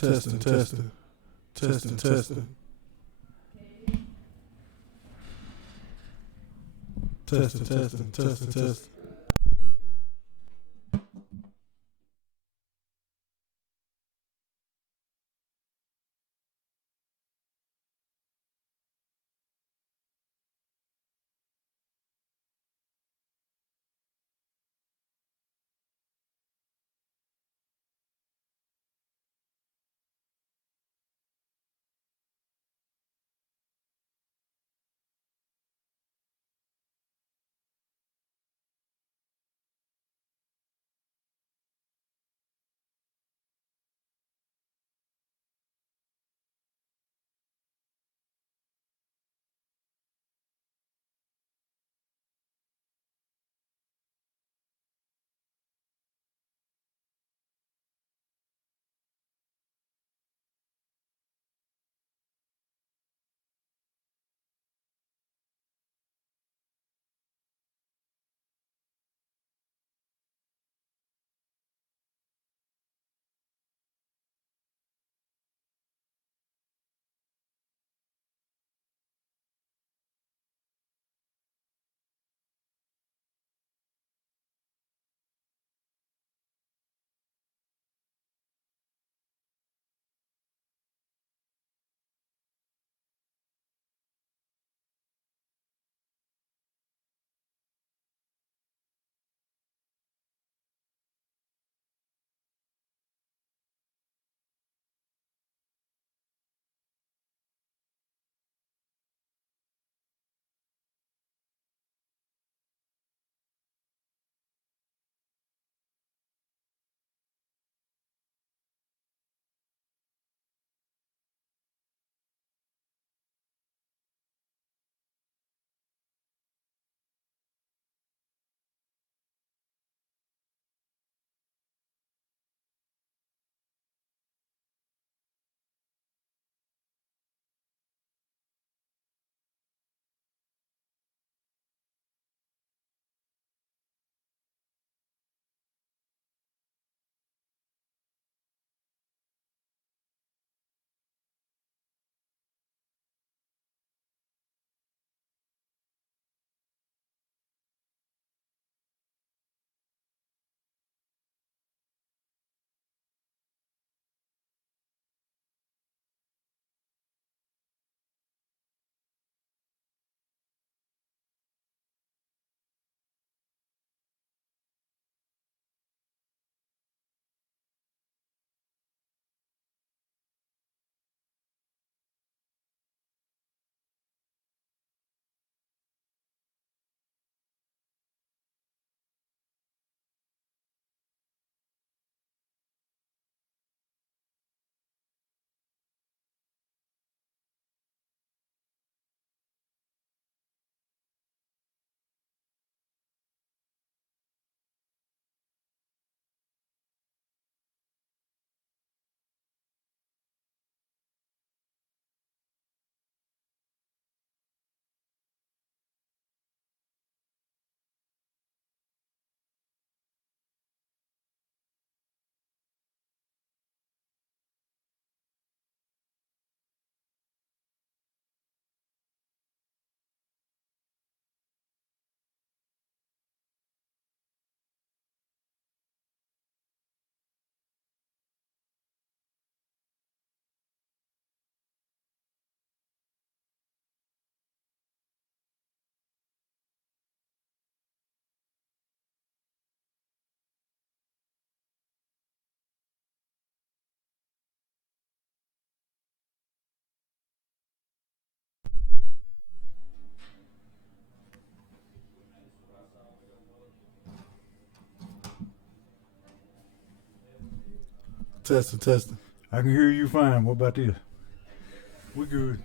Testing, testing, testing, testing, testing, testing, testing, testing. Testing, testing. I can hear you fine. What about this? We good.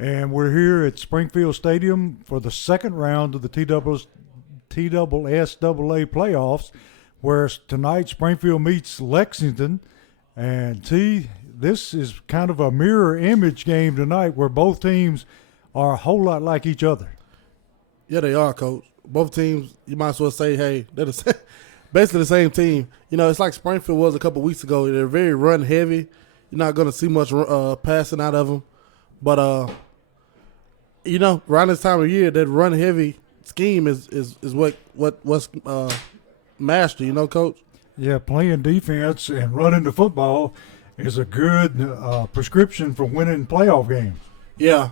And we're here at Springfield Stadium for the second round of the TSSAA playoffs, where tonight Springfield meets Lexington. And this is kind of a mirror image game tonight where both teams are a whole lot like each other. Yeah, they are, Coach. Both teams, you might as well say, hey, they're basically the same team. You know, it's like Springfield was a couple weeks ago. They're very run heavy. You're not going to see much passing out of them. But, you know, around this time of year, that run heavy scheme is what's mastered, you know, Coach? Yeah, playing defense and running the football is a good prescription for winning playoff games. Yeah,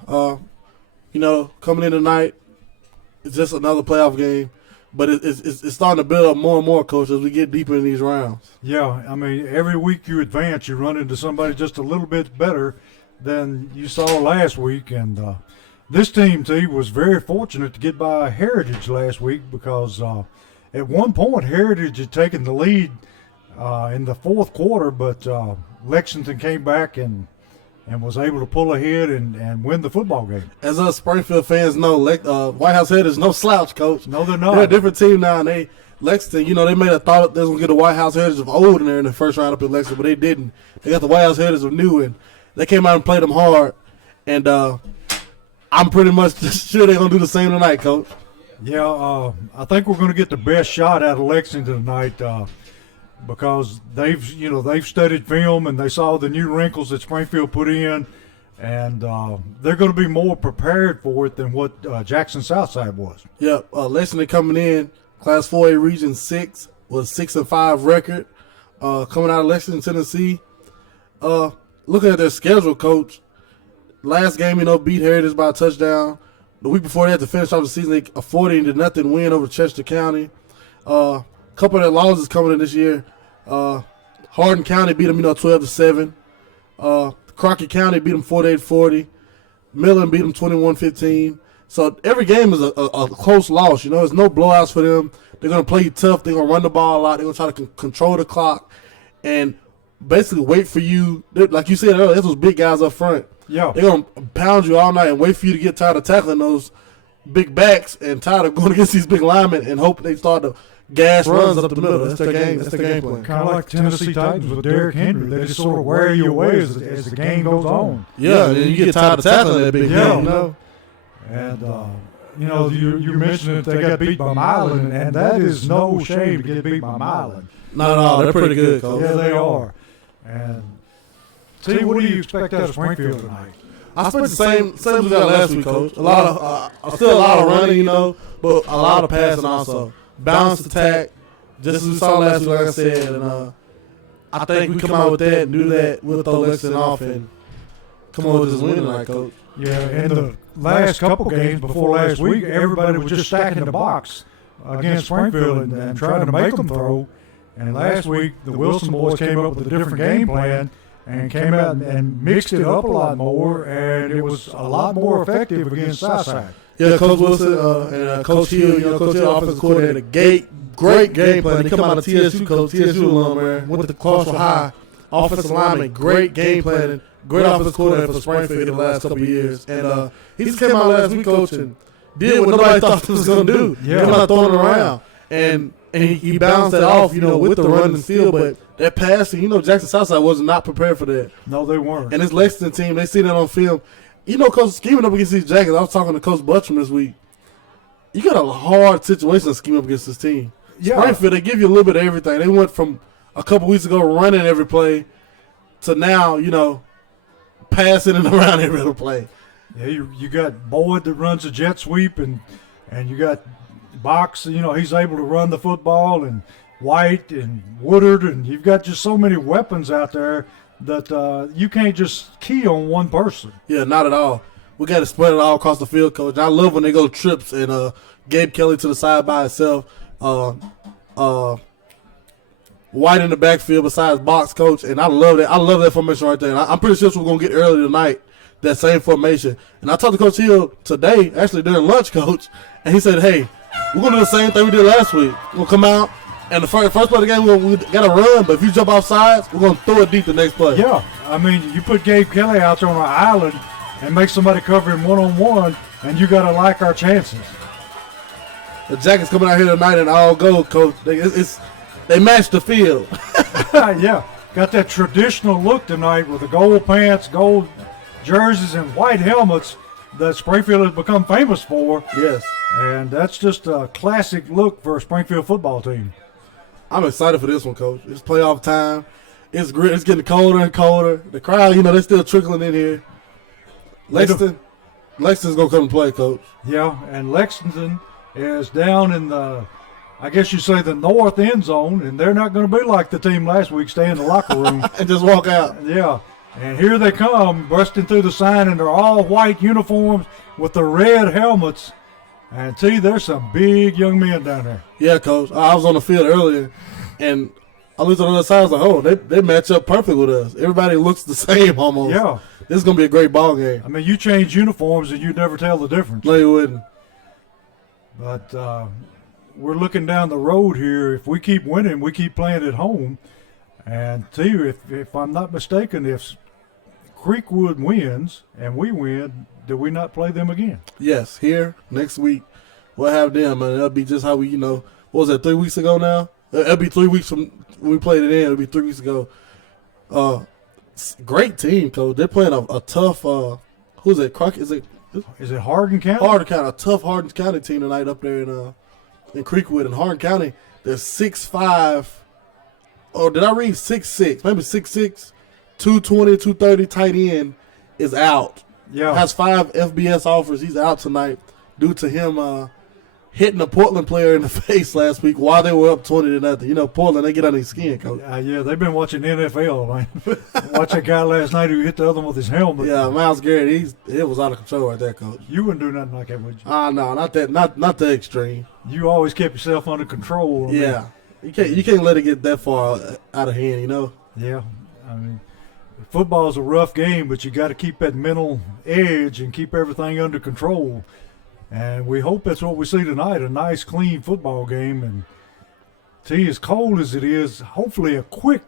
you know, coming in tonight, it's just another playoff game, but it's starting to build up more and more, Coach, as we get deeper in these rounds. Yeah, I mean, every week you advance, you run into somebody just a little bit better than you saw last week. And this team, was very fortunate to get by Heritage last week because at one point Heritage had taken the lead in the fourth quarter, but Lexington came back and was able to pull ahead and win the football game. As us Springfield fans know, White House Heritage is no slouch, Coach. No, they're not. They're a different team now, and Lexington, you know, they made a thought they was going to get the White House Heritage of old in there in the first round up in Lexington, but they didn't. They got the White House Heritage of new, and they came out and played them hard, and I'm pretty much sure they're going to do the same tonight, Coach. Yeah, I think we're going to get the best shot out of Lexington tonight because they've studied film and they saw the new wrinkles that Springfield put in, and they're going to be more prepared for it than what Jackson Southside was. Yeah, Lexington coming in, Class 4A Region 6 was 6-5 record coming out of Lexington, Tennessee. Looking at their schedule, Coach, last game, you know, beat Heritage by a touchdown. The week before that, to finish off the season, they a 40-0 win over Chester County. Couple of their losses coming in this year. Hardin County beat them, 12-7. Crockett County beat them 48-40. Millen beat them 21-15. So every game is a close loss. You know, there's no blowouts for them. They're going to play you tough. They're going to run the ball a lot. They're going to try to control the clock and basically wait for you. Like you said earlier, there's those big guys up front. Yeah. They're going to pound you all night and wait for you to get tired of tackling those big backs and tired of going against these big linemen and hope they start to gas runs up the middle. That's their game. That's their game plan. Kind of like Tennessee Titans with Derrick Henry. They just sort of wear you away as the game goes on. Yeah, and you get tired of tackling that big game, you know. And, you mentioned that they got beat by Milan, and that is no shame to get beat by Milan. Not at all. They're pretty good, Coach. Yeah, they are. And, what do you expect out of Springfield tonight? I expect the same as we got last week, Coach. Still a lot of running, but a lot of passing also. Balanced attack, just as we saw last week, like I said. And I think we come out with that and do that. We'll throw Lexington off and come on with this win tonight, Coach. Yeah, in the last couple games before last week, everybody was just stacking the box against Springfield and trying to make them throw. And last week, the Wilson boys came up with a different game plan and came out and mixed it up a lot more, and it was a lot more effective against Tssaa. Yeah, Coach Wilson and Coach Hill, Coach Hill, offensive coordinator, great game plan. They come out of TSU, Coach, TSU alum, man. Went to Clarksville High, offensive lineman, great game planning, great offensive coordinator for Springfield in the last couple of years. And he just came out last week, Coach, and did what nobody thought he was going to do. Yeah. Came out throwing it around. And he bounced that off, with the run and steal, but that passing, Jackson Southside was not prepared for that. No, they weren't. And this Lexington team, they see that on film. Coach, scheming up against these Jackets, I was talking to Coach Butcham this week. You got a hard situation to scheme up against this team. Yeah. Springfield, they give you a little bit of everything. They went from a couple weeks ago running every play to now, passing and around every other play. Yeah, you got Boyd that runs a jet sweep, and you got Box, he's able to run the football, and White and Woodard, and you've got just so many weapons out there that you can't just key on one person. Yeah, not at all. We got to spread it all across the field, Coach. I love when they go trips and Gabe Kelly to the side by himself. White in the backfield besides Box, Coach, and I love that. I love that formation right there. And I'm pretty sure we're going to get early tonight, that same formation. And I talked to Coach Hill today, actually during lunch, Coach, and he said, hey, we're going to do the same thing we did last week. We're going to come out, and the first play of the game, we got to run, but if you jump off sides, we're going to throw it deep the next play. Yeah, I mean, you put Gabe Kelly out there on an island, and make somebody cover him one-on-one, and you got to like our chances. The Jackets coming out here tonight in all gold, Coach. They match the field. Yeah, got that traditional look tonight with the gold pants, gold jerseys, and white helmets that Springfield has become famous for. Yes. And that's just a classic look for a Springfield football team. I'm excited for this one, Coach. It's playoff time. It's great. It's getting colder and colder. The crowd, they're still trickling in here. Lexington's going to come and play, Coach. Yeah, and Lexington is down in the, I guess you say, the north end zone, and they're not going to be like the team last week, stay in the locker room. And just walk out. Yeah, and here they come, busting through the sign in their all-white uniforms with the red helmets. And there's some big young men down there. Yeah, Coach. I was on the field earlier, and I looked on the other side. I was like, oh, they match up perfect with us. Everybody looks the same almost. Yeah. This is going to be a great ball game. I mean, you change uniforms and you'd never tell the difference. No, you wouldn't. But we're looking down the road here. If we keep winning, we keep playing at home. And if I'm not mistaken, if Creekwood wins and we win, do we not play them again? Yes, here next week we'll have them, and it'll be just how we, what was that, 3 weeks ago now? It'll be 3 weeks from when we played it in. It'll be 3 weeks ago. Great team, Coach. They're playing a tough. Who's it? Is it Hardin County? Hardin County, a tough Hardin County team tonight up there in Creekwood. And Hardin County, they're 6'5". Oh, did I read 6'6"? Maybe 6'6", 220, 230 tight end is out. Yeah. Has 5 FBS offers. He's out tonight due to him hitting a Portland player in the face last week while they were up 20-0. Portland, they get under his skin, Coach. Yeah, they've been watching NFL, man. Watch a guy last night who hit the other one with his helmet. Yeah, Miles Garrett, it was out of control right there, Coach. You wouldn't do nothing like that, would you? No, not that, not the extreme. You always kept yourself under control. Yeah. You can't let it get that far out of hand, Yeah, I mean, football's a rough game, but you got to keep that mental edge and keep everything under control. And we hope that's what we see tonight, a nice, clean football game. And as cold as it is, hopefully a quick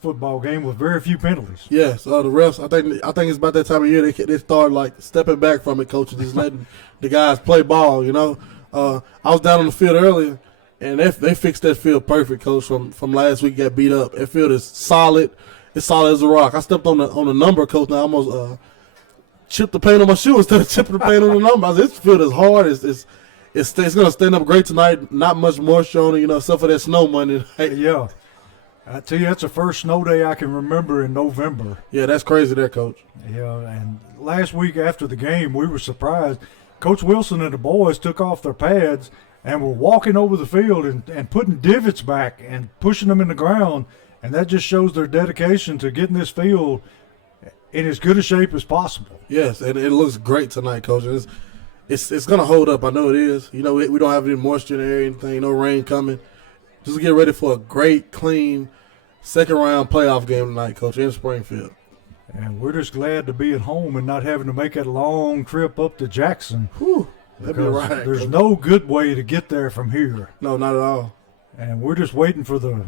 football game with very few penalties. Yes, the refs, I think it's about that time of year they start stepping back from it, Coach, and just letting the guys play ball, I was down on the field earlier, and they fixed that field perfect, Coach, from last week. Got beat up. That field is solid. It's solid as a rock. I stepped on the number, Coach, and I almost chipped the paint on my shoe instead of chipping the paint on the number. This field is hard. It's going to stand up great tonight. Not much moisture on it, except for that snow Monday night. Yeah. I tell you, that's the first snow day I can remember in November. Yeah, that's crazy there, Coach. Yeah, and last week after the game, we were surprised. Coach Wilson and the boys took off their pads and were walking over the field and putting divots back and pushing them in the ground, and that just shows their dedication to getting this field in as good a shape as possible. Yes, and it looks great tonight, Coach. It's going to hold up. I know it is. We don't have any moisture in the area, anything, no rain coming. Just get ready for a great, clean, second-round playoff game tonight, Coach, in Springfield. And we're just glad to be at home and not having to make that long trip up to Jackson. Whew, that'd be right. There's Coach. no good way to get there from here. No, not at all. And we're just waiting for the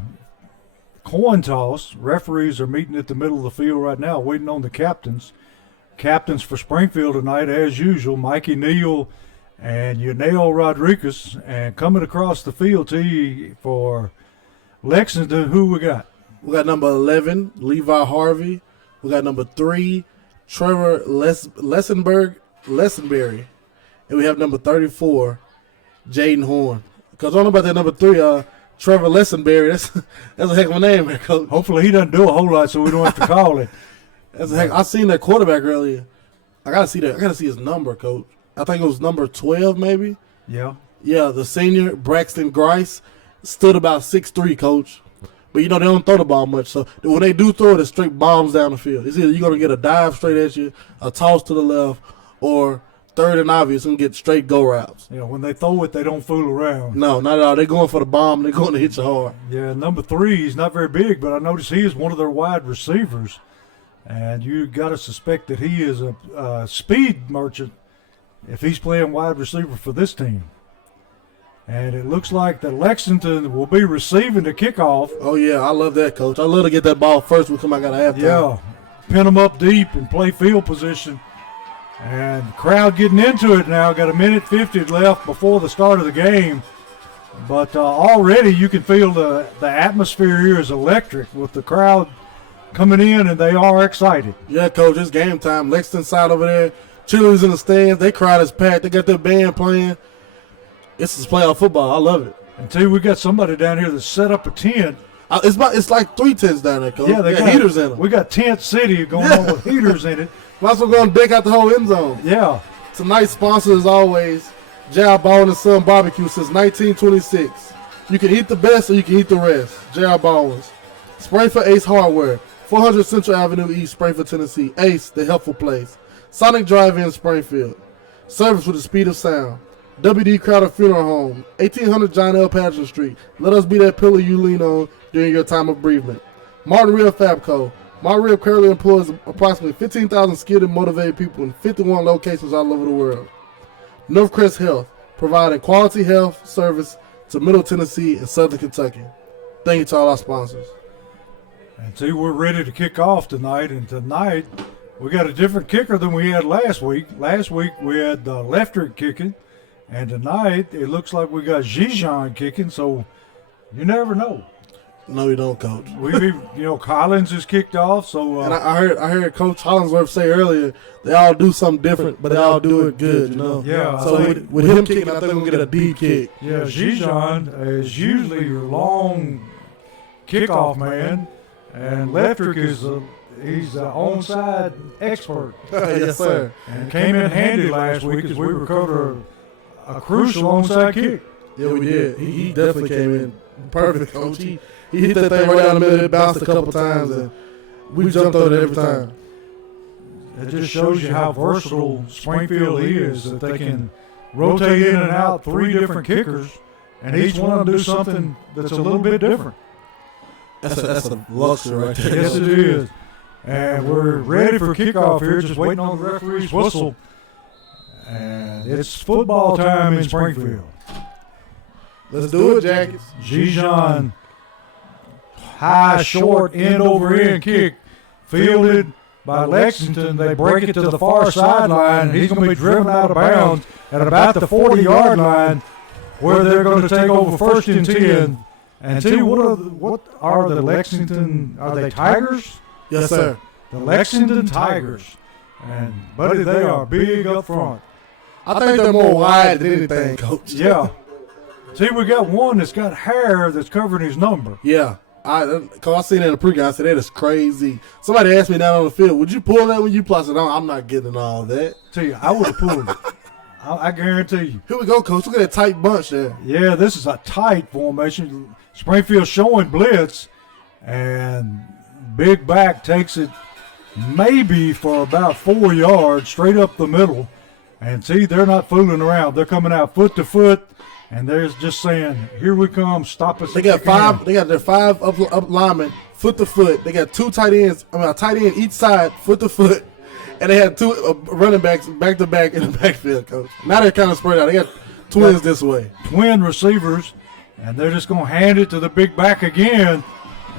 coin toss. Referees are meeting at the middle of the field right now, waiting on the captains. Captains for Springfield tonight, as usual, Mikey Neal and Yanel Rodriguez. And coming across the field to you for Lexington, who we got? We got number 11, Levi Harvey. We got number 3, Trevor Lessenberry. And we have number 34, Jaden Horn. Because I don't know about that number 3, Trevor Lessenberry. That's a heck of a name, man, Coach. Hopefully he doesn't do a whole lot so we don't have to call it. That's a heck. I seen that quarterback earlier. I gotta see that. I gotta see his number, Coach. I think it was number 12, maybe. Yeah. Yeah, the senior, Braxton Grice, stood about 6'3", Coach. But, they don't throw the ball much. So, when they do throw it, it's straight bombs down the field. It's either you're going to get a dive straight at you, a toss to the left, or third and obvious and get straight go routes. Yeah, when they throw it, they don't fool around. No, not at all. They're going for the bomb. They're going to hit you hard. Yeah, number 3, he's not very big, but I noticed he is one of their wide receivers. And you got to suspect that he is a speed merchant if he's playing wide receiver for this team. And it looks like that Lexington will be receiving the kickoff. Oh, yeah, I love that, Coach. I love to get that ball first when we come out of halftime. Yeah, pin them up deep and play field position. And the crowd getting into it now. Got a minute 50 left before the start of the game. But already you can feel the atmosphere here is electric with the crowd coming in, and they are excited. Yeah, Coach, it's game time. Lexington side over there, cheerleaders in the stands. They crowd is packed. They got their band playing. This is playoff football. I love it. And too, we got somebody down here that set up a tent. It's like 3 tents down there, Coach. Yeah, they got heaters in them. We got Tent City going on with heaters in it. Might as well go and deck out the whole end zone. Yeah. Tonight's sponsor, as always, J.R. Baldwin & Son Barbecue since 1926. You can eat the best or you can eat the rest. J.R. Baldwin's. Springfield Ace Hardware, 400 Central Avenue East, Springfield, Tennessee. Ace, the helpful place. Sonic Drive-In, Springfield. Service with the speed of sound. W.D. Crowder Funeral Home, 1800 John L. Patterson Street. Let us be that pillar you lean on during your time of bereavement. Martin Real Fabco. Martin Real currently employs approximately 15,000 skilled and motivated people in 51 locations all over the world. Northcrest Health, providing quality health service to Middle Tennessee and Southern Kentucky. Thank you to all our sponsors. And see, we're ready to kick off tonight, and tonight we got a different kicker than we had last week. Last week we had Lefterick kicking, and tonight it looks like we got Zijan kicking, so you never know. No, you don't, Coach. Collins is kicked off, so. And I heard Coach Hollingsworth say earlier they all do something different, but they all do it good, Yeah. So with him kicking, I think we'll get a deep kick. Yeah, Zijan is usually your long kickoff man, and Lefterick he's an onside expert. Yes, sir. And came in handy last week as we recovered a crucial onside kick. Yeah, we did. He definitely came in perfect, Coach. He hit that thing right down the middle. It bounced a couple times, and we jumped on it every time. It just shows you how versatile Springfield is, that they can rotate in and out 3 different kickers, and each one of them do something that's a little bit different. That's a luxury right there. Yes, it is. And we're ready for kickoff here, just waiting on the referee's whistle. And it's football time in Springfield. Let's do it, Jackets. Zijan, high, short, end over end kick, fielded by Lexington. They break it to the far sideline. He's going to be driven out of bounds at about the 40-yard line, where they're going to take over 1st and 10. And see, what are the Lexington? Are they Tigers? Yes, sir. The Lexington Tigers. And, buddy, they are big up front. I think they're more wide than anything, Coach. Yeah. See, we got one that's got hair that's covering his number. Yeah. Cause I seen it in the pregame. I said, that is crazy. Somebody asked me down on the field, would you pull that when you play? I said, no, I'm not getting all that. Tell you, I would have pulled it. I guarantee you. Here we go, Coach. Look at that tight bunch there. Yeah, this is a tight formation. Springfield showing blitz, and big back takes it maybe for about 4 yards straight up the middle. And see, they're not fooling around. They're coming out foot to foot, and they're just saying, here we come, stop us. They got five. They got their 5 up linemen, foot to foot. They got 2 tight ends. A tight end each side, foot to foot. And they had 2 running backs back to back in the backfield, Coach. Now they're kind of spread out. They got twins this way. Twin receivers, and they're just going to hand it to the big back again.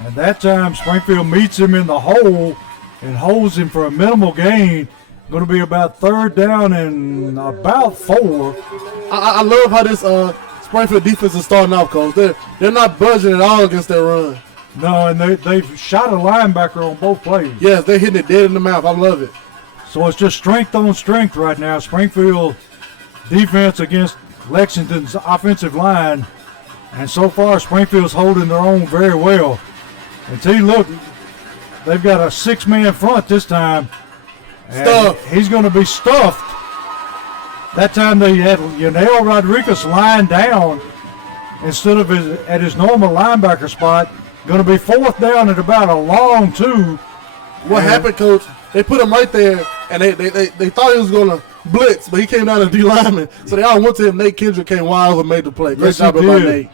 And that time, Springfield meets him in the hole and holds him for a minimal gain. Going to be about 3rd down and about 4. I love how this Springfield defense is starting off, Coach. They're not budging at all against their run. No, and they've shot a linebacker on both plays. Yes, they're hitting it dead in the mouth. I love it. So it's just strength on strength right now. Springfield defense against Lexington's offensive line. And so far, Springfield's holding their own very well. And see, look, they've got a 6-man front this time. And he's going to be stuffed. That time they had Yanel Rodriguez lying down instead of at his normal linebacker spot. Going to be 4th down at about a long 2. What happened, Coach? They put him right there, and they thought he was going to blitz, but he came down to D lineman. So they all went to him. Nate Kendrick came wild and made the play. Great job by Nate.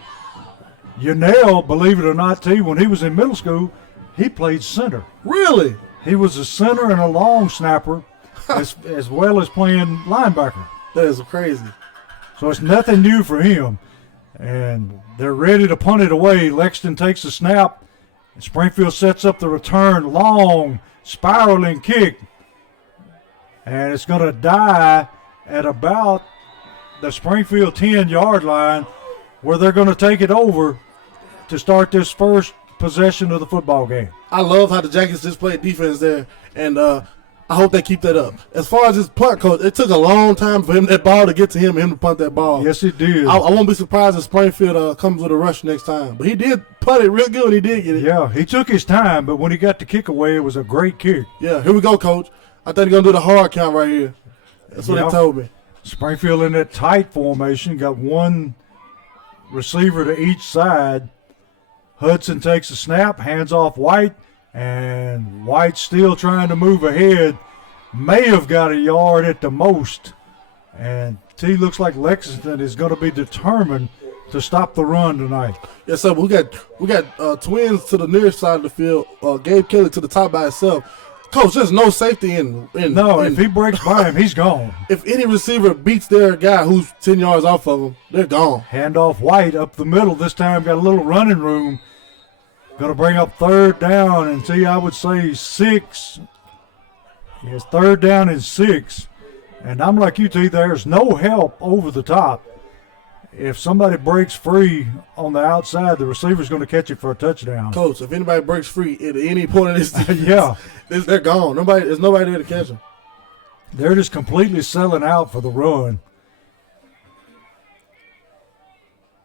Yanel, believe it or not, T, when he was in middle school, he played center. Really? He was a center and a long snapper as well as playing linebacker. That is crazy. So it's nothing new for him. And they're ready to punt it away. Lexington takes the snap. And Springfield sets up the return. Long, spiraling kick. and it's going to die at about the Springfield 10-yard line, where they're going to take it over to start this first possession of the football game. I love how the Jackets just played defense there, and I hope they keep that up. As far as his punt coach, it took a long time for that ball to get to him and him to punt that ball. Yes, it did. I won't be surprised if Springfield comes with a rush next time. But he did punt it real good when he did get it. Yeah, he took his time, but when he got the kick away, it was a great kick. Yeah, here we go, Coach. I think they're going to do the hard count right here. That's what they told me. Springfield in that tight formation, got one receiver to each side. Hudson takes a snap, hands off White, and White's still trying to move ahead. May have got a yard at the most. And T looks like Lexington is going to be determined to stop the run tonight. Yes, sir. We got twins to the near side of the field. Gabe Kelly to the top by himself. Coach, there's no safety in. If he breaks by him, he's gone. If any receiver beats their guy who's 10 yards off of him, they're gone. Hand off White up the middle. This time got a little running room. Going to bring up third down and T, I would say 6. Yes, third down and 6. And I'm like you, T, there's no help over the top. If somebody breaks free on the outside, the receiver's going to catch it for a touchdown. Coach, if anybody breaks free at any point of this defense, yeah, they're gone. There's nobody there to catch them. They're just completely selling out for the run.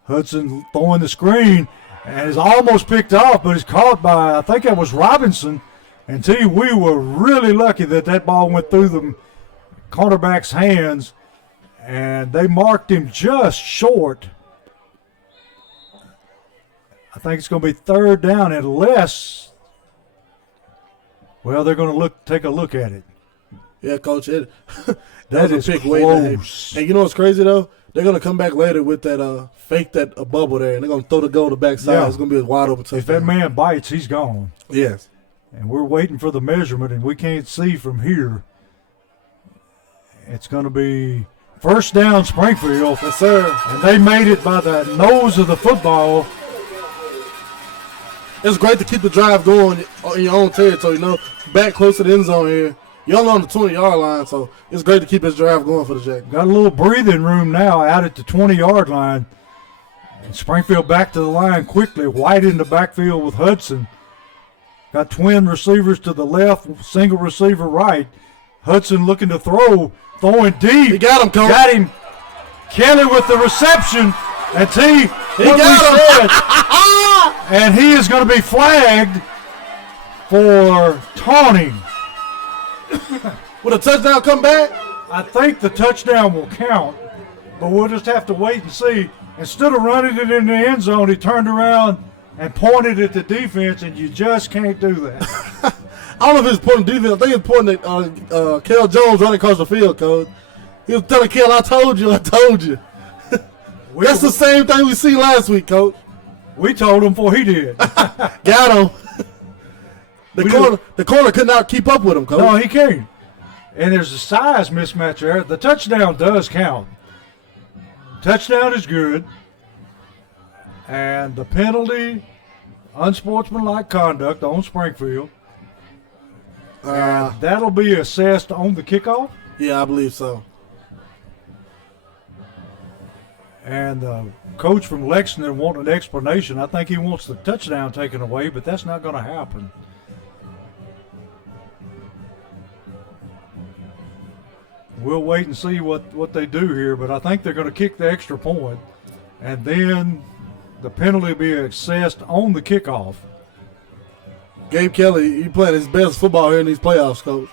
Hudson throwing the screen and is almost picked off, but is caught by, I think that was Robinson. And T, we were really lucky that ball went through the cornerback's hands, and they marked him just short. I think it's going to be third down unless, well, they're going to take a look at it. Yeah, Coach, that is a pick close. And you know what's crazy, though? They're going to come back later with that fake that a bubble there, and they're going to throw the goal to the backside. Yeah. It's going to be a wide open touchdown. If that man bites, he's gone. Yes. And we're waiting for the measurement, and we can't see from here. It's going to be first down, Springfield. Yes, sir. And they made it by the nose of the football. It's great to keep the drive going in your own territory, back close to the end zone here. You're only on the 20-yard line, so it's great to keep this drive going for the Jackets. Got a little breathing room now out at the 20-yard line. And Springfield back to the line quickly. White in the backfield with Hudson. Got twin receivers to the left, single receiver right. Hudson looking to throw, throwing deep. He got him, Coach. Got him. Kelly with the reception. And he got him. And he is going to be flagged for taunting. Will a touchdown come back? I think the touchdown will count, but we'll just have to wait and see. Instead of running it in the end zone, he turned around and pointed at the defense, and you just can't do that. I don't know if it's pointing defense. I think it's pointing at Kel Jones running across the field, Coach. He was telling Kel, I told you. That's the same thing we seen last week, Coach. We told him before he did. Got him. The corner could not keep up with him, Coach. No, he can't. And there's a size mismatch there. The touchdown does count. Touchdown is good. And the penalty, unsportsmanlike conduct on Springfield. And that'll be assessed on the kickoff. Yeah, I believe so. And the coach from Lexington wanted an explanation. I think he wants the touchdown taken away, but that's not going to happen. We'll wait and see what they do here, but I think they're going to kick the extra point, and then the penalty will be assessed on the kickoff. Gabe Kelly, he playing his best football here in these playoffs, Coach.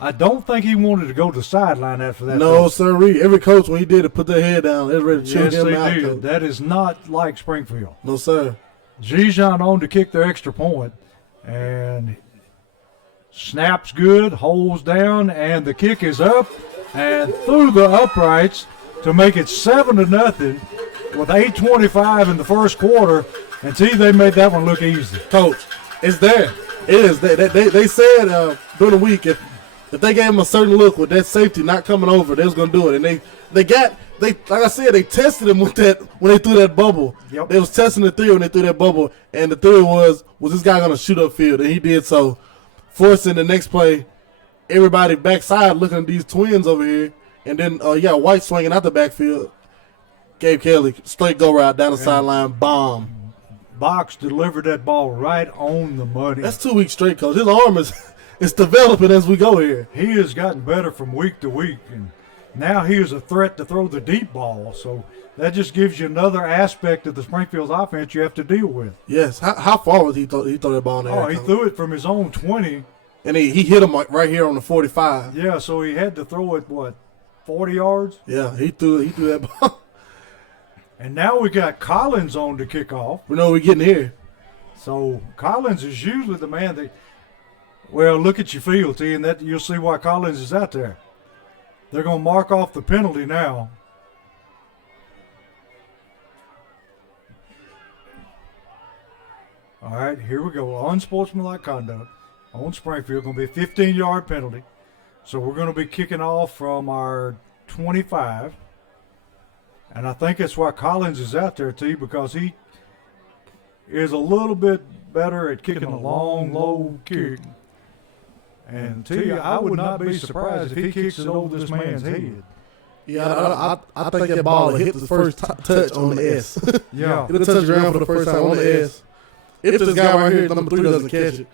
I don't think he wanted to go to the sideline after that. No, sir. Every coach, when he did it, put their head down. They were ready to chill him out. Did. That is not like Springfield. No, sir. Gijon on to kick their extra point, and snaps good, holds down, and the kick is up and through the uprights to make it 7-0 with 8:25 in the first quarter. And they made that one look easy. Coach, it's there. It is. They said during the week if they gave him a certain look with that safety not coming over, they was gonna do it. And they like I said, they tested him with that when they threw that bubble. Yep. They was testing the theory when they threw that bubble, and the theory was this guy gonna shoot upfield, and he did so, forcing the next play everybody backside looking at these twins over here. And then White swinging out the backfield. Gabe Kelly, straight go route down the sideline, bomb. Box delivered that ball right on the money. That's 2 weeks straight, Coach. His arm is developing as we go here. He has gotten better from week to week, and now he is a threat to throw the deep ball. So that just gives you another aspect of the Springfield's offense you have to deal with. Yes. How far was he throw that ball in the air? Oh, he threw it from his own 20. And he hit him right here on the 45. Yeah, so he had to throw it, 40 yards? Yeah, he threw that ball. And now we got Collins on to kick off. We know we're getting here. So Collins is usually the man that, look at your field, T, and that you'll see why Collins is out there. They're going to mark off the penalty now. All right, here we go. Unsportsmanlike conduct on Springfield. Going to be a 15-yard penalty. So we're going to be kicking off from our 25. And I think that's why Collins is out there, T, because he is a little bit better at kicking a long, low kick. And T, I would not be surprised if he kicks it over this man's head. Yeah, I think that ball will hit the first touch on the S. Yeah. It'll touch the ground for the first time on the S. If this guy right here, number 3, doesn't catch it,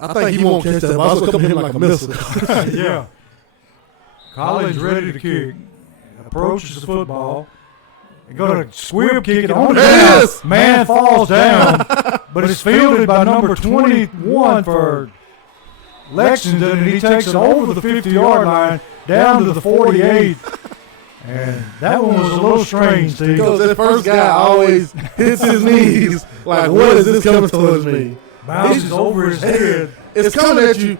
I think he won't catch that ball. It's going to come to him like a missile. Yeah. Collins ready to kick. Approaches the football. Going to squib kick it on the ground. Man falls down, but it's fielded by number 21 for Lexington, and he takes it over the 50-yard line down to the 48. And that one was a little strange, Steve. Because that first guy always hits his knees like, what is this coming towards me? Bounces over his head. It's coming at you,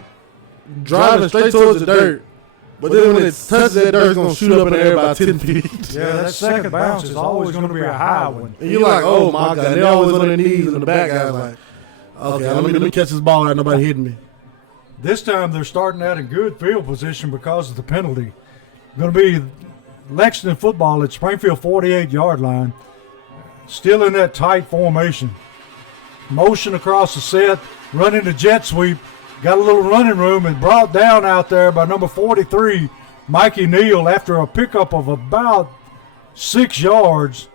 driving straight towards the dirt. But then when it touches that dirt, it's going to shoot up in the air about 10 feet. Yeah, that second bounce is always going to be a high one. And you're like, oh, my God. They're always on their knees, and the back guy's like, okay, let me catch this ball right, nobody hitting me. This time they're starting out in good field position because of the penalty. Going to be Lexington football at Springfield 48-yard line. Still in that tight formation. Motion across the set, running the jet sweep. Got a little running room and brought down out there by number 43, Mikey Neal, after a pickup of about 6 yards.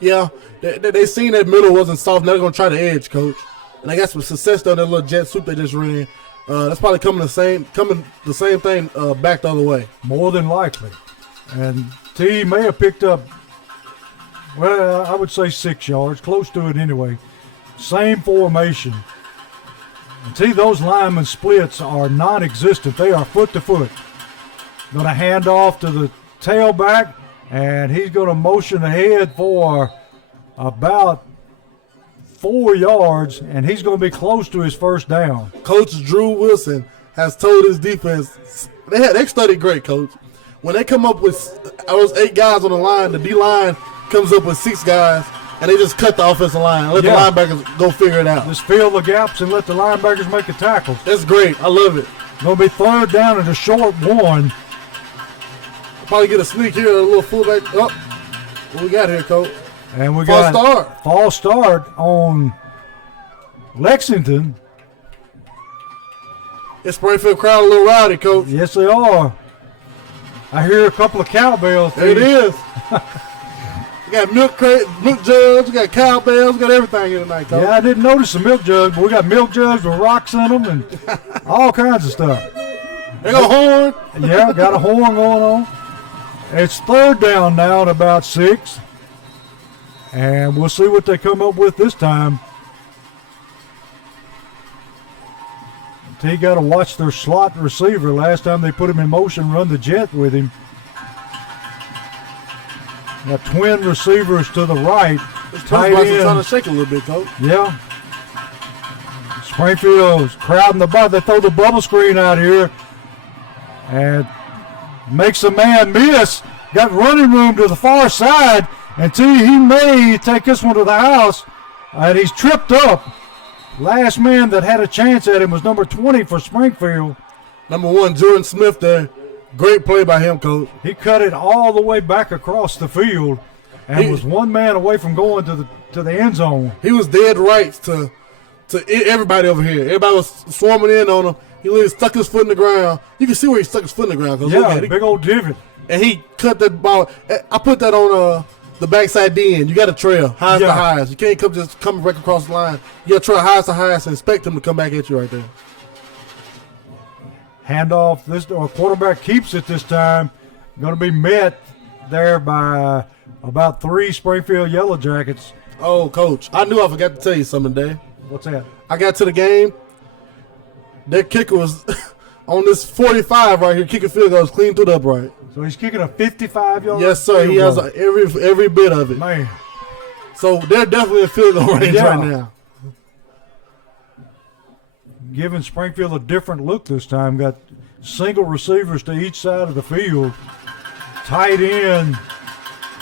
Yeah, they seen that middle wasn't soft. Now they're going to try the edge, Coach. And I got some success on that little jet sweep they just ran. That's probably coming the same thing back the other way. More than likely. And T may have picked up, I would say 6 yards, close to it anyway. Same formation. And T, those lineman splits are non-existent. They are foot to foot. Going to hand off to the tailback, and he's going to motion ahead for about 4 yards, and he's going to be close to his first down. Coach Drew Wilson has told his defense, they studied great, Coach. When they come up with those 8 guys on the line, the D-line comes up with 6 guys, and they just cut the offensive line and let the linebackers go figure it out. Just fill the gaps and let the linebackers make the tackles. That's great. I love it. Going to be 3rd down and a short 1. Probably get a sneak here, a little fullback. Oh, what we got here, Coach? And we got false start on Lexington. This Springfield crowd a little rowdy, Coach. Yes, they are. I hear a couple of cowbells. There it is. We got milk jugs, we got cowbells, we got everything here tonight, Coach. Yeah, I didn't notice the milk jugs, but we got milk jugs with rocks in them and all kinds of stuff. They got a horn. Yeah, got a horn going on. It's 3rd down now at about 6. And we'll see what they come up with this time. T got to watch their slot receiver. Last time they put him in motion, run the jet with him. Got twin receivers to the right. This tight end trying to shake a little bit, Coach. Yeah. Springfield's crowding the ball. They throw the bubble screen out here and makes a man miss. Got running room to the far side. And T, he may take this one to the house. And he's tripped up. Last man that had a chance at him was number 20 for Springfield. Number 1, Jordan Smith there. Great play by him, Coach. He cut it all the way back across the field and was one man away from going to the end zone. He was dead right to to everybody over here. Everybody was swarming in on him. He literally stuck his foot in the ground. You can see where he stuck his foot in the ground. Yeah, big old divot. And he cut that ball. I put that on the backside end. You got to trail highest to highest. You can't just come right across the line. You got to trail highest to highest and expect him to come back at you right there. Handoff. This quarterback keeps it this time. Going to be met there by about 3 Springfield Yellow Jackets. Oh, Coach, I knew I forgot to tell you something today. What's that? I got to the game. That kicker was on this 45 right here, kicking field goals clean through the upright. So he's kicking a 55-yard. Yes, sir. He has every bit of it. Man. So they're definitely in field goal range right now. Giving Springfield a different look this time. Got single receivers to each side of the field. Tight end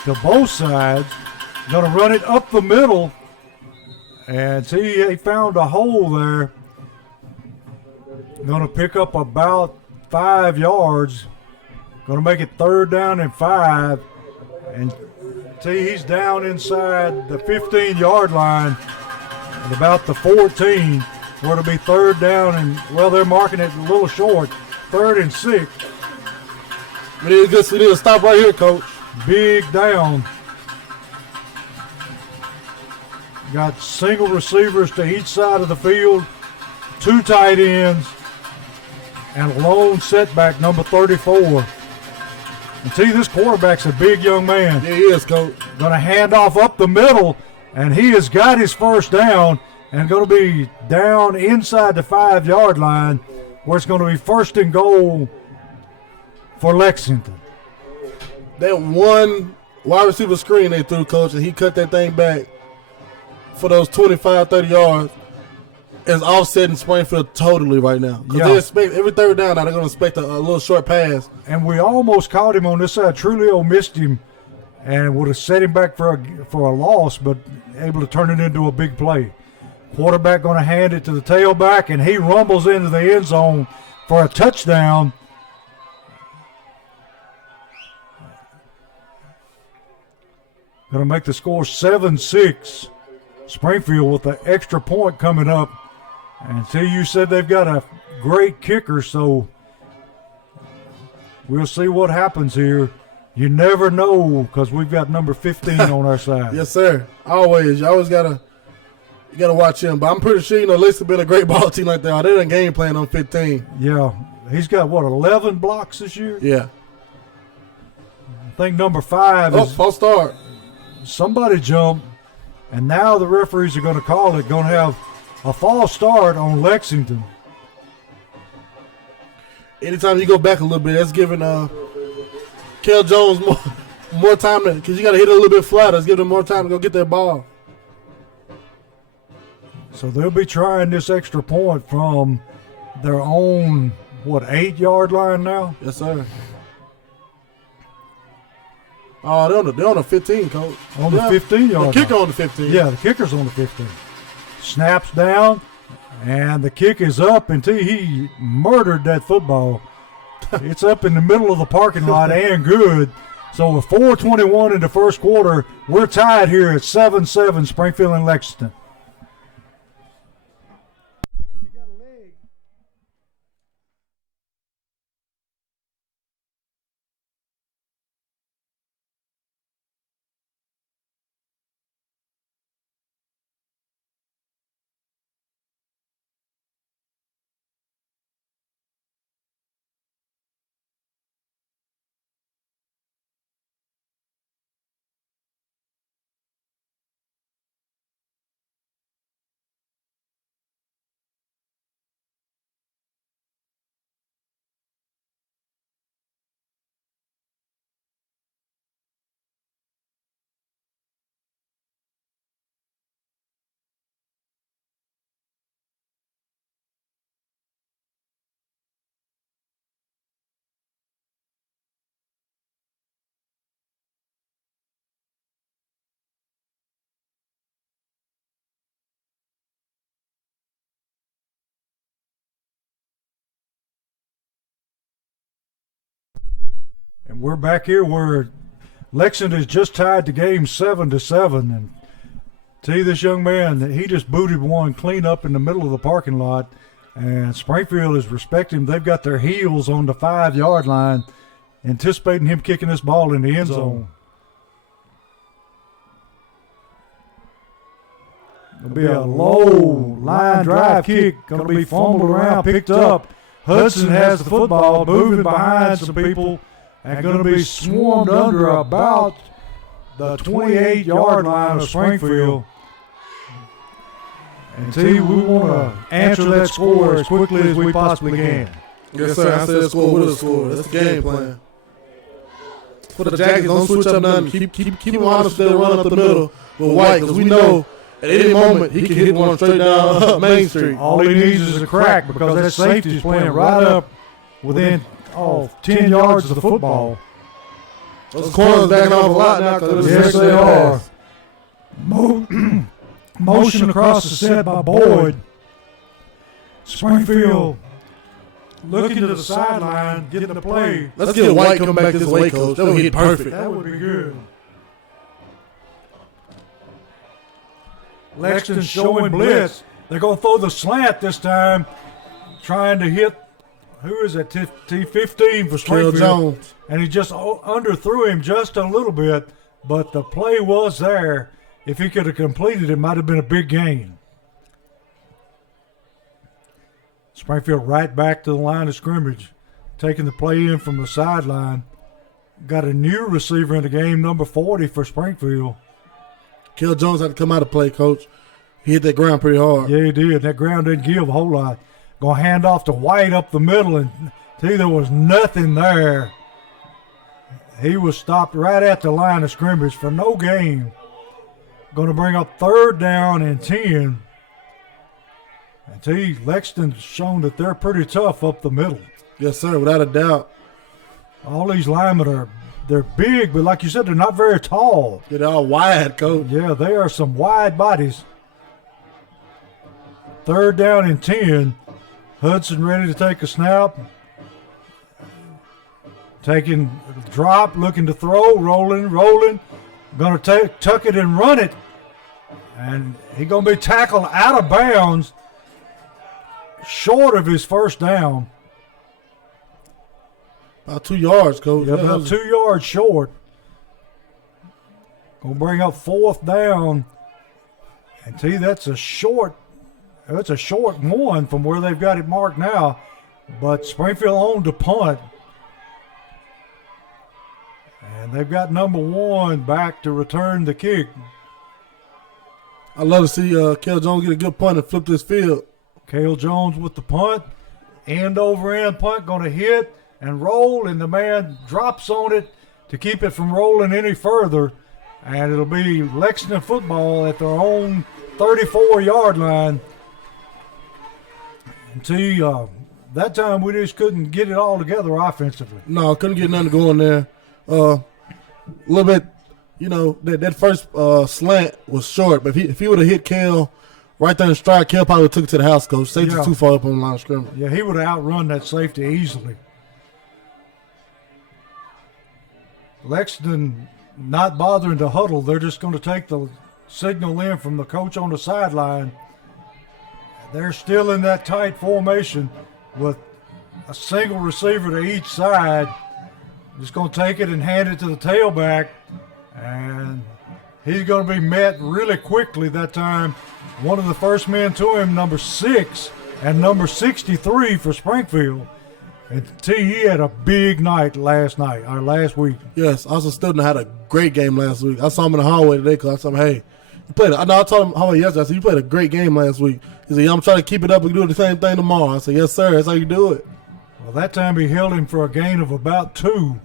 to both sides. Going to run it up the middle. And see, he found a hole there. Going to pick up about 5 yards. Going to make it 3rd down and 5. And see, he's down inside the 15-yard line at about the 14. Where it'll be 3rd down and, well, they're marking it a little short. 3rd and 6. We need to stop right here, Coach. Big down. Got single receivers to each side of the field, 2 tight ends, and a lone setback, number 34. And see, this quarterback's a big young man. Yeah, he is, Coach. Going to hand off up the middle, and he has got his 1st down and going to be down inside the 5-yard line where it's going to be 1st and goal for Lexington. That one wide receiver screen they threw, Coach, and he cut that thing back for those 25, 30 yards is offsetting Springfield totally right now. Because they expect every 3rd down now they're going to expect a little short pass. And we almost caught him on this side. Trulio missed him and would have set him back for a loss, but able to turn it into a big play. Quarterback going to hand it to the tailback, and he rumbles into the end zone for a touchdown. Going to make the score 7-6. Springfield with the extra point coming up. And see, you said they've got a great kicker, so we'll see what happens here. You never know because we've got number 15 on our side. Yes, sir. Always. You always gotta watch him. But I'm pretty sure, Lexington been a great ball team like that. They done game plan on 15. Yeah. He's got, 11 blocks this year? Yeah. I think number 5 is. False start. Somebody jumped. And now the referees are going to call it, going to have a false start on Lexington. Anytime you go back a little bit, that's giving Kel Jones more time because you got to hit it a little bit flatter. It's giving them more time to go get that ball. So they'll be trying this extra point from their own, 8-yard line now? Yes, sir. Oh, they're on the 15, Coach. On the 15-yard. The kicker on the 15. Yeah, the kicker's on the 15. Snaps down, and the kick is up until he murdered that football. It's up in the middle of the parking lot and good. So with 4:21 in the first quarter, we're tied here at 7-7, Springfield and Lexington. And we're back here where Lexington has just tied the game 7-7, and See, this young man, he just booted one clean up in the middle of the parking lot, and Springfield is respecting him. They've got their heels on the 5-yard line, anticipating him kicking this ball in the end zone. It'll be a low line drive kick, going to be fumbled around, picked up. Hudson has the football, moving behind some people, and going to be swarmed under about the 28-yard line of Springfield. And T, we want to answer that score as quickly as we possibly can. Yes, sir. I said score with a score. That's the game plan. For the Jackets, don't switch up nothing. Keep him honest. They'll run up the middle with White, because we know at any moment he can hit one straight down Main Street. All he needs is a crack, because that safety is playing right up within 10 yards of the football. Those corners backing off a lot now. Yes, they are. Motion across the set by Boyd. Springfield looking to the sideline, getting the play. Let's get White coming back this way, Coach. That would hit perfect. That would be good. Lexington showing blitz. They're going to throw the slant this time, trying to hit, who is that, T15 for Springfield. Jones. And he just underthrew him just a little bit, but the play was there. If he could have completed, it might have been a big gain. Springfield right back to the line of scrimmage, taking the play in from the sideline. Got a new receiver in the game, number 40 for Springfield. Kel Jones had to come out of play, Coach. He hit that ground pretty hard. Yeah, he did. That ground didn't give a whole lot. Going to hand off to White up the middle, and see, there was nothing there. He was stopped right at the line of scrimmage for no gain. Going to bring up 3rd down and 10. And see, Lexington's shown that they're pretty tough up the middle. Yes, sir, without a doubt. All these linemen they're big, but like you said, they're not very tall. They're all wide, Coach. Yeah, they are some wide bodies. 3rd down and 10. Hudson ready to take a snap. Taking a drop, looking to throw, rolling. Going to tuck it and run it. And he's going to be tackled out of bounds, short of his 1st down. About 2 yards, Coach. Yeah, about 2 yards short. Going to bring up 4th down. And see, that's a short one from where they've got it marked now. But Springfield owned the punt. And they've got number 1 back to return the kick. I'd love to see Kel Jones get a good punt and flip this field. Cale Jones with the punt. End over end punt going to hit and roll, and the man drops on it to keep it from rolling any further. And it'll be Lexington football at their own 34-yard line. And see, that time we just couldn't get it all together offensively. No, couldn't get nothing going there. A little bit, that first slant was short, but if he would have hit Kel right there in stride, Kel probably took it to the house, Coach. Safety's too far up on the line of scrimmage. Yeah, he would have outrun that safety easily. Lexington not bothering to huddle. They're just going to take the signal in from the coach on the sideline. They're still in that tight formation with a single receiver to each side. Just going to take it and hand it to the tailback. And he's going to be met really quickly that time. One of the first men to him, number 6 and number 63 for Springfield. And he had a big night last week. Yes, also Student had a great game last week. I saw him in the hallway today because I told him, hey, you played. I told him how yesterday. I said, you played a great game last week. He said, yeah, I'm trying to keep it up and do the same thing tomorrow. I said, yes, sir. That's how you do it. Well, that time he held him for a gain of about 2.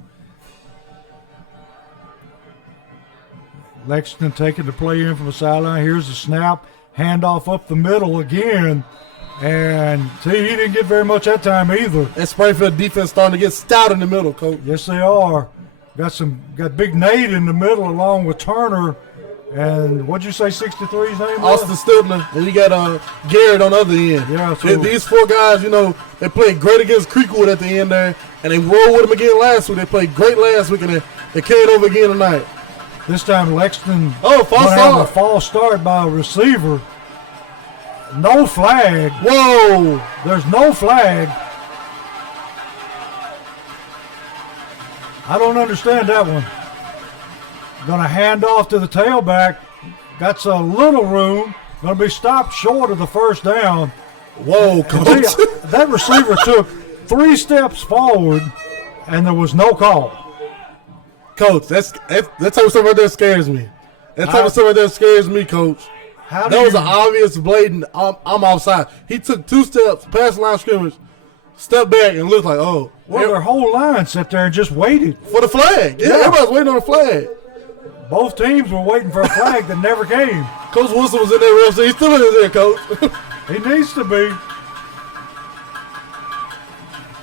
Lexington taking the play in from the sideline. Here's the snap. Handoff up the middle again. And see, he didn't get very much that time either. That Springfield defense starting to get stout in the middle, Coach. Yes, they are. Got Big Nate in the middle along with Turner. And what'd you say 63's name was? Austin Stibner. And you got Garrett on the other end. Yeah, so these 4 guys, they played great against Creekwood at the end there. And they rolled with them again last week. They played great last week, and they carried over again tonight. This time Lexington Oh, false gonna have a start. false start by a receiver. No flag. Whoa. There's no flag. I don't understand that one. Going to hand off to the tailback. Got a little room. Going to be stopped short of the first down. Whoa, coach. That receiver took 3 steps forward, and there was no call. Coach, that type of stuff right there scares me. That type of stuff right there scares me, coach. That was an obvious, blatant, I'm offside. He took 2 steps past the line of scrimmage, stepped back, and looked like, oh. Well, their whole line sat there and just waited. For the flag. Yeah, everybody's waiting on the flag. Both teams were waiting for a flag that never came. Coach Wilson was in there, so he's still in there, coach. He needs to be.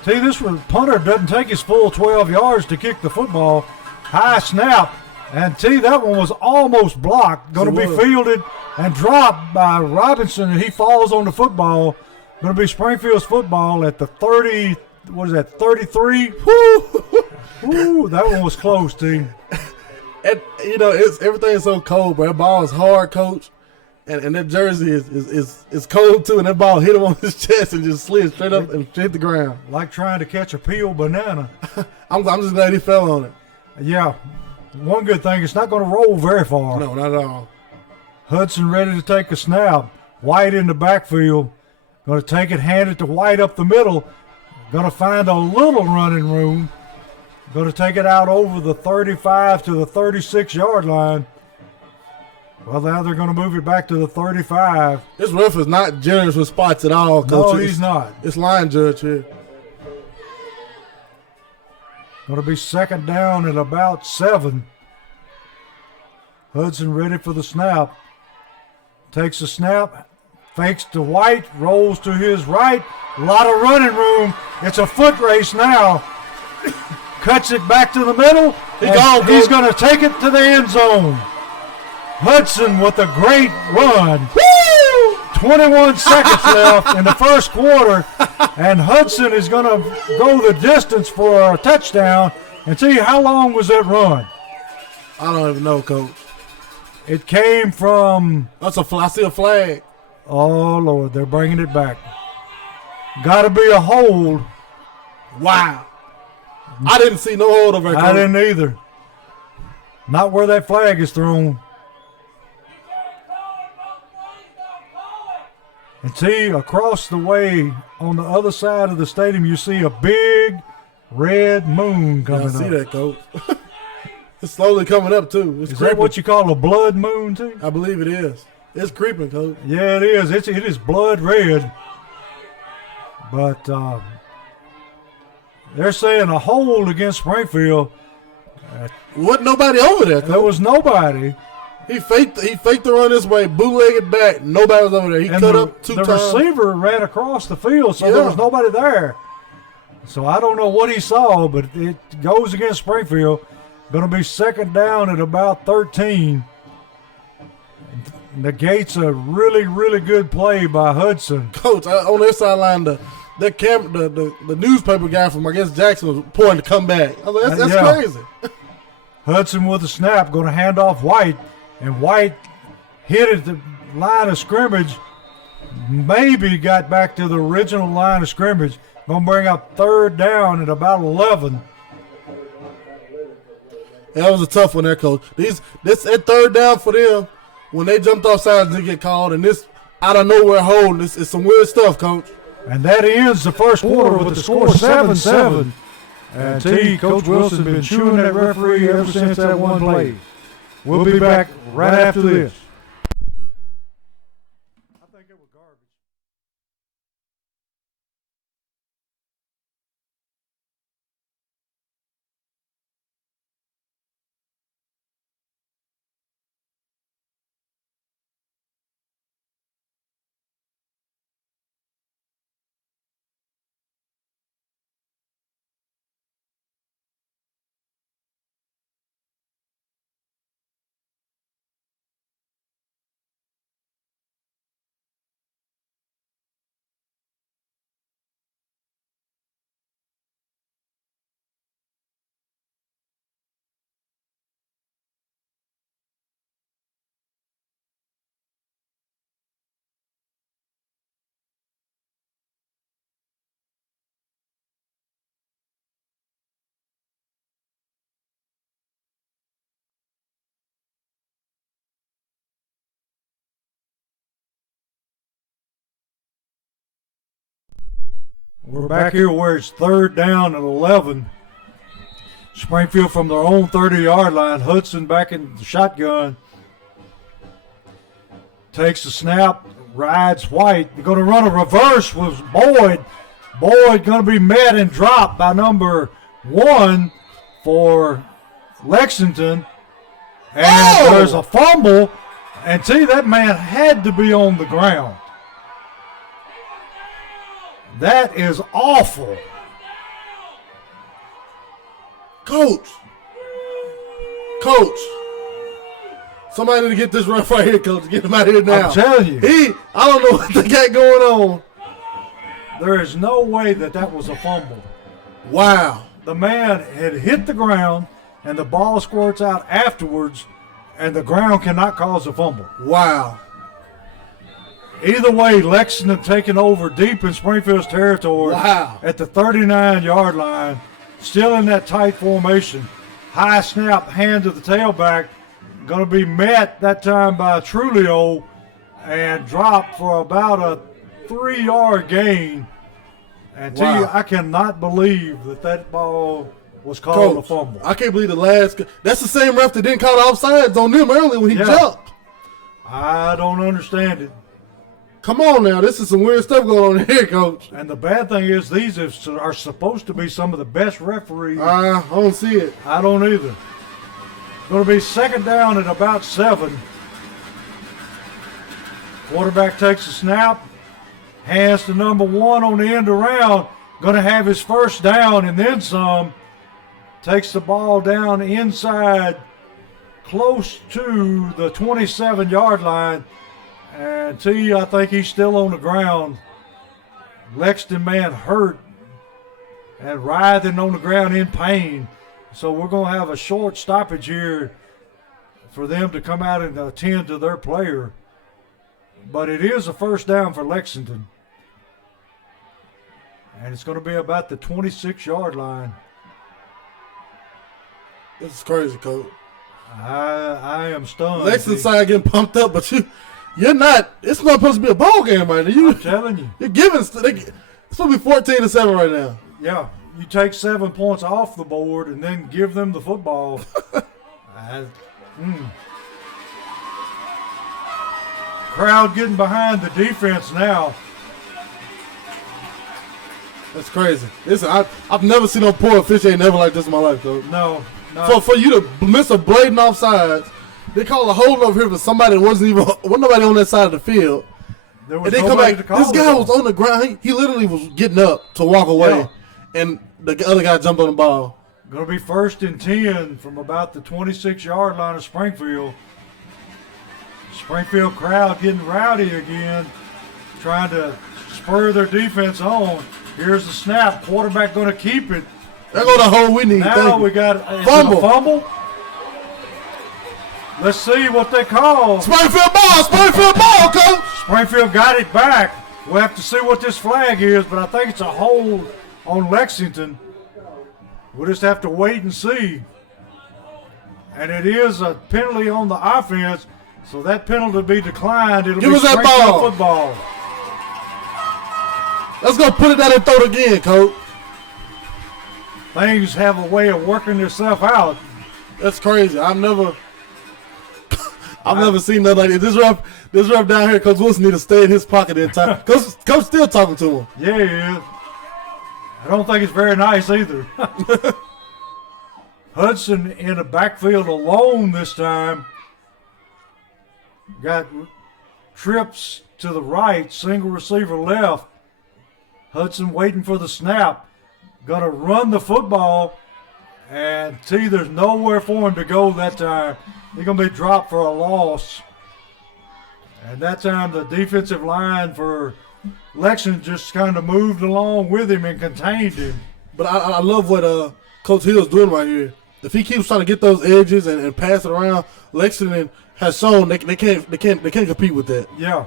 See, this punter doesn't take his full 12 yards to kick the football. High snap. And that one was almost blocked. Going to be fielded and dropped by Robinson, and he falls on the football. Going to be Springfield's football at the 30, 33? Woo, that one was close, T. And, everything's so cold, bro. That ball is hard, coach. And that jersey is cold, too. And that ball hit him on his chest and just slid straight up and hit the ground. Like trying to catch a peeled banana. I'm just glad he fell on it. Yeah. One good thing, it's not going to roll very far. No, not at all. Hudson ready to take a snap. White in the backfield. Going to take it, hand it to White up the middle. Going to find a little running room. Going to take it out over the 35 to the 36-yard line. Well, now they're going to move it back to the 35. This ref is not generous with spots at all, coach. No, he's not. It's line judge here. Going to be second down at about 7. Hudson ready for the snap. Takes the snap, fakes to White, rolls to his right. A lot of running room. It's a foot race now. Cuts it back to the middle. He's going to take it to the end zone. Hudson with a great run. Woo! 21 seconds left in the first quarter, and Hudson is going to go the distance for a touchdown. And tell you, how long was that run? I don't even know, coach. It came from... I see a flag. Oh, Lord, they're bringing it back. Got to be a hold. Wow. I didn't see no hold over there, coach. I didn't either. Not where that flag is thrown. And see, across the way on the other side of the stadium, you see a big red moon coming up. I see that, coach. It's slowly coming up, too. Is that what you call a blood moon, too? I believe it is. It's creeping, coach. Yeah, it is. It is blood red. But they're saying a hold against Springfield. Wasn't nobody over there, coach. There was nobody. He faked the run this way, bootlegged back. Nobody was over there. He cut up 2 times. The receiver ran across the field, so there was nobody there. So I don't know what he saw, but it goes against Springfield. Going to be second down at about 13. Negates a really, really good play by Hudson. Coach, on their sideline, the newspaper guy from, I guess, Jackson was pointing to come back. I was like, that's crazy. Hudson with the snap, going to hand off White. And White hit at the line of scrimmage, maybe got back to the original line of scrimmage. Going to bring up third down at about 11. That was a tough one there, coach. That third down for them, when they jumped off sides and get called, and this out of nowhere hold, it's some weird stuff, coach. And that ends the first quarter with the score 7-7. And Coach Wilson's been chewing that referee ever since that one play. We'll be back right after this. We're back here where it's 3rd down and 11. Springfield from their own 30-yard line. Hudson back in the shotgun. Takes the snap, rides White. They're going to run a reverse with Boyd. Boyd going to be met and dropped by number 1 for Lexington. And there's a fumble. And see, that man had to be on the ground. That is awful. Coach. Somebody need to get this ref right here, Coach. Get him out of here now. I'm telling you. I don't know what they got going on. There is no way that was a fumble. Wow. The man had hit the ground, and the ball squirts out afterwards, and the ground cannot cause a fumble. Wow. Either way, Lexington taking over deep in Springfield's territory at the 39-yard line, still in that tight formation. High snap, hand to the tailback. Going to be met that time by Trulio and dropped for about a 3-yard gain. And I cannot believe that ball was called a fumble. I can't believe that's the same ref that didn't call the offsides on them earlier when he jumped. I don't understand it. Come on now, this is some weird stuff going on here, Coach. And the bad thing is these are supposed to be some of the best referees. I don't see it. I don't either. Going to be 2nd down at about 7. Quarterback takes a snap. Hands to number 1 on the end around. Going to have his first down and then some. Takes the ball down inside close to the 27-yard line. And I think he's still on the ground. Lexington man hurt and writhing on the ground in pain. So we're going to have a short stoppage here for them to come out and attend to their player. But it is a first down for Lexington. And it's going to be about the 26-yard line. This is crazy, Coach. I am stunned. Lexington side getting pumped up, but you're not. It's not supposed to be a ball game right now. I'm telling you. You're giving. It's supposed to be 14-7 right now. Yeah. You take 7 points off the board and then give them the football. Crowd getting behind the defense now. That's crazy. Listen, I've never seen no poor officiating ever like this in my life, though. No. For you to miss a blatant offsides, they call a holding over here for somebody that wasn't nobody on that side of the field. There was and they come back. This guy was on the ground. He literally was getting up to walk away. Yeah. And the other guy jumped on the ball. Going to be 1st and 10 from about the 26-yard line of Springfield. Springfield crowd getting rowdy again, trying to spur their defense on. Here's the snap. Quarterback going to keep it. There go the hole we need. Now we got a fumble. Let's see what they call. Springfield ball, Coach. Springfield got it back. We'll have to see what this flag is, but I think it's a hold on Lexington. We'll just have to wait and see. And it is a penalty on the offense, so that penalty will be declined. It'll Give be us that ball. Football. Let's go put it down and throw it again, Coach. Things have a way of working themselves out. That's crazy. I've never seen nothing like this. This ref down here, Coach Wilson, need to stay in his pocket the entire time. Coach still talking to him. Yeah, he is. I don't think it's very nice either. Hudson in the backfield alone this time. Got trips to the right, single receiver left. Hudson waiting for the snap. Going to run the football. And there's nowhere for him to go that time. He's going to be dropped for a loss. And that time the defensive line for Lexington just kind of moved along with him and contained him. But I love what Coach Hill's doing right here. If he keeps trying to get those edges and pass it around, Lexington has shown they can't compete with that. Yeah.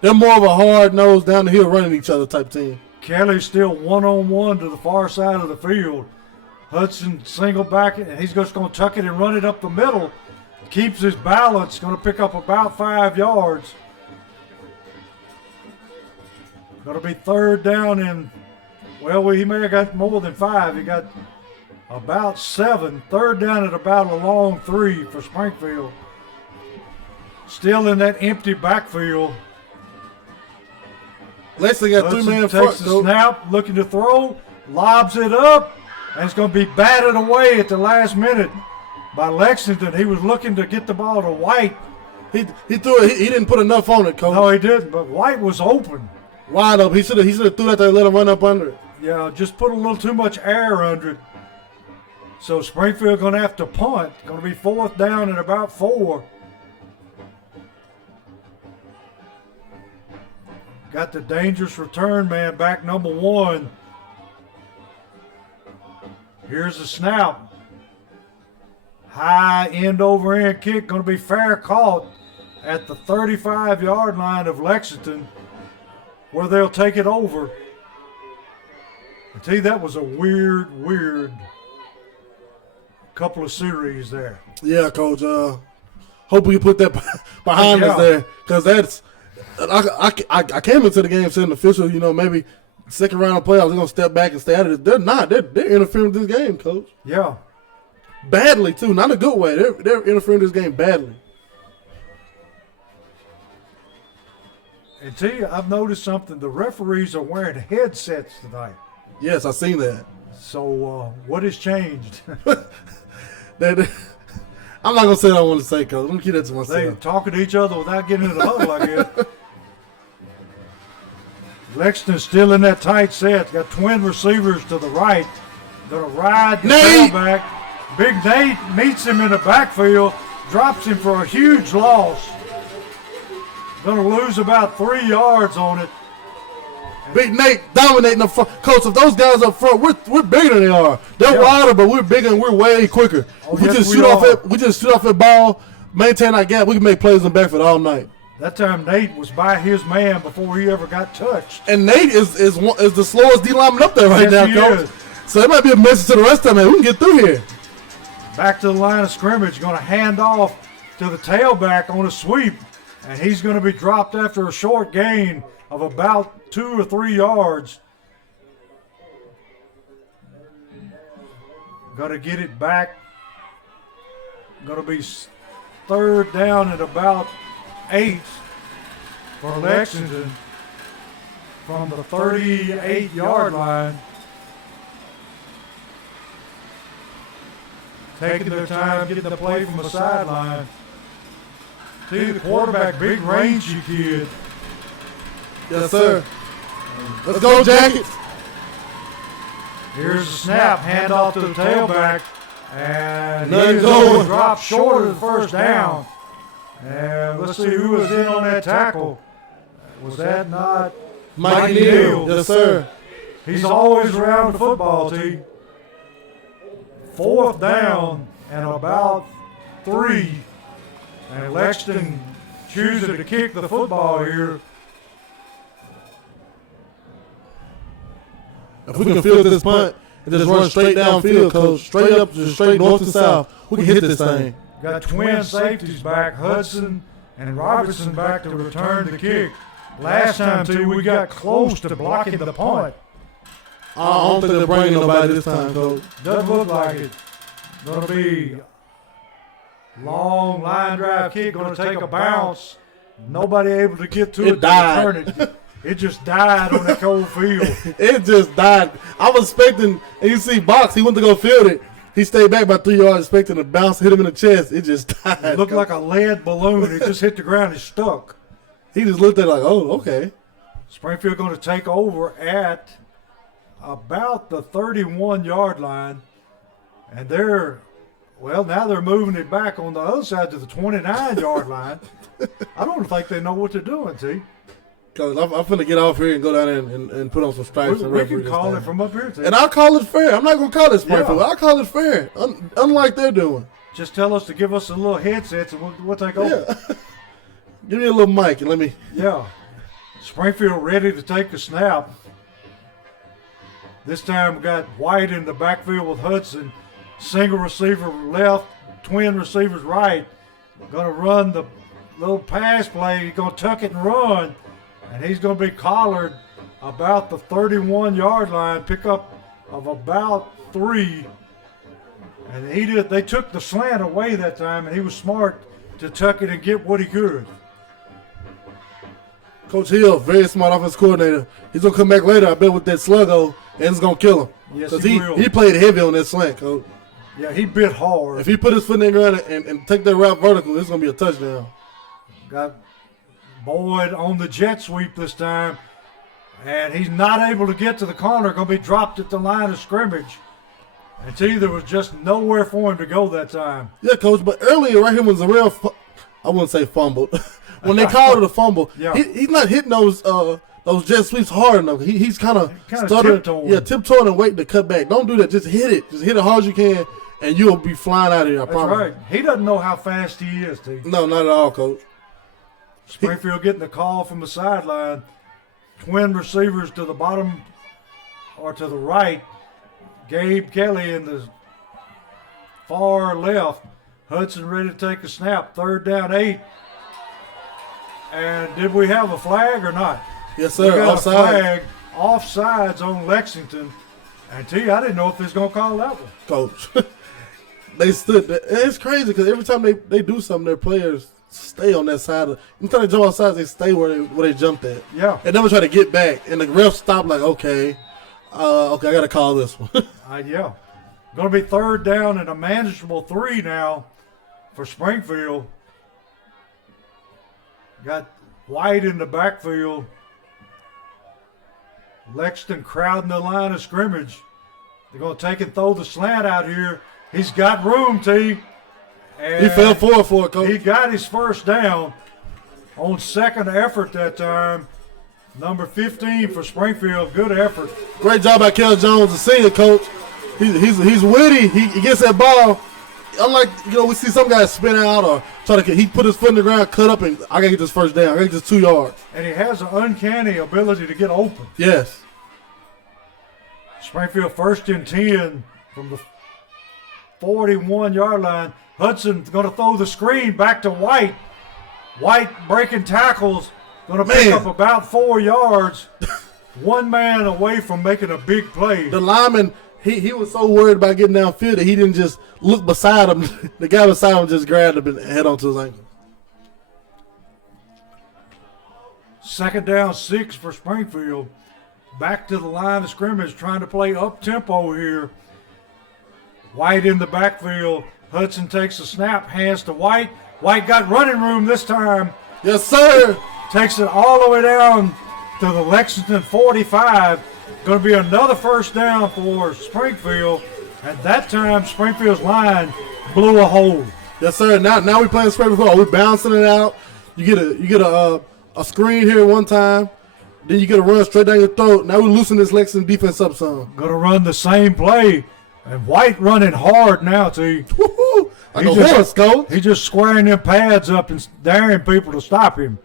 They're more of a hard-nosed, down-the-hill running each other type team. Kelly's still one-on-one to the far side of the field. Hudson single back, and he's just going to tuck it and run it up the middle. Keeps his balance, going to pick up about 5 yards. Going to be 3rd down and Well, he may have got more than 5. He got about 7. Third down at about a long 3 for Springfield. Still in that empty backfield. Lexington got 3-man front. Takes the snap, looking to throw, lobs it up, and it's going to be batted away at the last minute by Lexington. He was looking to get the ball to White. He threw it. He didn't put enough on it, Coach. No, he didn't, but White was open. Wide open. He should have threw that there and let him run up under it. Yeah, just put a little too much air under it. So Springfield going to have to punt. Going to be 4th down and about 4. Got the dangerous return man back, number 1. Here's the snap. High end over end kick, going to be fair caught at the 35-yard line of Lexington, where they'll take it over. I tell you, that was a weird couple of series there. Yeah, Coach. Hope we can put that behind us there, because that's. I came into the game saying official, maybe second round of playoffs, they're gonna step back and stay out of it. They're not. They're interfering with this game, Coach. Yeah. Badly too, not a good way. They're interfering with this game badly. And tell you, I've noticed something. The referees are wearing headsets tonight. Yes, I seen that. So what has changed? I'm not gonna say what I want to say, Coach. Let me keep that to myself. They talking to each other without getting in the huddle, I guess. Lexington's still in that tight set. Got twin receivers to the right. Gonna ride the tailback. Big Nate meets him in the backfield, drops him for a huge loss. Gonna lose about 3 yards on it. Big Nate dominating the front. Coach, if those guys up front, we're bigger than they are. They're wider, but we're bigger and we're way quicker. Oh, if we just shoot off that ball, maintain our gap, we can make plays in the backfield all night. That time Nate was by his man before he ever got touched. And Nate is the slowest D lineman up there right now, Coach. So it might be a message to the rest of them, man. We can get through here. Back to the line of scrimmage, going to hand off to the tailback on a sweep, and he's going to be dropped after a short gain of about 2 or 3 yards. Going to get it back. Going to be 3rd down at about 8 for Lexington from the 38-yard line. Taking their time, getting the play from the sideline. See the quarterback, big rangy kid. Yes, sir. Let's go, Jackets. Here's the snap, handoff to the tailback, and he's going to drop short of the 1st down. And let's see who was in on that tackle. Was that not Mikey Neal? Yes, sir. He's always around the football team. 4th down and about 3. And Lexington choosing to kick the football here. If we can field this punt and just run straight downfield, Coach, straight up, just straight north to south, we can hit this thing. Got twin safeties back, Hudson and Robertson back to return the kick. Last time, too, we got close to blocking the punt. I don't think they're bringing nobody this time, Coach. Doesn't look like it. Going to be long line drive kick, going to take a bounce. Nobody able to get to it to return it. It just died on that cold field. It just died. I was expecting, and you see Box, he went to go field it. He stayed back by 3 yards, expecting a bounce, hit him in the chest. It just died. It looked like a lead balloon. It just hit the ground and stuck. He just looked at it like, oh, okay. Springfield going to take over at about the 31-yard line. And now they're moving it back on the other side to the 29-yard line. I don't think they know what they're doing, T. Because I'm going to get off here and go down there and put on some stripes. We can call it from up here, T. And I'll call it fair. I'm not going to call it Springfield. Yeah. I'll call it fair, unlike they're doing. Just tell us to give us a little headsets and we'll take over. Yeah. Give me a little mic and let me. Yeah. Springfield ready to take the snap. This time we got White in the backfield with Hudson. Single receiver left, twin receivers right. Going to run the little pass play. He's going to tuck it and run. And he's going to be collared about the 31-yard line, pickup of about 3. And they took the slant away that time, and he was smart to tuck it and get what he could. Coach Hill, very smart offensive coordinator. He's going to come back later, I bet, with that sluggo, and it's going to kill him. Yes, Because he will. he played heavy on that slant, Coach. Yeah, he bit hard. If he put his foot in the ground and take that route vertical, it's going to be a touchdown. Got Boyd on the jet sweep this time, and he's not able to get to the corner. Going to be dropped at the line of scrimmage. And T, there was just nowhere for him to go that time. Yeah, Coach, but earlier right here was a real, I wouldn't say fumble. When they called it a fumble, Yeah. he's not hitting those jet sweeps hard enough. He's kind of stuttering. tiptoeing. Yeah, tiptoeing and waiting to cut back. Don't do that. Just hit it. Just hit it hard as you can, and you'll be flying out of here, I That's promise. right. He doesn't know how fast he is, T. No, not at all, Coach. Springfield getting the call from the sideline. Twin receivers to the bottom or to the right. Gabe Kelly in the far left. Hudson ready to take a snap. 3rd down 8. And did we have a flag or not? Yes, We sir. got Offside. a flag. Offsides on Lexington. And T, I didn't know if he's going to call that one. Coach. They stood there. And it's crazy because every time they do something, their players stay on that side. Every time they jump outside, they stay where they jumped at. Yeah. And never try to get back. And the ref stopped like, okay, I got to call this one. Yeah. Going to be 3rd down and a manageable 3 now for Springfield. Got White in the backfield. Lexington crowding the line of scrimmage. They're going to take and throw the slant out here. He's got room, T. And He fell forward for it, Coach. he got his 1st down on 2nd effort that time. Number 15 for Springfield. Good effort. Great job by Kel Jones, the senior coach. He's witty. He gets that ball. Unlike, we see some guys spin out or try to he put his foot in the ground, cut up, and I got to get this 1st down. I got to get this 2 yards. And he has an uncanny ability to get open. Yes. Springfield 1st and 10 from the 41-yard line. Hudson's going to throw the screen back to White. White breaking tackles. Going to pick up about 4 yards. One man away from making a big play. The lineman, he was so worried about getting downfield that he didn't just look beside him. The guy beside him just grabbed him and head onto his ankle. 2nd down 6 for Springfield. Back to the line of scrimmage, trying to play up-tempo here. White in the backfield. Hudson takes a snap, hands to White. White got running room this time. Yes, sir. Takes it all the way down to the Lexington 45. Going to be another 1st down for Springfield. And that time, Springfield's line blew a hole. Yes, sir. Now we playing straight before. We're bouncing it out. You get a screen here one time. Then you get a run straight down your throat. Now we loosen this Lexington defense up some. Going to run the same play. And White running hard now, T. Woo-hoo. Like He a just- horse, Coach. He's just squaring them pads up and daring people to stop him.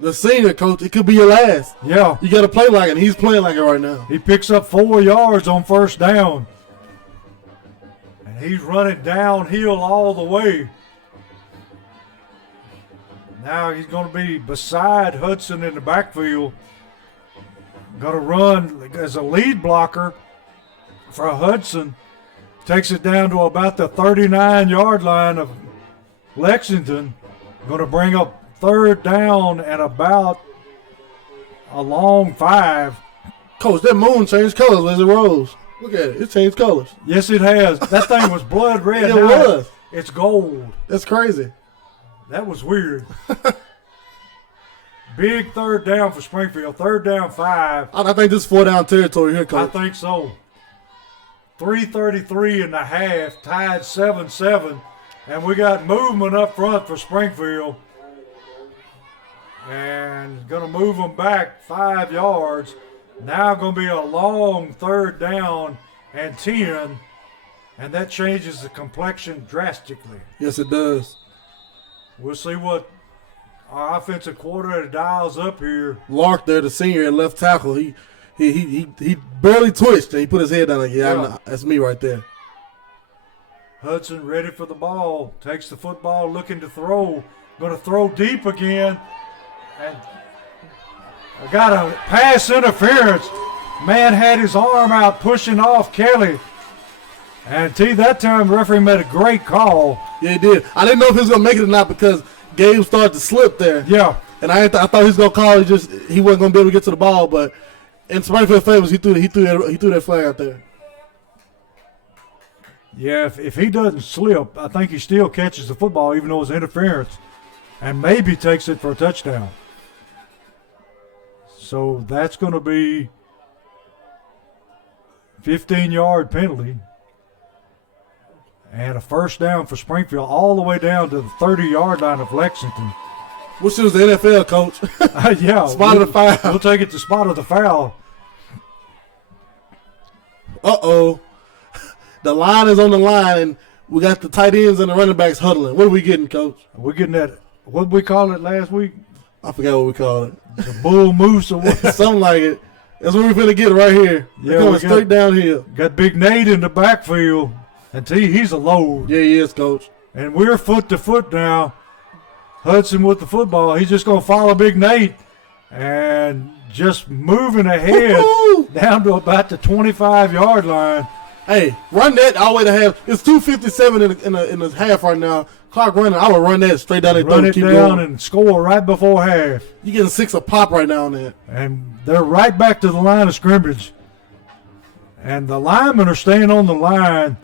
The senior, Coach, it could be your last. Yeah. You got to play like it. He's playing like it right now. He picks up 4 yards on 1st down. And he's running downhill all the way. Now he's going to be beside Hudson in the backfield. Going to run as a lead blocker for Hudson. Takes it down to about the 39-yard line of Lexington. Going to bring up 3rd down and about a long 5. Coach, that moon changed colors as it rose. Look at it. It changed colors. Yes, it has. That thing was blood red. It Now was. It's gold. That's crazy. That was weird. Big 3rd down for Springfield. 3rd down 5. I think this is 4-down territory here, I Coach. think so. 3:33 in the half, tied 7-7. And we got movement up front for Springfield. And going to move them back 5 yards. Now going to be a long 3rd down and 10. And that changes the complexion drastically. Yes, it does. We'll see what our offensive coordinator dials up here. Lark there, the senior at left tackle, he barely twitched and he put his head down like, Yeah. that's me right there. Hudson ready for the ball. Takes the football, looking to throw. Going to throw deep again. got a pass interference. Man had his arm out pushing off Kelly. And that time the referee made a great call. Yeah, he did. I didn't know if he was going to make it or not because Gabe started to slip there. Yeah. And I thought he was going to call it, he wasn't going to be able to get to the ball. But in Springfield favors, he threw that flag out there. Yeah, if he doesn't slip, I think he still catches the football even though it's interference and maybe takes it for a touchdown. So that's going to be 15-yard penalty and a first down for Springfield all the way down to the 30-yard line of Lexington. Which was the NFL, coach. Yeah. Spot of the foul. We'll take it to spot of the foul. Uh-oh. The line is on the line, and we got the tight ends and the running backs huddling. What are we getting, coach? We're getting that, what did we call it last week? I forgot what we called it. The bull moose or what? Something like it. That's what we're finna get right here. Yeah, coming straight downhill. Got Big Nate in the backfield. And he's a load. Yeah, he is, coach. And we're foot to foot now. Hudson with the football. He's just going to follow Big Nate. And just moving ahead down to about the 25-yard line. Hey, run that all the way to half. It's 2:57 in the half right now. Clock running. I would run that straight down. Run it down and score right before half. You're getting 6 a pop right now on that. And they're right back to the line of scrimmage. And the linemen are staying on the line.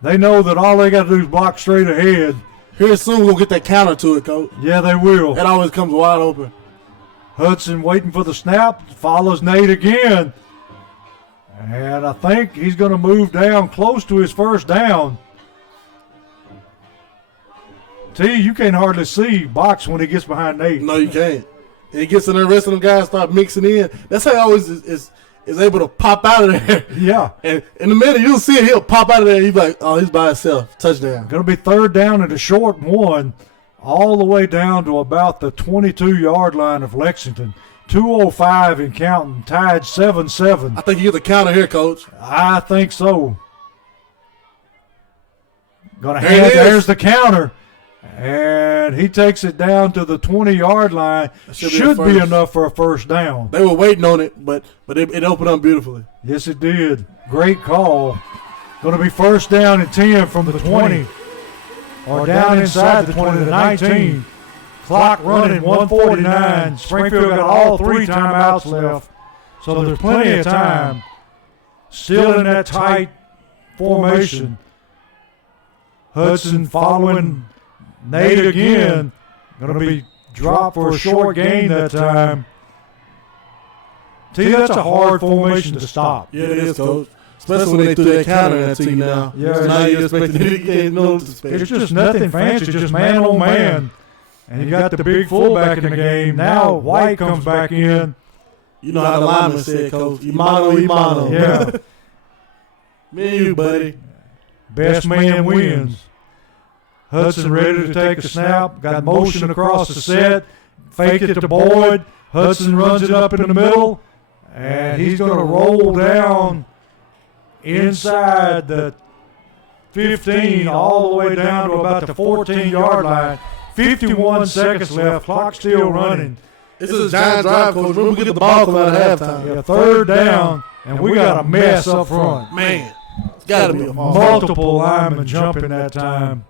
They know that all they got to do is block straight ahead. Here soon we'll get that counter to it, coach. Yeah, they will. That always comes wide open. Hudson waiting for the snap. Follows Nate again. And I think he's going to move down close to his first down. You can't hardly see Box when he gets behind Nate. No, you can't. And he gets in there, the rest of them guys start mixing in. That's how he always is able to pop out of there. Yeah. And in a minute, you'll see it. He'll pop out of there. And he's like, oh, he's by himself. Touchdown. Going to be third down and a short one all the way down to about the 22-yard line of Lexington. 2:05 and counting, tied 7-7. I think you get the counter here, coach. I think so. There's the counter. And he takes it down to the 20-yard line. Should be enough for a first down. They were waiting on it, but it opened up beautifully. Yes, it did. Great call. Going to be first down and 10 from the 20. Or down inside the 20 to the 19. Clock running 1:49. Springfield got all 3 timeouts left. So there's plenty of time. Still in that tight formation. Hudson following Nate again. Going to be dropped for a short gain that time. That's a hard formation to stop. Yeah, it is, coach. Especially when they threw that counter at you now. Yeah, so now you're expecting it's just nothing fancy, just man on man. And you got the big fullback in the game. Now White comes back in. You know how the lineman said, coach. Imano. Yeah. Me and you, buddy. Best man wins. Hudson ready to take a snap. Got motion across the set. Fake it to Boyd. Hudson runs it up in the middle. And he's going to roll down inside the 15 all the way down to about the 14-yard line. 51 seconds left. Clock still running. This is a giant drive, coach. Remember, we get the ball come out at halftime. Yeah, third down, and we got a mess up front. Man, it's got to be a multiple linemen jumping that time.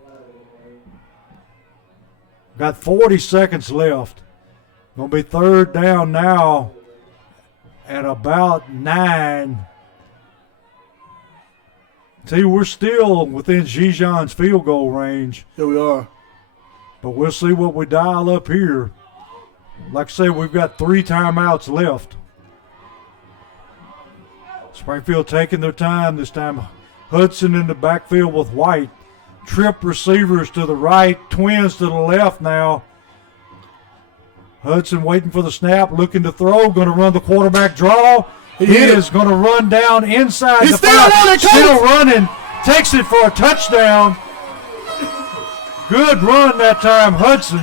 Got 40 seconds left. Going to be third down now at about 9. We're still within Gijon's field goal range. Here we are. But we'll see what we dial up here. Like I say, we've got 3 timeouts left. Springfield taking their time this time. Hudson in the backfield with White. Trip receivers to the right, twins to the left now. Hudson waiting for the snap, looking to throw, going to run the quarterback draw. He is going to run down inside He's the still 5. running, Still running. Takes it for a touchdown. Good run that time, Hudson.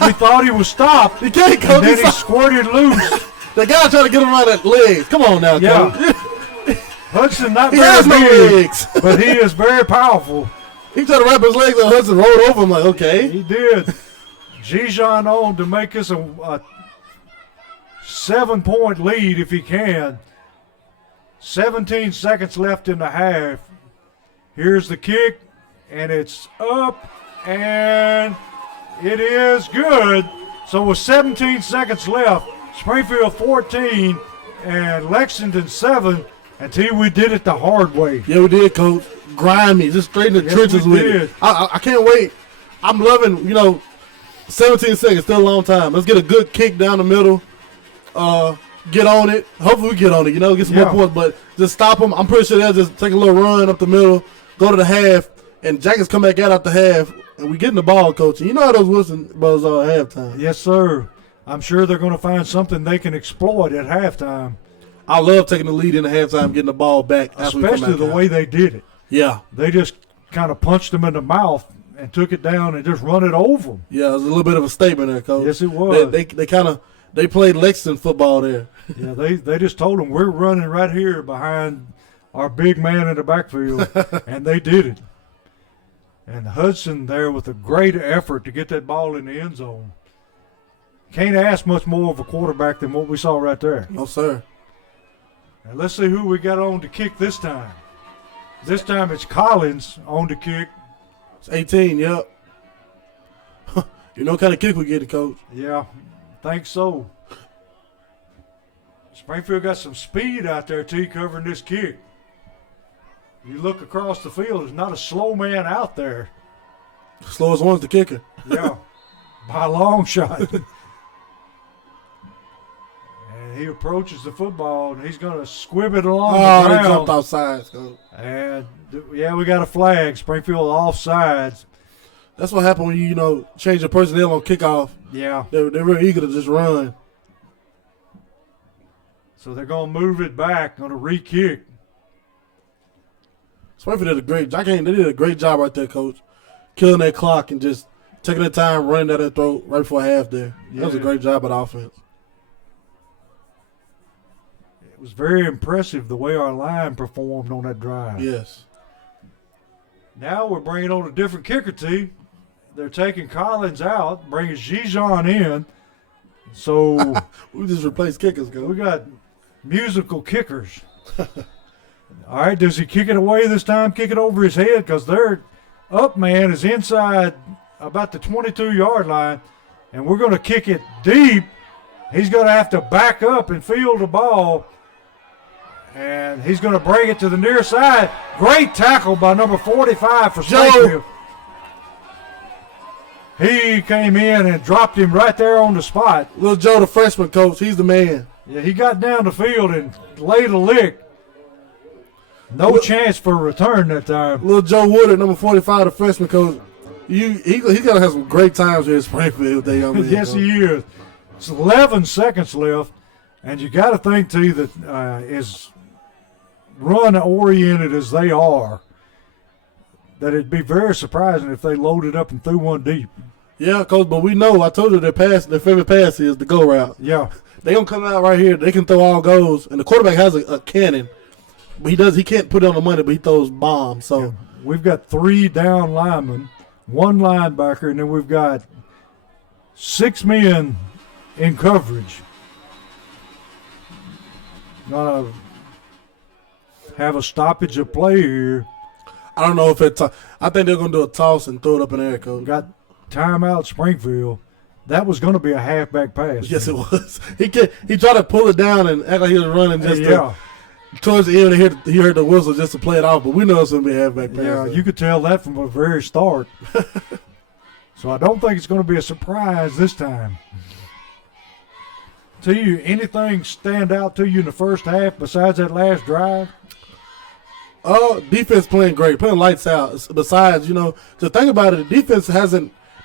We thought he was stopped. He can't go. And then he squirted loose. The guy trying to get him around that legs. Come on now, yeah. coach. Hudson not he very has big, no legs. but he is very powerful. He tried to wrap his legs and Hudson rolled over him like, okay. He did. Gijon on to make us a 7-point lead if he can. 17 seconds left in the half. Here's the kick, and it's up, and it is good. So with 17 seconds left, Springfield 14 and Lexington 7. And T, we did it the hard way. Yeah, we did, Coach. Grimy, just straight in the trenches with it. I can't wait. I'm loving, 17 seconds, still a long time. Let's get a good kick down the middle. Get on it. Hopefully we get on it, get some more points. But just stop them. I'm pretty sure they'll just take a little run up the middle, go to the half, and Jackets come back out the half, and we get in the ball, Coach. And you know how those Wilson brothers are at halftime. Yes, sir. I'm sure they're going to find something they can exploit at halftime. I love taking the lead in the halftime, getting the ball back. Especially the way they did it. Yeah. They just kind of punched them in the mouth and took it down and just run it over them. Yeah, it was a little bit of a statement there, Coach. Yes, it was. They played Lexington football there. Yeah, they just told them, we're running right here behind our big man in the backfield, and they did it. And Hudson there with a great effort to get that ball in the end zone. Can't ask much more of a quarterback than what we saw right there. No, sir. And let's see who we got on to kick this time. This time it's Collins on to kick. It's 18, yep. You know what kind of kick we get, Coach? Yeah, think so. Springfield got some speed out there, T, covering this kick. You look across the field, there's not a slow man out there. Slowest one's the kicker. Yeah, by a long shot. And he approaches the football, and he's going to squib it along the ground. They jumped off sides, Coach. And, yeah, we got a flag. Springfield offsides. That's what happened when you, change the personnel on kickoff. Yeah. They're real eager to just run. So they're going to move it back, going to re-kick. Springfield did a great job. They did a great job right there, Coach. Killing that clock and just taking their time, running down their throat right before half there. Yeah. That was a great job by the offense. It was very impressive the way our line performed on that drive. Yes. Now we're bringing on a different kicker, T. They're taking Collins out, bringing Gijon in. So we just replaced kickers, Coach. We got musical kickers. All right, does he kick it away this time? Kick it over his head? Because their up man is inside about the 22-yard line, and we're going to kick it deep. He's going to have to back up and field the ball, and he's going to bring it to the near side. Great tackle by number 45 for Springfield. He came in and dropped him right there on the spot. Little Joe, the freshman, Coach, he's the man. Yeah, he got down the field and laid a lick. No chance for a return that time. Little Joe Woodard, number 45, the freshman, Coach. He's going to have some great times here at Springfield. Yes, he is. It's 11 seconds left, and you got to think, too, that as run-oriented as they are, that it'd be very surprising if they loaded up and threw one deep. Yeah, Coach, but we know, I told you their favorite pass is the go route. Yeah. They're going to come out right here. They can throw all goals, and the quarterback has a cannon. But he can't put it on the money, but he throws bombs. So yeah. We've got 3 down linemen, 1 linebacker, and then we've got 6 men in coverage. Gonna have a stoppage of play here. I don't know if I think they're gonna do a toss and throw it up in the air, Coach. Got timeout Springfield. That was going to be a halfback pass. Yes, it was. He tried to pull it down and act like he was running just towards the end. He heard the whistle just to play it off, but we know it's going to be a halfback pass. Yeah, you could tell that from the very start. So I don't think it's going to be a surprise this time. To you, anything stand out to you in the first half besides that last drive? Defense playing great, playing lights out. Besides, to think about it, the defense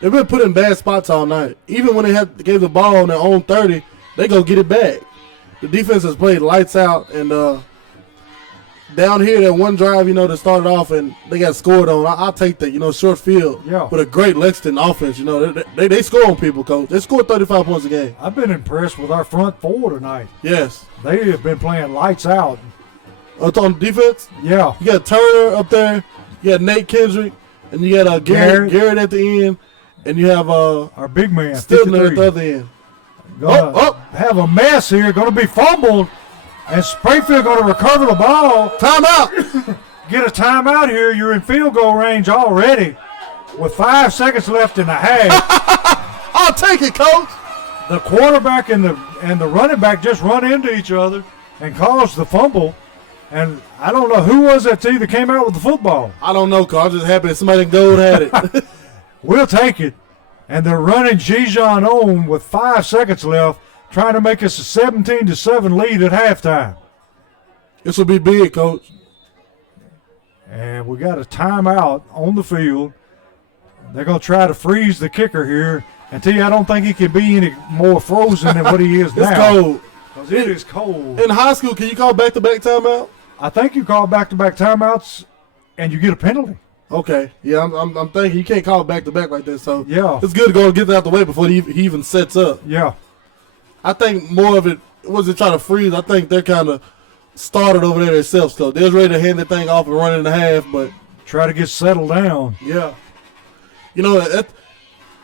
they've been put in bad spots all night. Even when they gave the ball on their own 30, they go get it back. The defense has played lights out, and down here, that one drive, that started off and they got scored on. I'll take that, short field with a great Lexington offense. They score on people, Coach. They scored 35 points a game. I've been impressed with our front four tonight. Yes. They have been playing lights out. On defense? Yeah. You got Turner up there. You got Nate Kendrick. And you got Garrett at the end. And you have our big man, Stiltner at the other end. have a mess here. Going to be fumbled, and Springfield going to recover the ball. Timeout. Get a timeout here. You're in field goal range already with 5 seconds left in the half. I'll take it, coach. The quarterback and the running back just run into each other and caused the fumble. And I don't know who was that team that came out with the football. I don't know, coach. I'm just happy that somebody in gold had it. We'll take it. And they're running Gijon on with 5 seconds left, trying to make us a 17-7 lead at halftime. This will be big, coach. And we got a timeout on the field. They're going to try to freeze the kicker here. And tell you, I don't think he can be any more frozen than what he is now. It's cold. Because it is cold. In high school, can you call back-to-back timeout? I think you call back-to-back timeouts and you get a penalty. Okay. Yeah, I'm thinking you can't call back-to-back like this. So yeah, it's good to go and get that out the way before he even sets up. Yeah. I think more of it wasn't trying to freeze. I think they're kind of started over there themselves. So they was ready to hand the thing off and run in the half, but try to get settled down. Yeah. You know,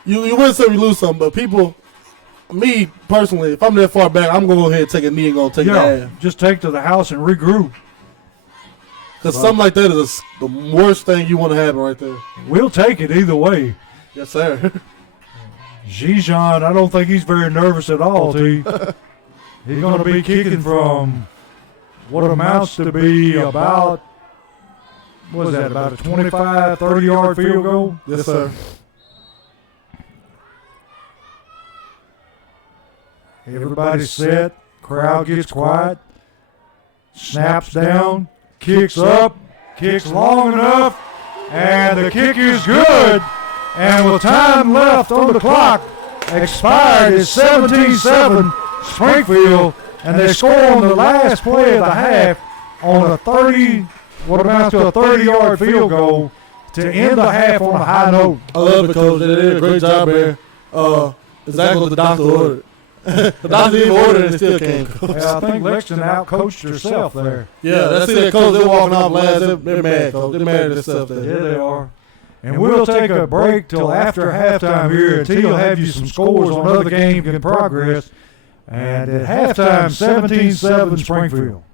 you win some, you lose some, but people, me personally, if I'm that far back, I'm going to go ahead and take a knee and go take the half. Just take to the house and regroup. Because something like that is the worst thing you want to happen right there. We'll take it either way. Yes, sir. Gijon, I don't think he's very nervous at all, T. He's going to be kicking from what amounts to be about, what is that, about a 25, 30-yard field goal? Yes, sir. Everybody's set. Crowd gets quiet. Snaps down. Kicks up. Kicks long enough. And the kick is good. And with time left on the clock, expired is 17-7 Springfield. And they score on the last play of the half on a 30-yard field goal to end the half on a high note. I love it, Coach. They did a great job there. Exactly what the doctor ordered. The doctor didn't order it and it still came, Coach. Yeah, I think Lexington out-coached herself there. Yeah, that's it, Coach. They're walking off last. They're mad, Coach. They're mad at themselves there. Yeah, they are. And we'll take a break till after halftime here until he'll have you some scores on other games in progress. And at halftime, 17-7 Springfield.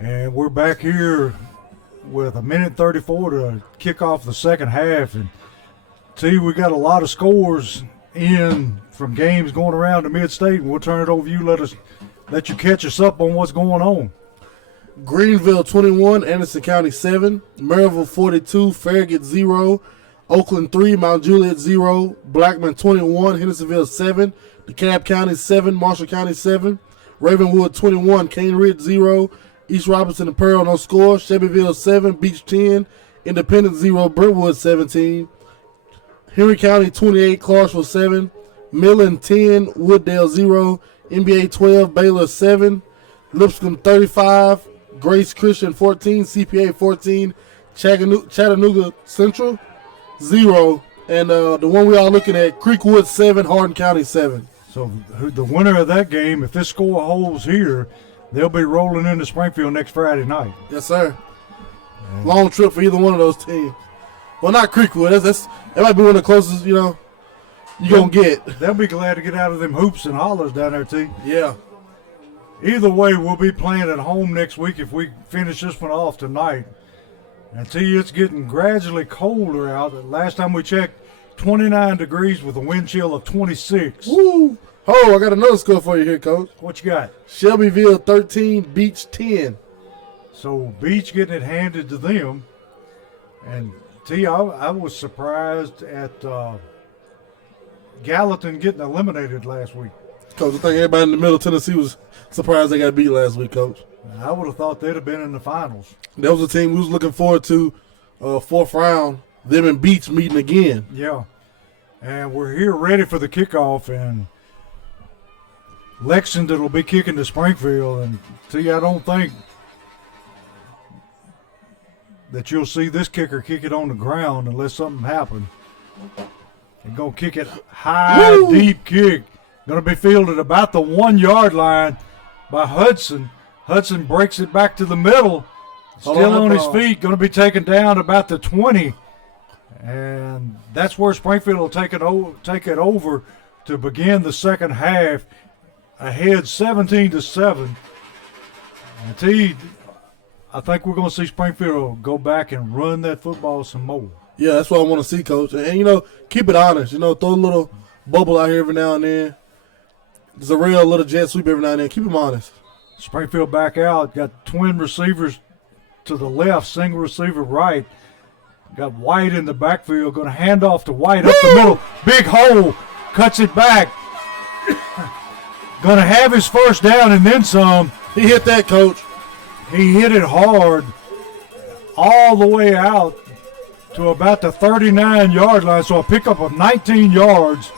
And we're back here with 1:34 to kick off the second half. And we got a lot of scores in from games going around the mid-state. And we'll turn it over to you. Let you catch us up on what's going on. Greenville 21, Anderson County 7, Maryville 42, Farragut 0, Oakland 3, Mount Juliet 0, Blackman 21, Hendersonville 7, DeKalb County 7, Marshall County 7, Ravenwood 21, Cane Ridge 0, East Robinson and Pearl no score, Shelbyville 7, Beach 10, Independence 0, Brentwood 17, Henry County 28, Clarksville 7, Millen 10, Wooddale 0, NBA 12, Baylor 7, Lipscomb 35, Grace Christian 14, CPA 14, Chattanooga Central 0, and the one we are looking at, Creekwood 7, Hardin County 7. So the winner of that game, if this score holds here, they'll be rolling into Springfield next Friday night. Yes, sir. Long trip for either one of those teams. Well, not Creekwood. That might be one of the closest, you're going to get. They'll be glad to get out of them hoops and hollers down there, T. Yeah. Either way, we'll be playing at home next week if we finish this one off tonight. And T, it's getting gradually colder out. Last time we checked, 29 degrees with a wind chill of 26. Woo! Oh, I got another score for you here, Coach. What you got? Shelbyville 13, Beach 10. So Beach getting it handed to them. And T, I was surprised at Gallatin getting eliminated last week. Coach, I think everybody in the middle of Tennessee was surprised they got beat last week, Coach. I would have thought they'd have been in the finals. That was a team we was looking forward to, fourth round, them and Beach meeting again. Yeah. And we're here ready for the kickoff, and Lexington will be kicking to Springfield. And T, I don't think that you'll see this kicker kick it on the ground unless something happens. They're going to kick it high, Woo! Deep kick. Going to be fielded about the 1 yard line by Hudson. Hudson breaks it back to the middle. Still on his feet. Going to be taken down about the 20. And that's where Springfield will take it over to begin the second half. Ahead 17-7. And T, I think we're going to see Springfield go back and run that football some more. Yeah, that's what I want to see, Coach. And, keep it honest. Throw a little bubble out here every now and then. There's a real little jet sweep every now and then. Keep them honest. Springfield back out. Got twin receivers to the left, single receiver right. Got White in the backfield. Going to hand off to White up the middle. Big hole. Cuts it back. Going to have his first down and then some. He hit that, Coach. He hit it hard all the way out to about the 39-yard line. So a pickup of 19 yards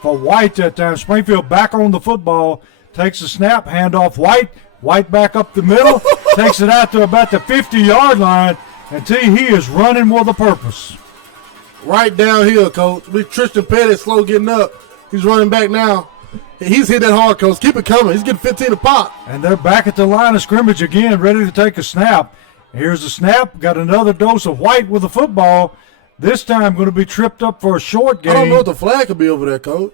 for White that time. Springfield back on the football. Takes the snap, hand off White. White back up the middle. Takes it out to about the 50-yard line. And he is running with a purpose. Right downhill, Coach. With Tristan Pettit slow getting up. He's running back now. He's hit that hard, Coach. Keep it coming. He's getting 15 a pop. And they're back at the line of scrimmage again, ready to take a snap. Here's the snap. Got another dose of White with the football. This time going to be tripped up for a short gain. I don't know what the flag could be over there, Coach.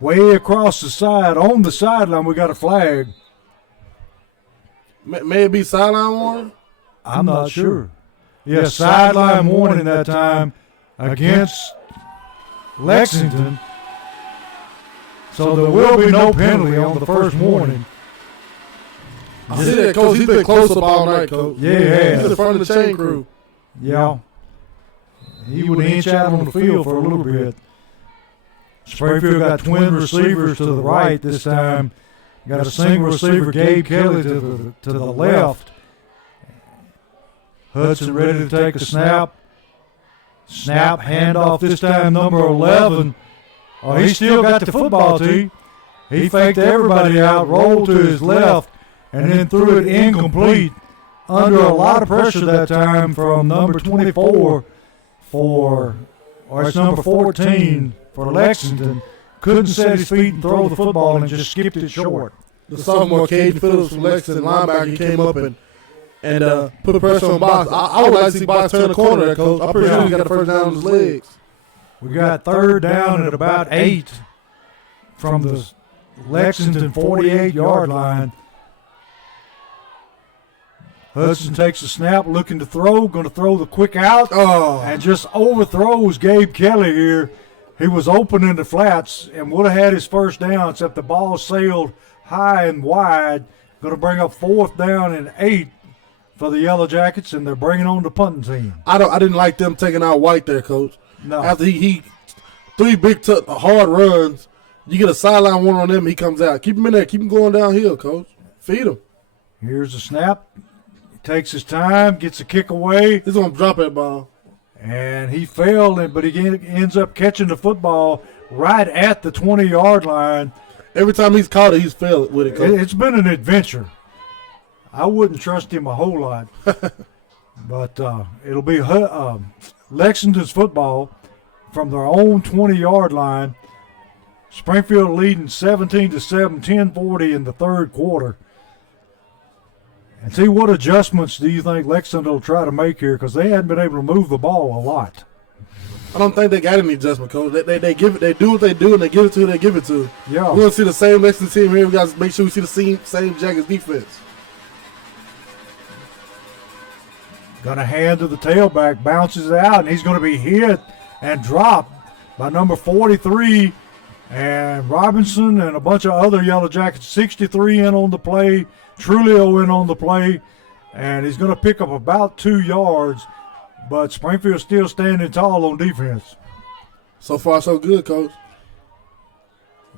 Way across the side, on the sideline, we got a flag. May it be sideline warning? I'm not sure. Yeah, sideline warning that time against Lexington. So there will be no penalty on the first warning. I see that, Coach. He's been close up all night, Coach. Yeah, he has. He's in front of the chain crew. Yeah. He would inch out on the field for a little bit. Springfield got twin receivers to the right this time. Got a single receiver, Gabe Kelly, to the left. Hudson ready to take a snap. Snap, handoff this time, number 11. Oh, he still got the football, T. He faked everybody out, rolled to his left, and then threw it incomplete. Under a lot of pressure that time from number 24 or it's number 14 for Lexington. Couldn't set his feet and throw the football and just skipped it short. The sophomore, Caden Phillips from Lexington, linebacker, he came up and put pressure on Box. I would like to see Box turn the corner there, Coach. I'm pretty sure he got the first down on his legs. We got third down at about 8 from the Lexington 48-yard line. Hudson takes a snap, looking to throw, going to throw the quick out, Oh. and just overthrows Gabe Kelly here. He was open in the flats and would have had his first down, except the ball sailed high and wide. Going to bring up 4th down and 8 for the Yellow Jackets, and they're bringing on the punting team. I didn't like them taking out White there, Coach. No. After he 3 big hard runs, you get a sideline one on them, he comes out. Keep him in there. Keep him going downhill, Coach. Feed him. Here's the snap. He takes his time, gets a kick away. He's going to drop that ball. And he failed, but he ends up catching the football right at the 20-yard line. Every time he's caught it, he's failed with it, Coach. It's been an adventure. I wouldn't trust him a whole lot. But it'll be Lexington's football from their own 20-yard line. Springfield leading 17-7, 10:40 in the third quarter. And see, what adjustments do you think Lexington will try to make here? Because they hadn't been able to move the ball a lot. I don't think they got any adjustment, Coach. They give it. They do what they do, and they give it to who they give it to. Yeah. We're going to see the same Lexington team here. We got to make sure we see the same Jackets defense. Going to hand to the tailback, bounces it out, and he's going to be hit and dropped by number 43. And Robinson and a bunch of other Yellow Jackets, 63 in on the play, Trulio in on the play, and he's going to pick up about 2 yards, but Springfield's still standing tall on defense. So far, so good, Coach.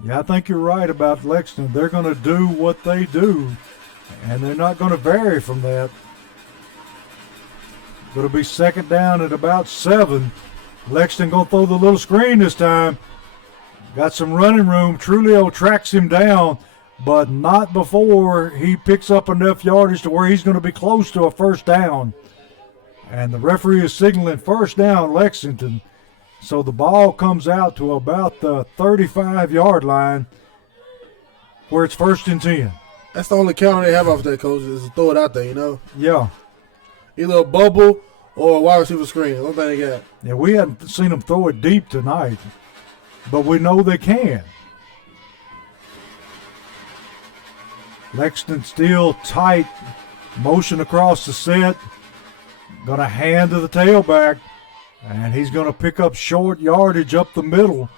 Yeah, I think you're right about Lexington. They're going to do what they do, and they're not going to vary from that. Going to be 2nd down at about 7. Lexington going to throw the little screen this time. Got some running room. Trulio tracks him down, but not before he picks up enough yardage to where he's going to be close to a first down. And the referee is signaling first down Lexington. So the ball comes out to about the 35-yard line where it's 1st and 10. That's the only counter they have off that, Coach, is to throw it out there, you know? Yeah. Either a bubble or a wide receiver screen. One thing they got. Yeah, we hadn't seen them throw it deep tonight, but we know they can. Lexington still tight. Motion across the set. Going to hand to the tailback. And he's going to pick up short yardage up the middle.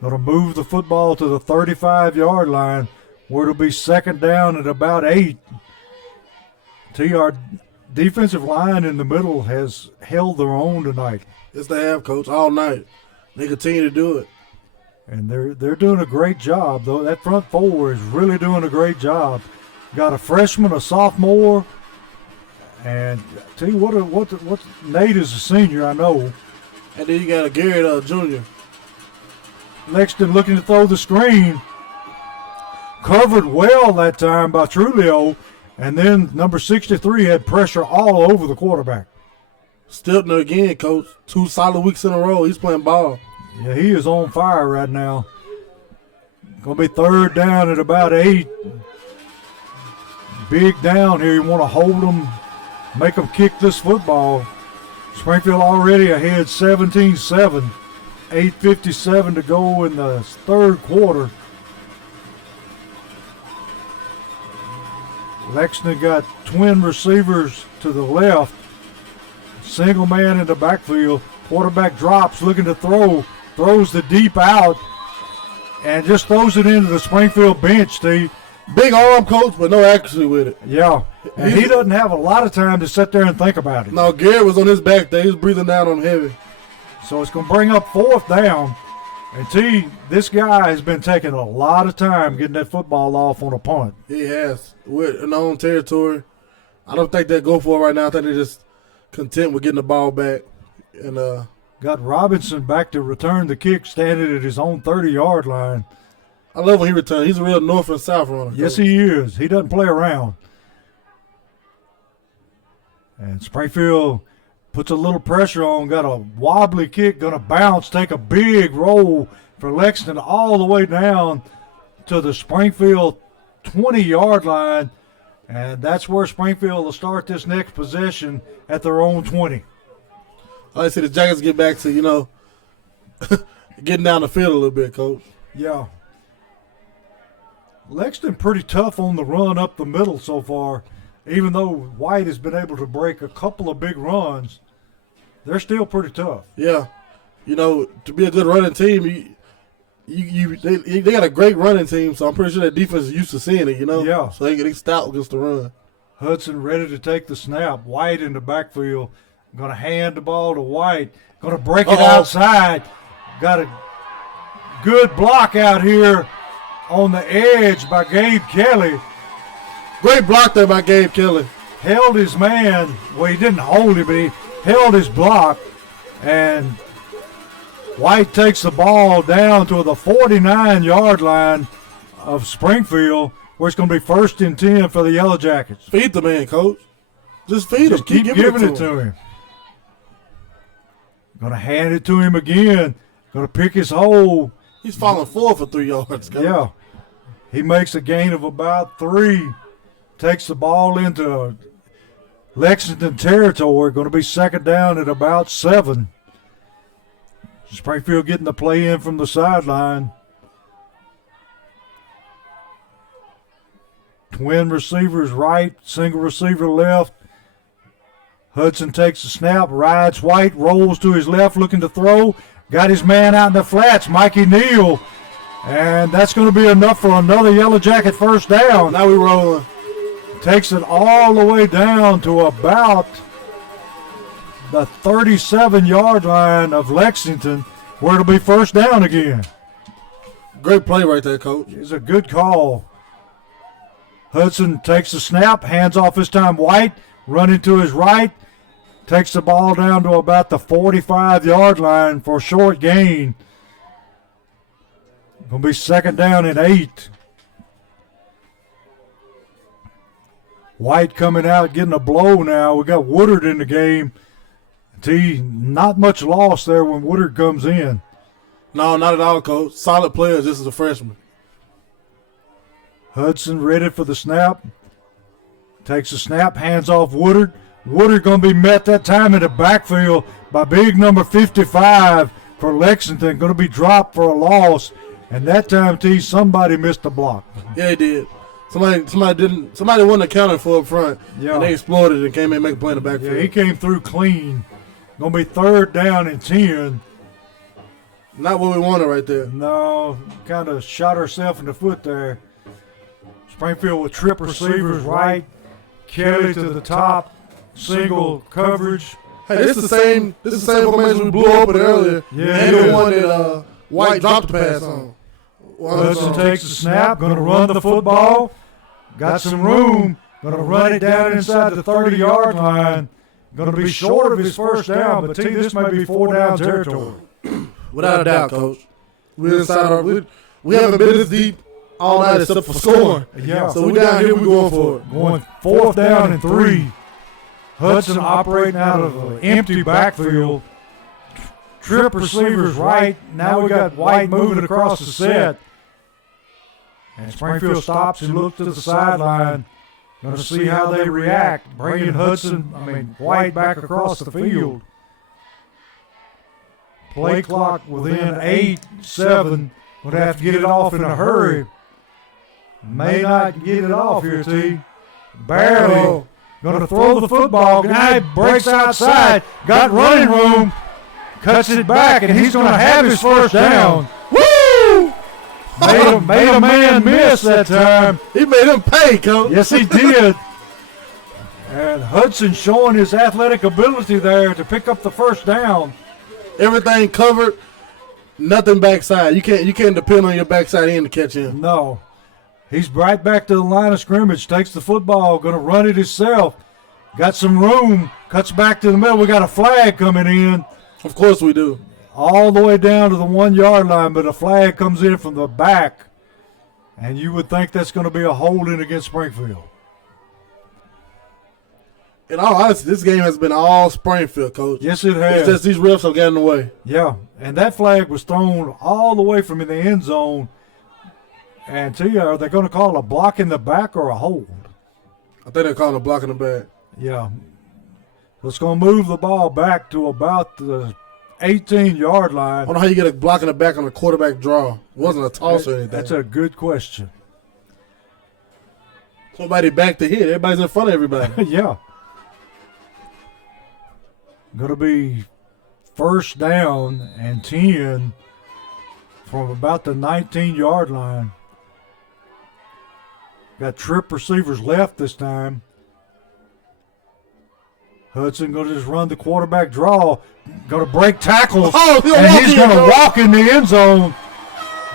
Going to move the football to the 35-yard line where it'll be 2nd down at about 8. Our defensive line in the middle has held their own tonight. Yes, they have, Coach, all night. They continue to do it. And they're doing a great job, though. That front four is really doing a great job. Got a freshman, a sophomore, and tell you what Nate is a senior, I know. And then you got a Garrett Jr. Lexington looking to throw the screen. Covered well that time by Trulio, and then number 63 had pressure all over the quarterback. Stiltner again, Coach. 2 solid weeks in a row. He's playing ball. Yeah, he is on fire right now. Going to be 3rd down at about 8. Big down here. You want to hold them, make them kick this football. Springfield already ahead 17-7. 8:57 to go in the third quarter. Lexington got twin receivers to the left. Single man in the backfield. Quarterback drops, looking to throw. Throws the deep out. And just throws it into the Springfield bench, Steve. Big arm, Coach, but no accuracy with it. Yeah. And he doesn't have a lot of time to sit there and think about it. No, Garrett was on his back there. He was breathing down on him heavy. So it's going to bring up 4th down. And this guy has been taking a lot of time getting that football off on a punt. He has. We're in our own territory. I don't think they'll go for it right now. I think they're just content with getting the ball back. And got Robinson back to return the kick, standing at his own 30-yard line. I love when he returns. He's a real north and south runner. Yes, he is. He doesn't play around. And Springfield puts a little pressure on, got a wobbly kick, going to bounce, take a big roll for Lexington all the way down to the Springfield 20-yard line. And that's where Springfield will start this next possession at their own 20. I see the Jackets get back to, getting down the field a little bit, Coach. Yeah. Lexington pretty tough on the run up the middle so far. even though White has been able to break a couple of big runs, they're still pretty tough. Yeah. To be a good running team, they got a great running team, so I'm pretty sure that defense is used to seeing it, Yeah. So they stout against the run. Hudson ready to take the snap. White in the backfield. Going to hand the ball to White. Going to break it outside. Got a good block out here on the edge by Gabe Kelly. Great block there by Gabe Kelly. Held his man. Well, he didn't hold him, but he held his block. And White takes the ball down to the 49-yard line of Springfield, where it's going to be 1st and 10 for the Yellow Jackets. Feed the man, Coach. Just feed him. Keep giving it to him. Going to hand it to him again. Going to pick his hole. He's falling forward for 3 yards. Coach. Yeah. He makes a gain of about 3. Takes the ball into Lexington territory. Going to be 2nd down at about 7. Springfield getting the play in from the sideline. Twin receivers right, single receiver left. Hudson takes the snap, rides White, rolls to his left looking to throw. Got his man out in the flats, Mikey Neal. And that's going to be enough for another Yellow Jacket 1st down. Now we're rolling. Takes it all the way down to about the 37-yard line of Lexington, where it'll be 1st down again. Great play right there, Coach. It's a good call. Hudson takes the snap, hands off this time White, running to his right, takes the ball down to about the 45-yard line for a short gain. Going to be 2nd down and 8. White coming out, getting a blow now. We got Woodard in the game. Not much loss there when Woodard comes in. No, not at all, Coach. Solid players. This is a freshman. Hudson ready for the snap. Takes the snap, hands off Woodard. Woodard going to be met that time in the backfield by big number 55 for Lexington. Going to be dropped for a loss. And that time, somebody missed the block. Yeah, he did. Somebody wasn't accounted for up front. Yeah. And they exploded and came in and make a play in the backfield. Yeah, he came through clean. Going to be 3rd down and 10. Not what we wanted right there. No, kind of shot herself in the foot there. Springfield with trip receivers right. Kelly to the top. Single coverage. Hey, this is the same formation we blew open earlier. Yeah, and the one that White dropped the pass on. Hudson takes the snap, going to run the football. Got some room. Going to run it down inside the 30-yard line. Going to be short of his 1st down, but this may be 4 down territory. Without a doubt, Coach. We're inside we haven't been this deep all night except for scoring. Yeah. So we down here, we're going for it. Going 4th down and 3. Hudson operating out of an empty backfield. Trip receivers right. Now we got White moving across the set. And Springfield stops and looks to the sideline. Going to see how they react. Bringing White back across the field. Play clock within 8, 7. Going to have to get it off in a hurry. May not get it off here, T. Barely. Going to throw the football. Guy breaks outside. Got running room. Cuts it back, and he's going to have his 1st down. Woo! Made a man miss that time. He made him pay, Coach. Yes, he did. And Hudson showing his athletic ability there to pick up the 1st down. Everything covered, nothing backside. You can't depend on your backside end to catch him. No. He's right back to the line of scrimmage, takes the football, going to run it himself. Got some room, cuts back to the middle. We got a flag coming in. Of course we do. All the way down to the 1-yard line, but a flag comes in from the back. And you would think that's going to be a holding against Springfield. In all honesty, this game has been all Springfield, Coach. Yes, it has. It's just these refs have gotten in the way. Yeah, and that flag was thrown all the way from in the end zone. And Tia, are they going to call a block in the back or a hold? I think they're calling a block in the back. Yeah. So it's going to move the ball back to about the 18-yard line. I don't know how you get a block in the back on a quarterback draw. It wasn't a toss or anything. That's a good question. Nobody back to hit. Everybody's in front of everybody. Yeah. Going to be first down and 10 from about the 19-yard line. Got trip receivers left this time. Hudson going to just run the quarterback draw. Going to break tackles. Oh, and he's going to walk in the end zone.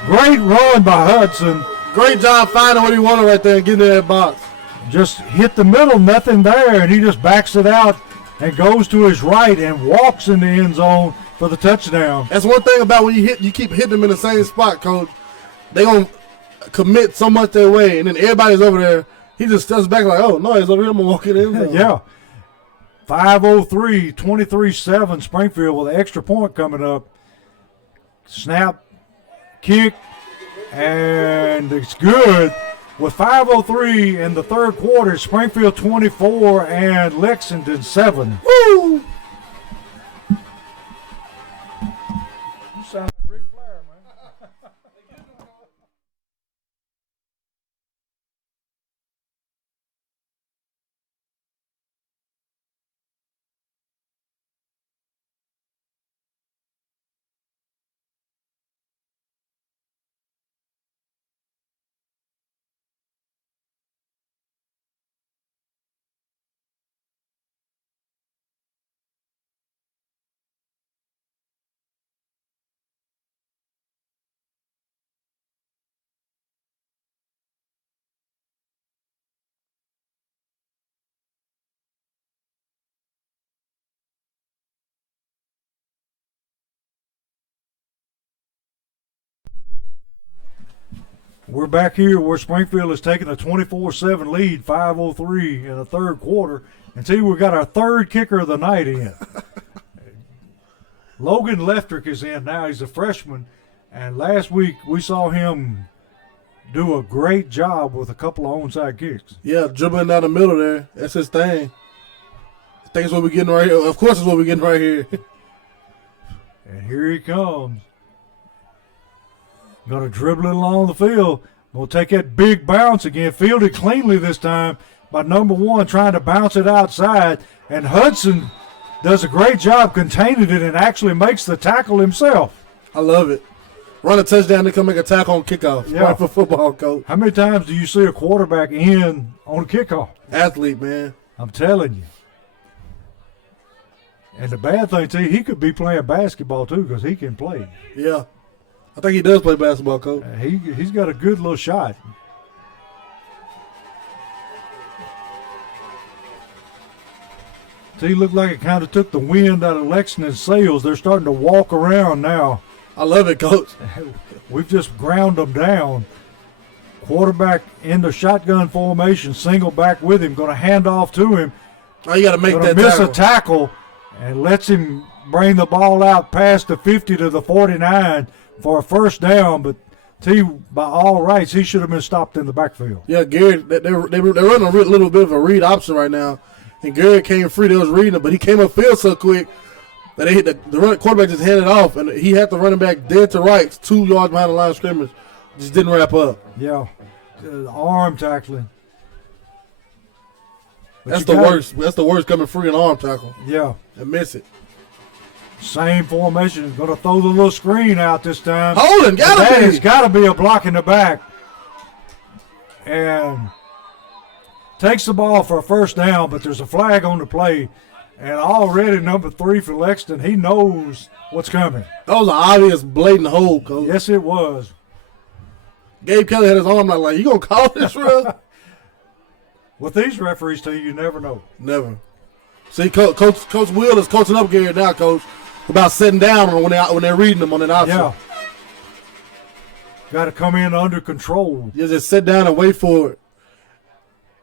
Great run by Hudson. Great job finding what he wanted right there and getting in that box. Just hit the middle, nothing there, and he just backs it out and goes to his right and walks in the end zone for the touchdown. That's one thing about when you keep hitting them in the same spot, Coach. They gonna commit so much their way, and then everybody's over there. He just steps back like, oh no, he's over here. I'm gonna walk in the end zone. Yeah. 5:03, 23-7 Springfield with an extra point coming up. Snap, kick, and it's good. With 5:03 in the third quarter, Springfield 24 and Lexington 7. Woo! You sound like Ric Flair, man. We're back here where Springfield is taking a 24-7 lead, 5:03 in the third quarter. And see, we got our third kicker of the night in. Logan Leftrick is in now. He's a freshman. And last week we saw him do a great job with a couple of onside kicks. Yeah, dribbling down the middle there. That's his thing. I think it's what we're getting right here. Of course it's what we're getting right here. And here he comes. Going to dribble it along the field. Going to take that big bounce again. Fielded cleanly this time by number one, trying to bounce it outside. And Hudson does a great job containing it and actually makes the tackle himself. I love it. Run a touchdown, then come make a tackle on kickoff. Yeah. Right for football, Coach. How many times do you see a quarterback in on a kickoff? Athlete, man. I'm telling you. And the bad thing, too, he could be playing basketball, too, because he can play. Yeah. I think he does play basketball, Coach. He's got a good little shot. He looked like it kind of took the wind out of Lexington's sails. They're starting to walk around now. I love it, Coach. We've just ground them down. Quarterback in the shotgun formation, single back with him, going to hand off to him. Oh, you got to make that miss tackle. a tackle and lets him bring the ball out past the 50 to the 49 for a first down. But by all rights, he should have been stopped in the backfield. Yeah, Garrett, they're running a little bit of a read option right now. And Garrett came free. They was reading it, but he came upfield so quick that they hit the quarterback just handed off, and he had the running back dead to right, 2 yards behind the line of scrimmage. Just didn't wrap up. Yeah, arm tackling. That's the worst. That's the worst, coming free and arm tackle. Yeah. And miss it. Same formation. Going to throw the little screen out this time. Holding, gotta be. It's got to be a block in the back. And takes the ball for a first down, but there's a flag on the play. And already number 3 for Lexington, he knows what's coming. That was an obvious, blatant hold, Coach. Yes, it was. Gabe Kelly had his arm like, you going to call this, bro? With these referees, too, you never know. Never. See, Coach Will is coaching up Garrett now, Coach, about sitting down when they're reading them on an option. Yeah. Got to come in under control. You just sit down and wait for it.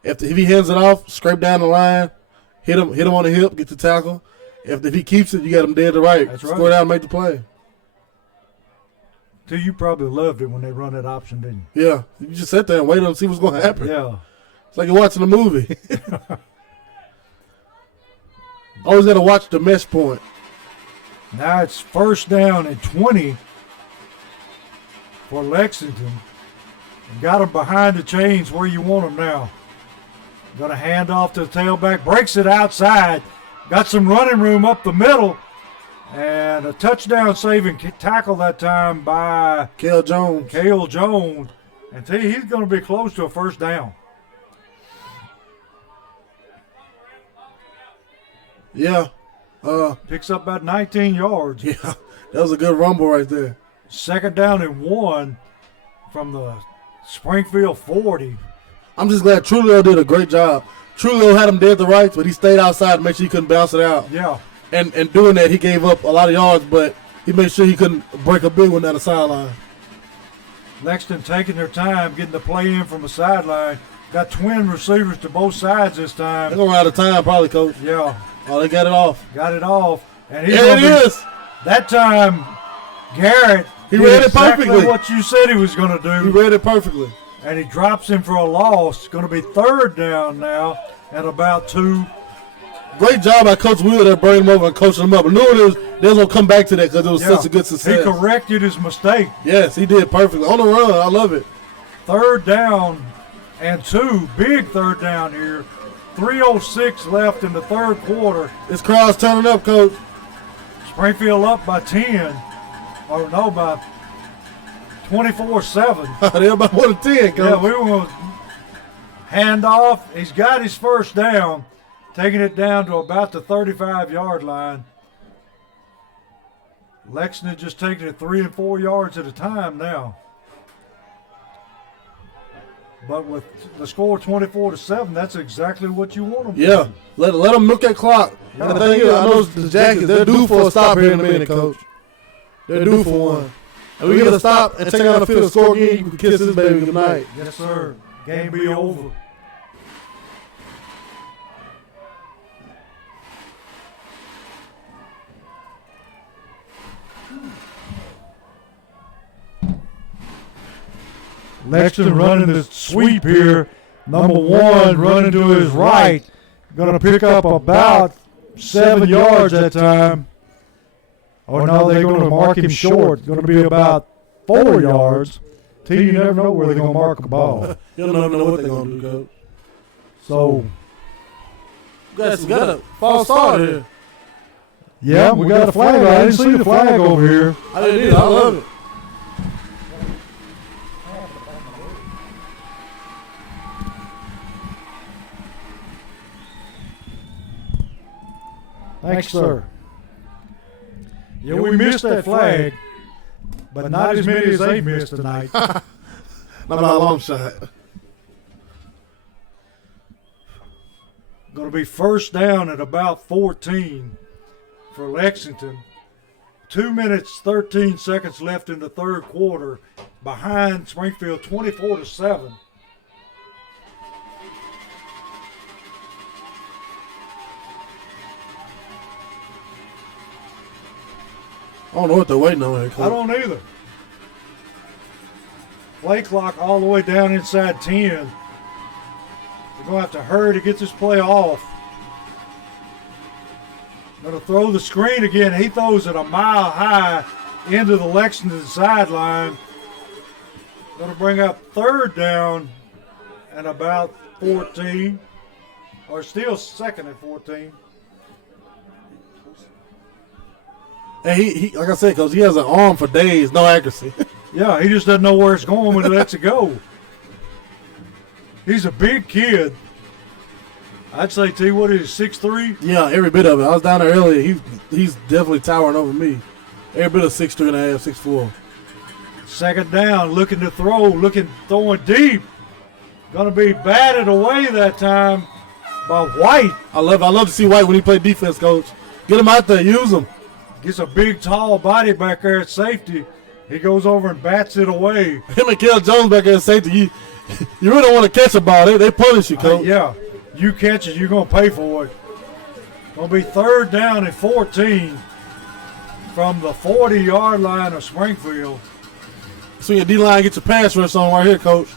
If he hands it off, scrape down the line, hit him on the hip, get the tackle. If he keeps it, you got him dead to right. That's right. Score down and make the play. Too, you probably loved it when they run that option, didn't you? Yeah. You just sit there and wait and see what's going to happen. Yeah. It's like you're watching a movie. Always got to watch the mesh point. Now it's first down and 20 for Lexington. And got them behind the chains where you want them now. Going to hand off to the tailback. Breaks it outside. Got some running room up the middle. And a touchdown saving tackle that time by Cale Jones. And he's going to be close to a first down. Yeah. Picks up about 19 yards. Yeah, that was a good rumble right there. Second down and 1 from the Springfield 40. I'm just glad Trulio did a great job. Trulio had him dead to rights, but he stayed outside to make sure he couldn't bounce it out. Yeah. And doing that, he gave up a lot of yards, but he made sure he couldn't break a big one down the sideline. Lexington taking their time, getting the play in from the sideline. Got twin receivers to both sides this time. They're going to run out of time probably, Coach. Yeah. Oh, they got it off. And There it is. That time, Garrett, He read it exactly perfectly. what you said he was going to do. He read it perfectly. And he drops him for a loss. Going to be third down now at about 2. Great job by Coach Wheeler that brought him over and coaching him up. I knew they was going to come back to that because it was such a good success. He corrected his mistake. Yes, he did perfectly. On the run, I love it. Third down and 2. Big third down here. 3:06 left in the third quarter. This crowd's turning up, Coach. Springfield up by 10. Or no, by 24-7. They're about 1 to 10, Coach. Yeah, we were going to hand off. He's got his first down. Taking it down to about the 35-yard line. Lexington just taking it 3 and 4 yards at a time now. But with the score 24-7, that's exactly what you want them to Yeah, do. let them milk that clock. And the thing is, I know the Jackets, they're due for a stop here in a minute, Coach. They're due for one. And we get a stop and take out the field and score again, you can kiss this baby goodnight. Yes, sir. Game be over. Lexington running the sweep here. Number 1 running to his right. Going to pick up about 7 yards that time. Oh, no, they're going to mark him short. Going to be about 4 yards. You never know where they're going to mark a ball. You don't know what they're going to do, Coach. So, We got a false start here. yeah, we got a flag. I didn't see the flag over here. I did. I love it. Thanks, sir. Yeah, we missed that flag, but not as many as they missed tonight. Not by a long shot. Going to be first down at about 14 for Lexington. 2 minutes, 13 seconds left in the third quarter. Behind Springfield 24-7. I don't know what they're waiting on here, Coach. I don't either. Play clock all the way down inside 10. They're going to have to hurry to get this play off. Going to throw the screen again. He throws it a mile high into the Lexington sideline. Going to bring up third down and about 14. Or still second and 14. And he like I said, Coach, he has an arm for days, no accuracy. Yeah, he just doesn't know where it's going when he lets it go. He's a big kid. I'd say, T, what is he, 6'3"? Yeah, every bit of it. I was down there earlier. He's definitely towering over me. Every bit of 6'3.5", 6'4". Second down, looking to throw, throwing deep. Going to be batted away that time by White. I love to see White when he play defense, Coach. Get him out there, use him. Gets a big, tall body back there at safety. He goes over and bats it away. Him and Cale Jones back there at safety. You really don't want to catch a ball. They punish you, Coach. Yeah, you catch it, you're going to pay for it. Going to be third down and 14 from the 40-yard line of Springfield. So your D-line get your pass rush on right here, Coach.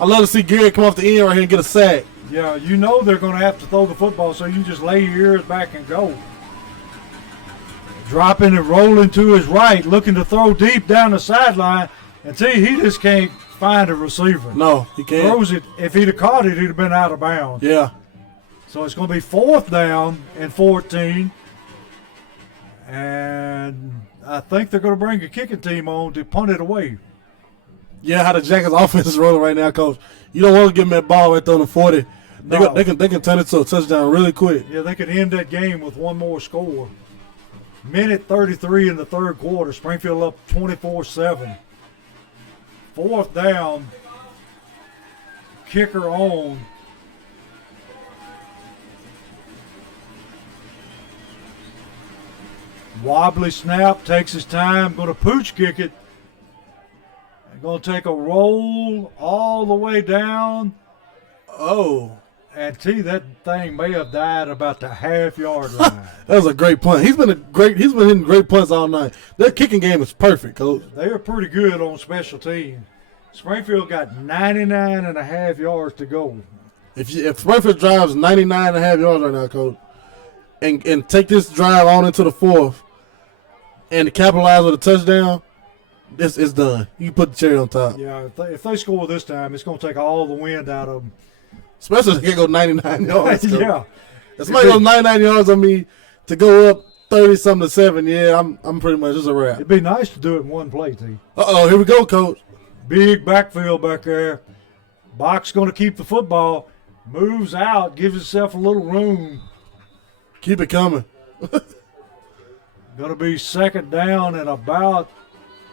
I love to see Gary come off the end right here and get a sack. Yeah, you know they're going to have to throw the football, so you just lay your ears back and go. Dropping and rolling to his right, looking to throw deep down the sideline. And he just can't find a receiver. No, he can't. Throws it. If he'd have caught it, he'd have been out of bounds. Yeah. So it's going to be 4th down and 14. And I think they're going to bring a kicking team on to punt it away. Yeah, how the Jackets offense is rolling right now, Coach. You don't want to give them that ball right there on the 40. No. They can turn it to a touchdown really quick. Yeah, they could end that game with one more score. Minute 33 in the third quarter. Springfield up 24-7. 4th down. Kicker on. Wobbly snap, takes his time, going to pooch kick it. Going to take a roll all the way down. Oh. And that thing may have died about the half-yard line. That was a great punt. He's been hitting great punts all night. Their kicking game is perfect, Coach. They are pretty good on special teams. Springfield got 99.5 yards to go. If Springfield drives 99.5 yards right now, Coach, and take this drive on into the 4th and capitalize with a touchdown, it's done. You put the cherry on top. Yeah, if they score this time, it's going to take all the wind out of them. Especially if they can go 99 yards. Yeah. If somebody goes 99 yards on me to go up 30-something to 7, yeah, I'm pretty much, it's a wrap. It'd be nice to do it in one play, T. Uh-oh, here we go, Coach. Big backfield back there. Box going to keep the football. Moves out, gives himself a little room. Keep it coming. Going to be 2nd down and about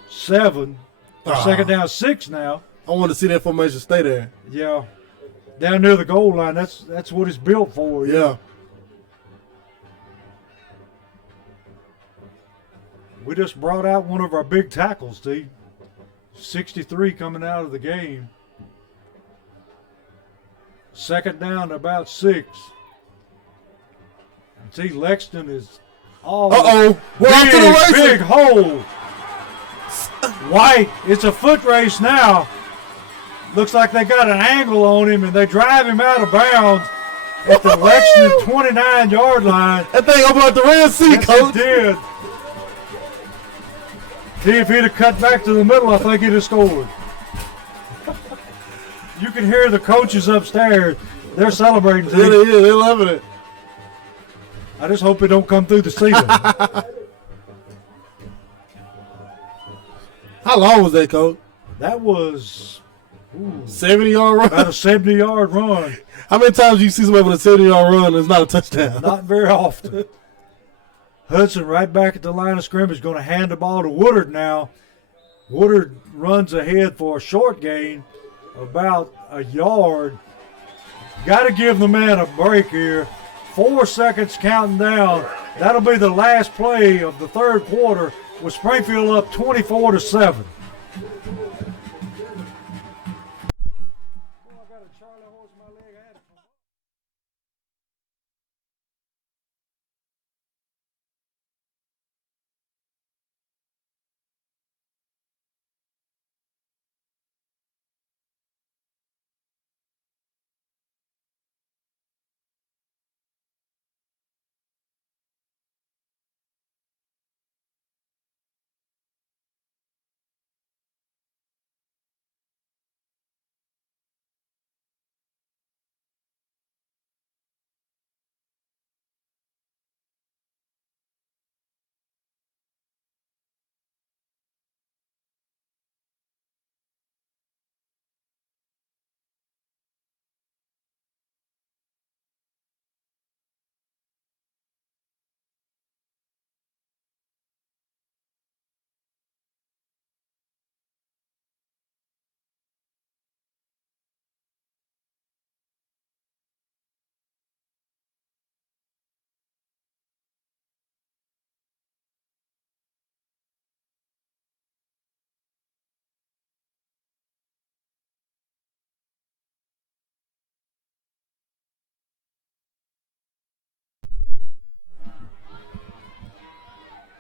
7. Or 2nd down 6 now. I want to see that formation stay there. Yeah. Down near the goal line. That's what it's built for. Yeah. We just brought out one of our big tackles, T. 63 coming out of the game. 2nd down, about 6. And T. Lexington is all we're off to the races. Big hole. White, it's a foot race now. Looks like they got an angle on him, and they drive him out of bounds at the Lexington 29-yard line. That thing opened up the Red Sea, Yes, Coach. it did. See, if he'd have cut back to the middle, I think he'd have scored. You can hear the coaches upstairs. They're celebrating. Yeah, they is. They're loving it. I just hope it don't come through the ceiling. How long was that, Coach? That was 70-yard run? about a 70-yard run. How many times do you see somebody with a 70-yard run and it's not a touchdown? Not very often. Hudson right back at the line of scrimmage, going to hand the ball to Woodard now. Woodard runs ahead for a short gain, about a yard. Got to give the man a break here. 4 seconds counting down. That'll be the last play of the third quarter with Springfield up 24-7.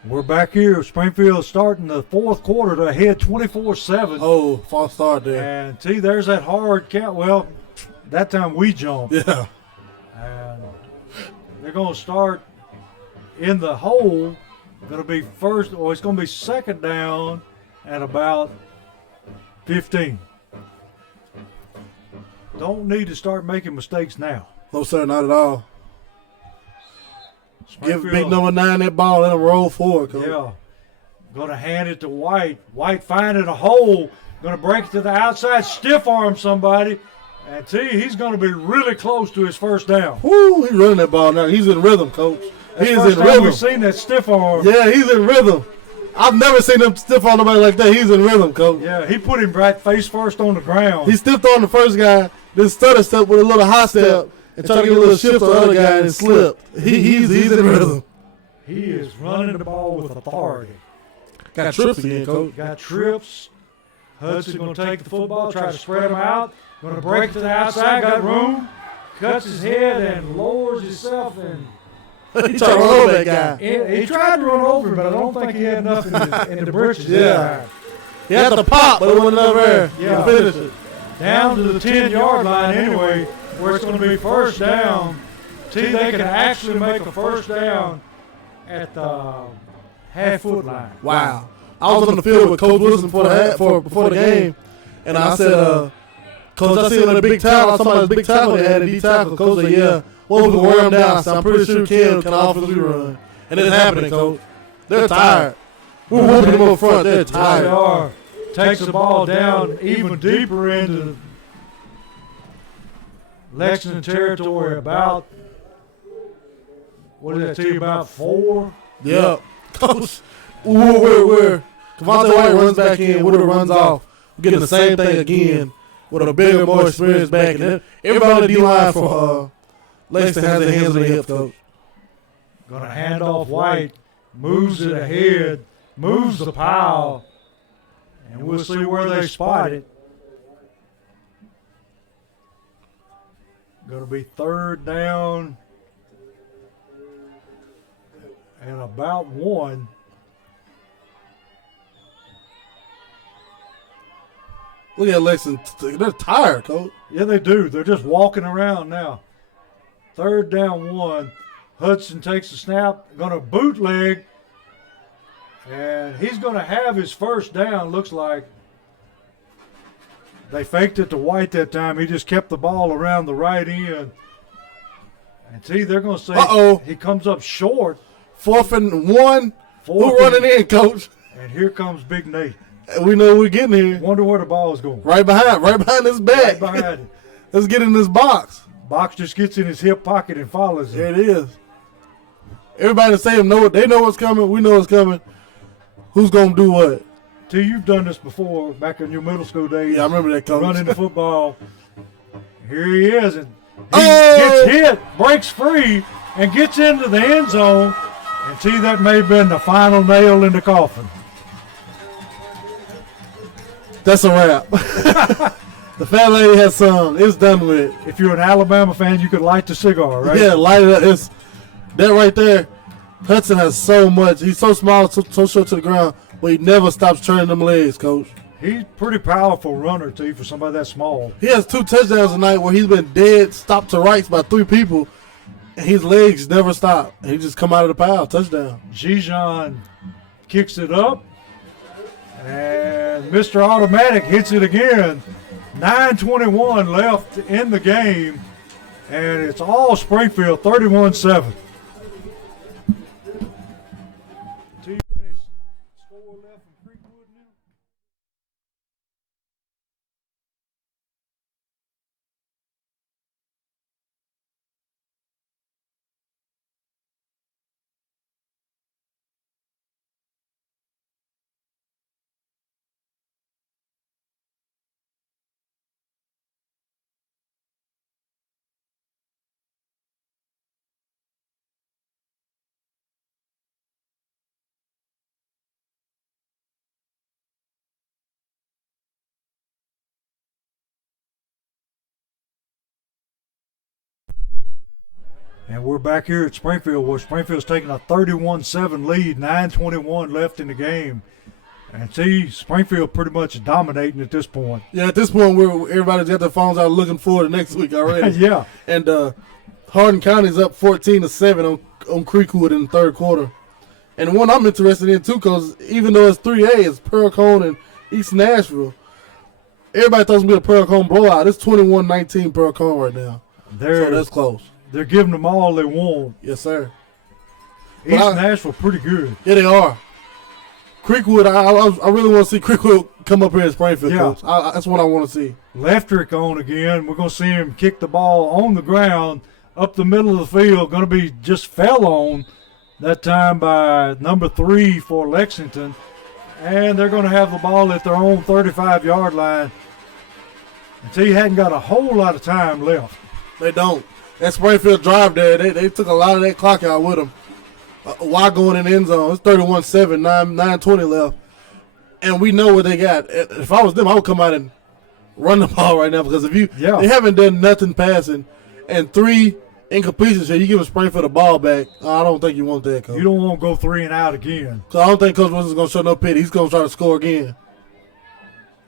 We're back here. Springfield starting the fourth quarter to head 24-7. Oh, false start there. And see, there's that hard count. Well, that time we jumped. Yeah. And they're going to start in the hole. Going to be first, or it's going to be 2nd down at about 15. don't need to start making mistakes now. No, sir, not at all. Give Springfield, big number 9 that ball, let him roll forward, Coach. yeah. Going to hand it to White. White finding a hole. Going to break it to the outside, stiff arm somebody. And he's going to be really close to his first down. Woo, he's running that ball now. He's in rhythm, Coach. That's He the is first in time rhythm. we've seen that stiff arm. Yeah, he's in rhythm. I've never seen him stiff on nobody like that. He's in rhythm, Coach. Yeah, he put him right face first on the ground. He stiffed on the first guy, then stutter step with a little high step, and tried to get a little shift on the other guy and slipped. He's in rhythm. He is running the ball with authority. Got trips again, Coach. Got trips. Hudson going to take the football, try to spread him out. Going to break to the outside, got room. Cuts his head and lowers himself. And He tried to run over that guy. he tried to run over him, but I don't think he had enough in the britches. Yeah. He had to pop, but it wasn't enough air Yeah. to finish it. Down to the 10-yard line anyway, where it's going to be first down. They can actually make a first down at the half-foot line. Wow. I was on the field with Coach Wilson before the game, and I said, Coach, I seen a big tackle. Somebody's big tackle they had a D tackle. Coach said, yeah. Well, we can wear him down. I said, I'm pretty sure Ken can offensively run. And it's happening, Coach. They're tired. We're whooping them up front. They're They tired. are. Takes the ball down even deeper into Lexington territory. About, what did I tell you, about 4? Yep. Coach, we're Devontae White runs back in. Woodard runs off. We're getting the same thing again with a bigger, more experienced back. And then everybody on the D-line for Lexington has their hands on their hips, Coach. Going to hand off White. Moves it ahead. Moves the pile. And we'll see where they spot it. Going to be third down and about 1. Look at Lexington. They're tired, Coach. Yeah, they do. They're just walking around now. Third down 1. Hudson takes the snap. Going to bootleg. And he's going to have his first down, looks like. They faked it to White that time. He just kept the ball around the right end. And they're going to say he comes up short. 4th and 1. Who running in, Coach? And here comes Big Nate. We know we're getting here. Wonder where the ball is going. Right behind his back. Right behind it. Let's get in this box. Box just gets in his hip pocket and follows There him. it is. Everybody in the stadium they know what's coming. We know what's coming. Who's going to do what? You've done this before back in your middle school days. Yeah, I remember that, Coach. Running the football. Here he is. And he gets hit, breaks free, and gets into the end zone. And that may have been the final nail in the coffin. That's a wrap. The fat lady has sung. It's done with. If you're an Alabama fan, you could light the cigar, right? Yeah, light it up. It's that right there. Hudson has so much. He's so small, so short to the ground, but he never stops turning them legs, Coach. He's a pretty powerful runner, for somebody that small. He has 2 touchdowns tonight where he's been dead, stopped to rights by 3 people, and his legs never stop. And he just come out of the pile. Touchdown. Gijon kicks it up, and Mr. Automatic hits it again. 9:21 left in the game, and it's all Springfield, 31-7. And we're back here at Springfield, where Springfield's taking a 31-7 lead, 9:21 left in the game. And Springfield pretty much dominating at this point. Yeah, at this point, everybody's got their phones out looking forward to next week already. Yeah. And Hardin County's up 14-7 on Creekwood in the third quarter. And one I'm interested in, too, because even though it's 3A, it's Pearl Cone and East Nashville. everybody thought it was going to be a Pearl Cone blowout. It's 21-19 Pearl Cone right now. So that's close. They're giving them all they want. Yes, sir. East Nashville pretty good. Yeah, they are. Creekwood, I really want to see Creekwood come up here in Springfield, Coach. That's what I want to see. Leftrick on again. We're going to see him kick the ball on the ground up the middle of the field. Going to be just fell on that time by number 3 for Lexington. And they're going to have the ball at their own 35-yard line. Until you hadn't got a whole lot of time left. They don't. That Springfield drive there, they took a lot of that clock out with them. While going in the end zone, it's 31-7, 9:20 left. And we know what they got. If I was them, I would come out and run the ball right now because they haven't done nothing passing and 3 incompletions here. You give Springfield the ball back, I don't think you want that, Coach. You don't want to go 3 and out again. So I don't think Coach Wilson's going to show no pity. He's going to try to score again.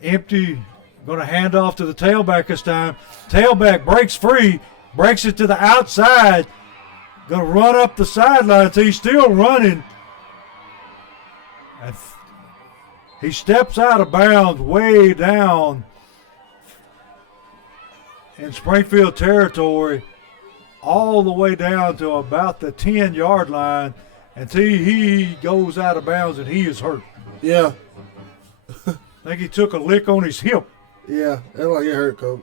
Empty, going to hand off to the tailback this time. Tailback breaks free, breaks it to the outside. Going to run up the sideline. So he's still running. And he steps out of bounds way down in Springfield territory, all the way down to about the 10-yard line until he goes out of bounds and he is hurt. Yeah. I think he took a lick on his hip. Yeah, that's like he hurt, Coach.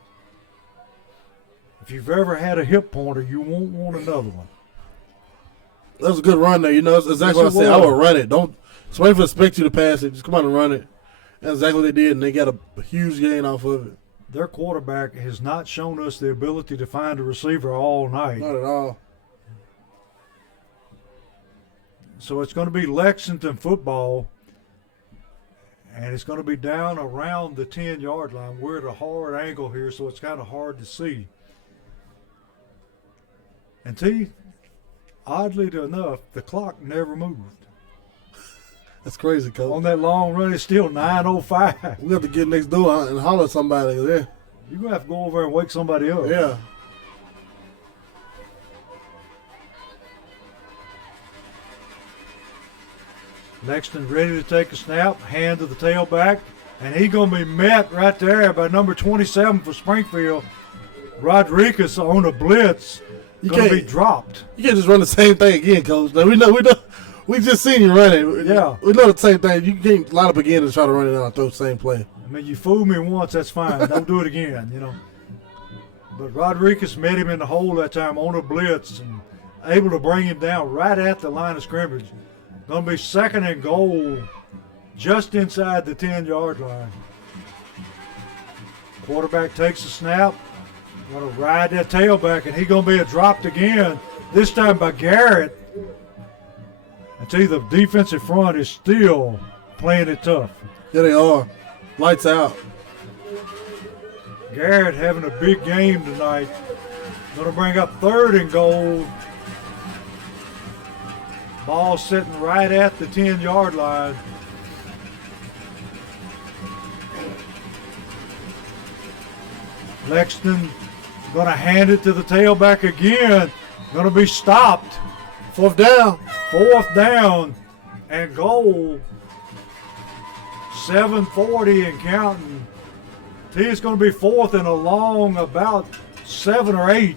If you've ever had a hip pointer, you won't want another one. That was a good run there. You know, that's exactly what I said. I would run it. Don't Springfield expect you to pass it. Just come out and run it. That's exactly what they did, and they got a huge gain off of it. Their quarterback has not shown us the ability to find a receiver all night. Not at all. So it's going to be Lexington football, and it's going to be down around the 10-yard line. We're at a hard angle here, so it's kind of hard to see. And oddly enough, the clock never moved. That's crazy, Coach. On that long run, it's still 9:05. We have to get next door and holler at somebody there. You're going to have to go over and wake somebody up. Yeah. Lexington ready to take a snap, hand to the tailback, and he's going to be met right there by number 27 for Springfield. Rodriguez on a blitz. Going to be dropped. You can't just run the same thing again, Coach. Now, we just seen you run it. Yeah. We know the same thing. You can't line up again and try to run it out and throw the same play. I mean, you fooled me once, that's fine. Don't do it again, you know. But Rodriguez met him in the hole that time on a blitz and able to bring him down right at the line of scrimmage. Going to be 2nd and goal just inside the 10-yard line. Quarterback takes the snap. Going to ride that tailback, and he's going to be dropped again, this time by Garrett. I tell you, the defensive front is still playing it tough. Yeah, they are. Lights out. Garrett having a big game tonight. Going to bring up 3rd and goal. Ball sitting right at the 10-yard line. Lexington going to hand it to the tailback again. Going to be stopped. 4th down. 4th down and goal. 7:40 and counting. It's going to be 4th and a long about 7 or 8.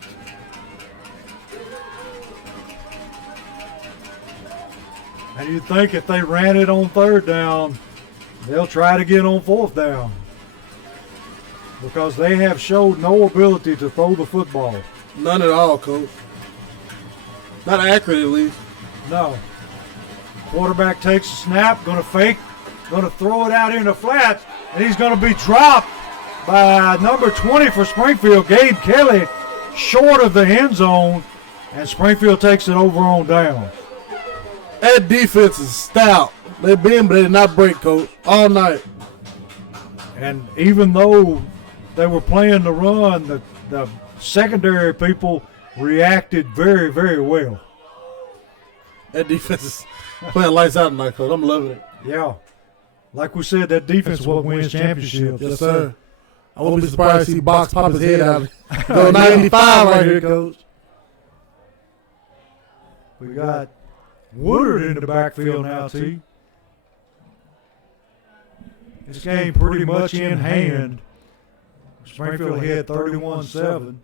And you'd think if they ran it on 3rd down, they'll try to get on 4th down. Because they have showed no ability to throw the football. None at all, Coach. Not accurate, at least. No. Quarterback takes a snap, going to fake, going to throw it out in the flats, and he's going to be dropped by number 20 for Springfield, Gabe Kelly, short of the end zone, and Springfield takes it over on down. That defense is stout. They bend, but they did not break, Coach, all night. And even though they were playing the run, the secondary people reacted very, very well. That defense is playing lights out tonight, Coach. I'm loving it. Yeah. Like we said, that defense is what wins championships. Yes, sir. I won't be surprised to see Box pop his head out. Go 95 right here, Coach. We got Woodard in the backfield now, T. This game pretty much in hand. Springfield ahead 31-7.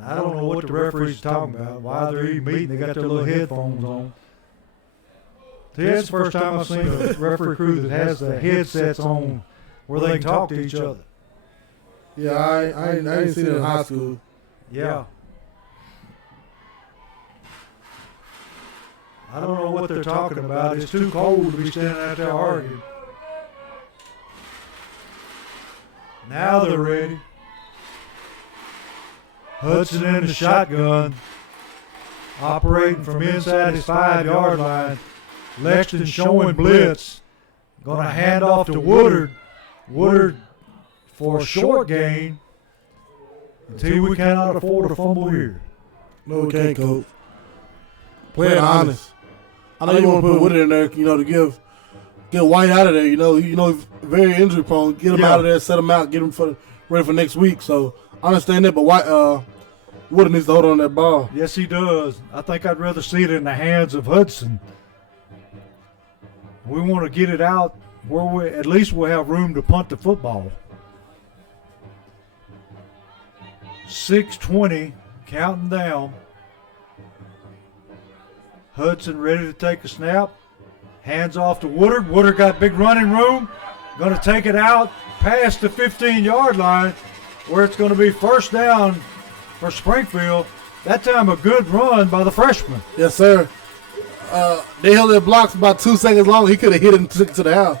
I don't know what the referees are talking about, why they're even meeting. They got their little headphones on. That's the first time I've seen a referee crew that has the headsets on where they can talk to each other. Yeah, I didn't see it in high school. Yeah. I don't know what they're talking about. It's too cold to be standing out there arguing. Now they're ready. Hudson in the shotgun, operating from inside his 5-yard line. Lexington showing blitz. Going to hand off to Woodard. Woodard for a short gain. Until we cannot afford a fumble here. No, we can't, Coach. Playing honest. I know you want to put Woodard in there, to get White out of there. He's very injury prone. Get him out of there, set him out, get him ready for next week. So I understand that, but Woodard needs to hold on that ball. Yes, he does. I think I'd rather see it in the hands of Hudson. We want to get it out where at least we'll have room to punt the football. 6:20, counting down. Hudson ready to take a snap. Hands off to Woodard. Woodard got big running room. Going to take it out past the 15-yard line where it's going to be first down for Springfield. That time a good run by the freshman. Yes, sir. They held their blocks about 2 seconds long. He could have hit him to the house.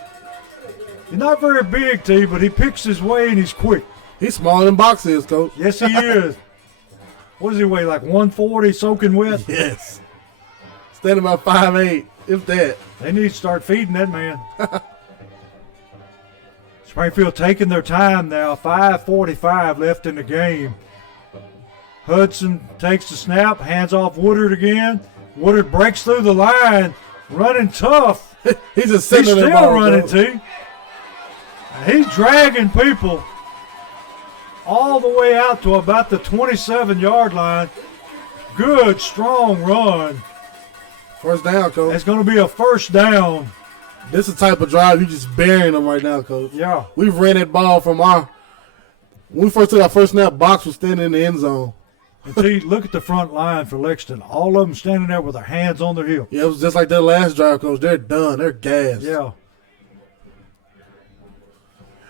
He's not very big, T, but he picks his way and he's quick. He's smaller than Box is, Coach. Yes, he is. What does he weigh, like 140 soaking wet? Yes. Standing about 5'8", if that. They need to start feeding that man. Springfield taking their time now. 5:45 left in the game. Hudson takes the snap, hands off Woodard again. Woodard breaks through the line, running tough. He's just sitting He's there. still running, T. He's dragging people all the way out to about the 27-yard line. Good, strong run. First down, Coach. It's going to be a first down. This is the type of drive you just burying them right now, Coach. Yeah. We've ran that ball from when we first took our first snap, Box was standing in the end zone. And see, look at the front line for Lexington. All of them standing there with their hands on their hips. Yeah, it was just like their last drive, Coach. They're done. They're gassed. Yeah.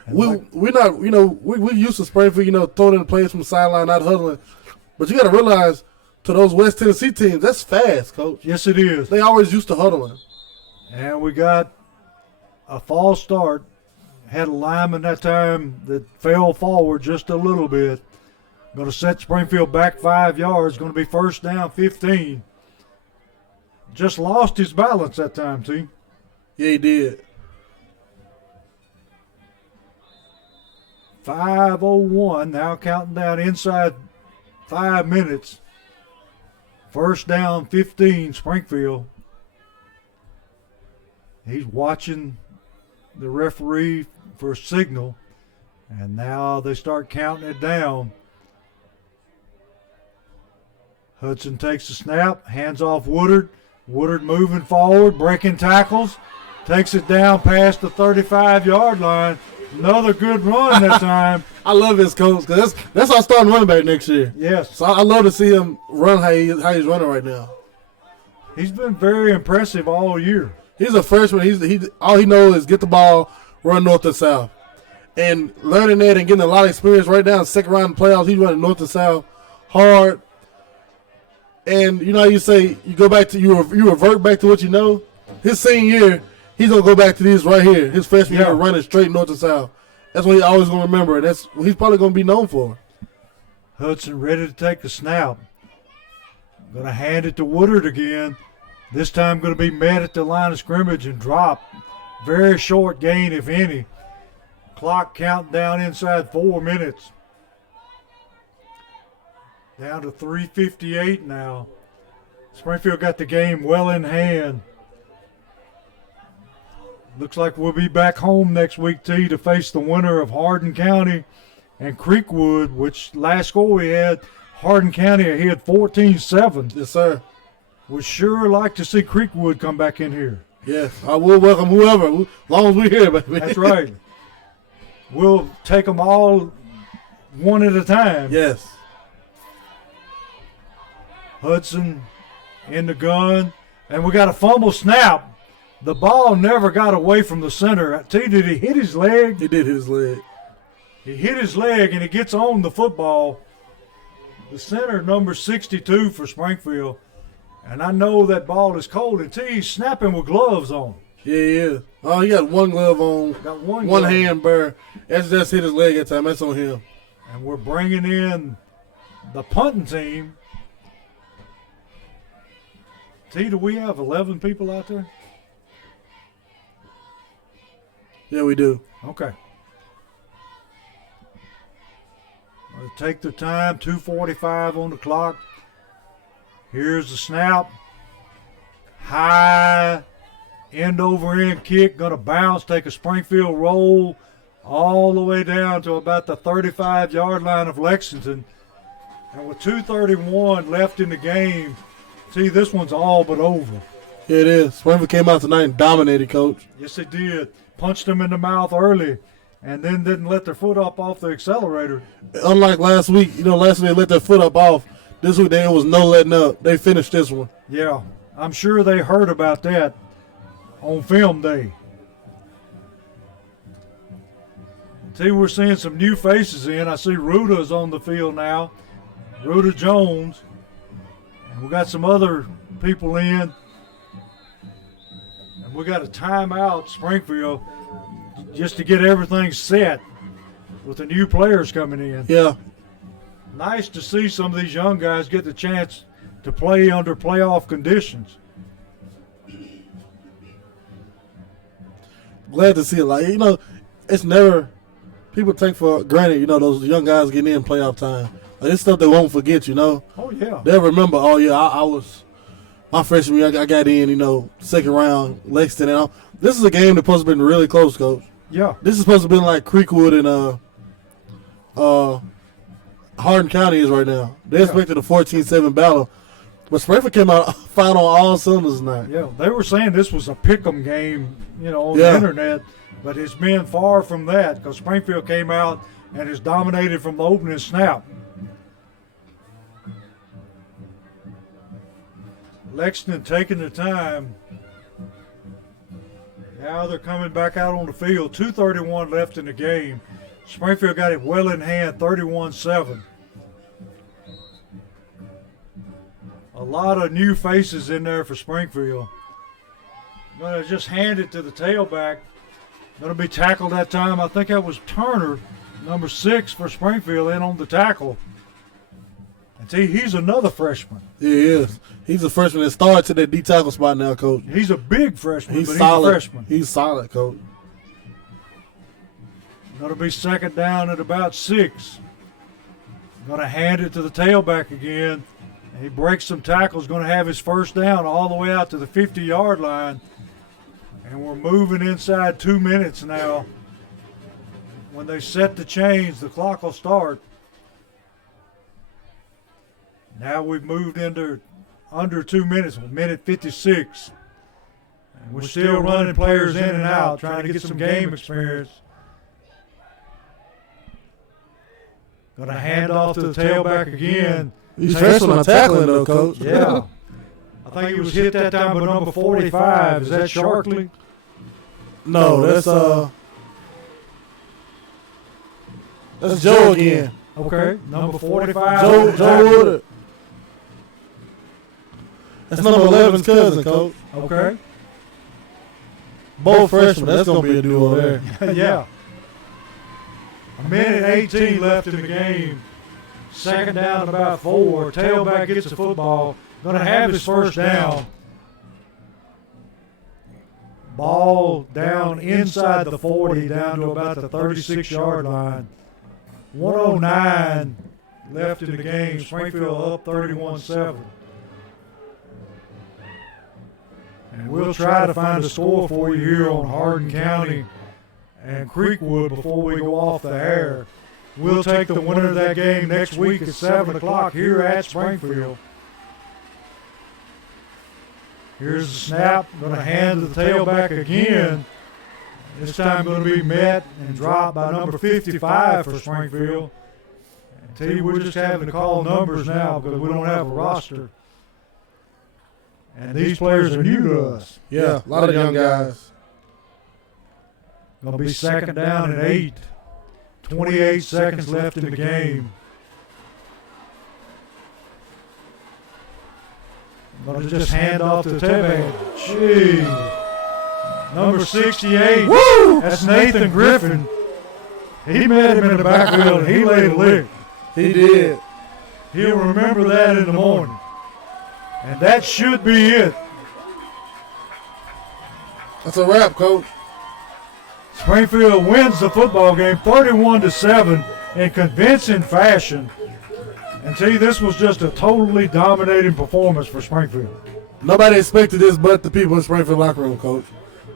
We're not, we used to Springfield, throwing in plays from the sideline, not huddling. But you got to realize, to those West Tennessee teams, that's fast, Coach. Yes, it is. They always used to huddling. And we got a false start. Had a lineman that time that fell forward just a little bit. Going to set Springfield back 5 yards. Going to be first down, 15. Just lost his balance that time, T. Yeah, he did. 5:01, now counting down inside 5 minutes. First down, 15, Springfield. He's watching the referee for a signal, and now they start counting it down. Hudson takes the snap, hands off Woodard. Woodard moving forward, breaking tackles, takes it down past the 35-yard line. Another good run that time. I love his coach because that's our starting running back next year. Yes. So I love to see him run how he's running right now. He's been very impressive all year. He's a freshman. He all he knows is get the ball, run north to south, and learning that and getting a lot of experience right now in second round playoffs. He's running north to south hard. And you know how you say you go back to you revert back to what you know. His senior year, he's gonna go back to this right here. His freshman year running straight north to south. That's what he's always gonna remember. And that's what he's probably gonna be known for. Hudson ready to take the snap. Gonna hand it to Woodard again. This time gonna be met at the line of scrimmage and drop. Very short gain, if any. Clock counting down inside 4 minutes. Down to 3:58 now. Springfield got the game well in hand. Looks like we'll be back home next week, T, to face the winner of Hardin County and Creekwood, which last score we had, Hardin County ahead 14-7. Yes, sir. Would sure like to see Creekwood come back in here. Yes, I will welcome whoever, as long as we're here, baby. That's right. We'll take them all one at a time. Yes. Hudson in the gun. And we got a fumble snap. The ball never got away from the center. Did he hit his leg? He did hit his leg. He hit his leg, and he gets on the football. The center, number 62 for Springfield. And I know that ball is cold. And he's snapping with gloves on. Yeah, he is. Oh, he got one glove on. Got one glove. hand bare. That's just hit his leg that time. That's on him. And we're bringing in the punting team. Do we have 11 people out there? Yeah, we do. Okay. We'll take the time, 2:45 on the clock. Here's the snap. High end over end kick, gonna bounce, take a Springfield roll all the way down to about the 35-yard line of Lexington. And with 2:31 left in the game, this one's all but over. Yeah, it is. Springfield came out tonight and dominated, Coach. Yes, they did. Punched them in the mouth early and then didn't let their foot up off the accelerator. Unlike last week, last week they let their foot up off. This week there was no letting up. They finished this one. Yeah, I'm sure they heard about that on film day. We're seeing some new faces in. I see Ruta's on the field now. Ruta Jones. And we got some other people in. And we got a timeout, Springfield, just to get everything set with the new players coming in. Yeah. Nice to see some of these young guys get the chance to play under playoff conditions. Glad to see it. Like, it's never, people take for granted, those young guys getting in playoff time. Like, it's stuff they won't forget, Oh, yeah. They'll remember, I was, my freshman year, I got in, second round, Lexington. And this is a game that's supposed to have been really close, Coach. Yeah. This is supposed to have been like Creekwood and Hardin County is right now. They expected a 14-7 battle. But Springfield came out firing on all cylinders tonight. Yeah, they were saying this was a pick'em game, on the internet, but it's been far from that because Springfield came out and is dominated from the opening snap. Lexington taking the time. Now they're coming back out on the field. 2:31 left in the game. Springfield got it well in hand, 31-7. A lot of new faces in there for Springfield. Going to just hand it to the tailback. Going to be tackled that time. I think that was Turner, number 6 for Springfield, in on the tackle. And he's another freshman. Yeah, he is. He's a freshman that started to that D tackle spot now, Coach. He's a big freshman, he's but solid. He's a freshman. He's solid, Coach. Going to be second down at about 6. Going to hand it to the tailback again. He breaks some tackles, going to have his first down all the way out to the 50-yard line. And we're moving inside 2 minutes now. When they set the chains, the clock will start. Now we've moved into under 2 minutes, minute 56. And we're still running players in and out, trying to get some game experience. Going to hand off to the tailback again. He's freshman on tackling, though, Coach. Yeah. I think he was hit that time by number 45. Is that Sharkley? No, that's Joe again. Okay, number 45. Joe Woodard. That's number 11's cousin, Coach. Okay. Both freshmen. That's going to be a duo there. Yeah. A minute 18 left in the game. Second down about 4. Tailback gets the football. Going to have his first down. Ball down inside the 40, down to about the 36-yard line. 109 left in the game. Springfield up 31-7. And we'll try to find a score for you here on Hardin County and Creekwood before we go off the air. We'll take the winner of that game next week at 7 o'clock here at Springfield. Here's the snap. Going to hand to the tailback again. This time going to be met and dropped by number 55 for Springfield. Tell you, we're just having to call numbers now because we don't have a roster. And these players are new to us. Yeah, a lot of young guys. Going to be second down and 8. 28 seconds left in the game. Going to just hand off to Tevin. Jeez. Number 68. Woo! That's Nathan Griffin. He met him in the backfield and he laid a lick. He did. He'll remember that in the morning. And that should be it. That's a wrap, Coach. Springfield wins the football game 31-7 in convincing fashion. And see, this was just a totally dominating performance for Springfield. Nobody expected this but the people in Springfield locker room, Coach.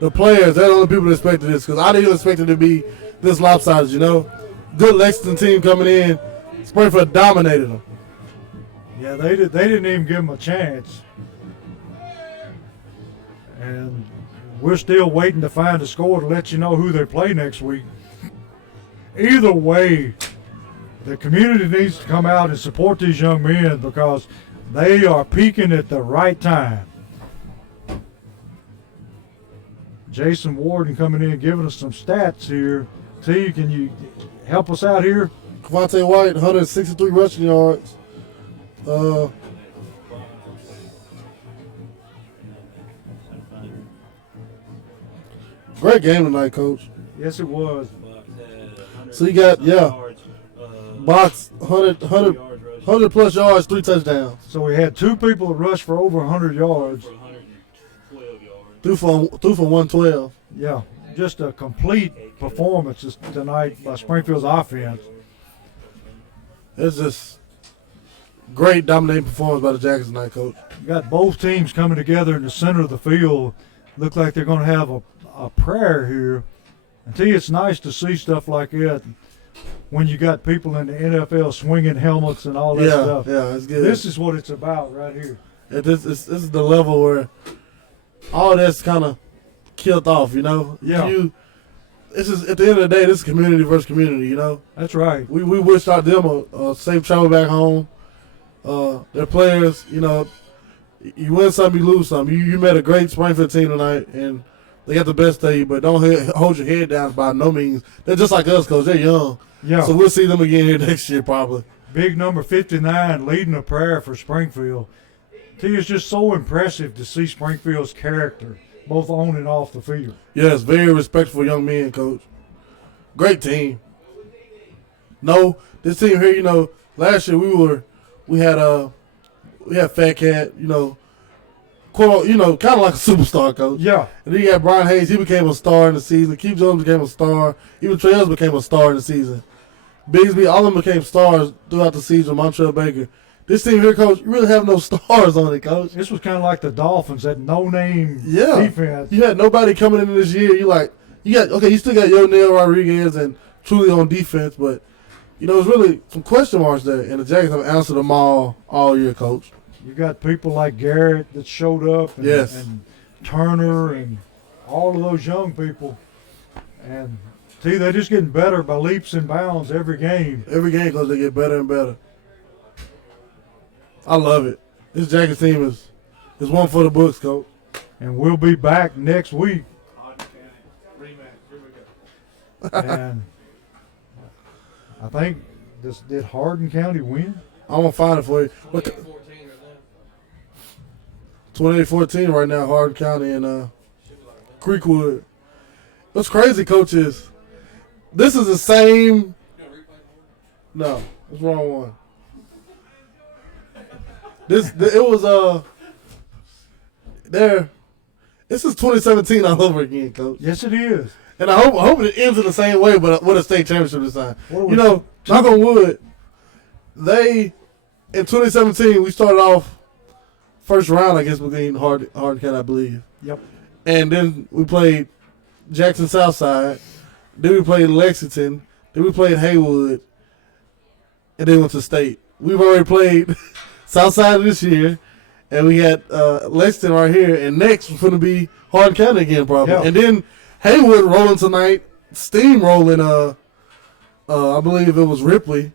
The players, they're the only people that expected this because I didn't even expect it to be this lopsided, you know. Good Lexington team coming in. Springfield dominated them. Yeah, they didn't even give them a chance. And we're still waiting to find a score to let you know who they play next week. Either way, the community needs to come out and support these young men because they are peaking at the right time. Jason Warden coming in giving us some stats here. T, can you help us out here? Devontae White, 163 rushing yards. Great game tonight, Coach. Yes, it was. So you got, Box, 100 plus yards, 3 touchdowns. So we had 2 people that rushed for over 100 yards. Threw for 112. Yeah, just a complete performance tonight by Springfield's offense. It's just great dominating performance by the Jackets tonight, Coach. You got both teams coming together in the center of the field. Look like they're going to have a prayer here. And tell you, it's nice to see stuff like that when you got people in the NFL swinging helmets and all that stuff. Yeah, it's good. This is what it's about right here. This is the level where all that's kind of killed off, you know? Yeah. This is, at the end of the day, this is community versus community, you know? That's right. We wish them a safe travel back home. Their players, you know, you win some, you lose some. You met a great Springfield team tonight, and they got the best of you, but don't hold your head down by no means. They're just like us, Coach. They're young. Yeah. So we'll see them again here next year probably. Big number 59 leading a prayer for Springfield. It's just so impressive to see Springfield's character, both on and off the field. Yes, very respectful young men, Coach. Great team. No, this team here, you know, last year we had Fat Cat, you know, quote, you know, kind of like a superstar, Coach. Yeah. And then you had Brian Hayes. He became a star in the season. Keith Jones became a star. Even Trey Ellis became a star in the season. Bigsby, all of them became stars throughout the season. Montreal Baker. This team here, Coach, you really have no stars on it, Coach. This was kind of like the Dolphins, that no-name defense. You had nobody coming in this year. You still got Yonel Rodriguez and Truly on defense, but, you know, it's really some question marks there. And the Jackets have answered them all year, Coach. You got people like Garrett that showed up, and Turner, and all of those young people. And see, they're just getting better by leaps and bounds every game. Every game, Coach, they get better and better. I love it. This Jackets team is one for the books, Coach. And we'll be back next week. And I think did Hardin County win? I'm gonna find it for you. 28-14 right now, Hardin County and Creekwood. What's crazy, Coach, is this is the same. No, it's the wrong one. This is 2017 all over again, Coach. Yes, it is. And I hope it ends in the same way, but with a state championship this time. You know, knock on wood, in 2017, we started off first round, I guess, between Hardin County, I believe. Yep. And then we played Jackson Southside. Then we played Lexington. Then we played Haywood. And then went to state. We've already played Southside this year. And we had Lexington right here. And next we're going to be Hardin County again, probably. Yeah. And then Haywood rolling tonight. Steamrolling, I believe it was Ripley.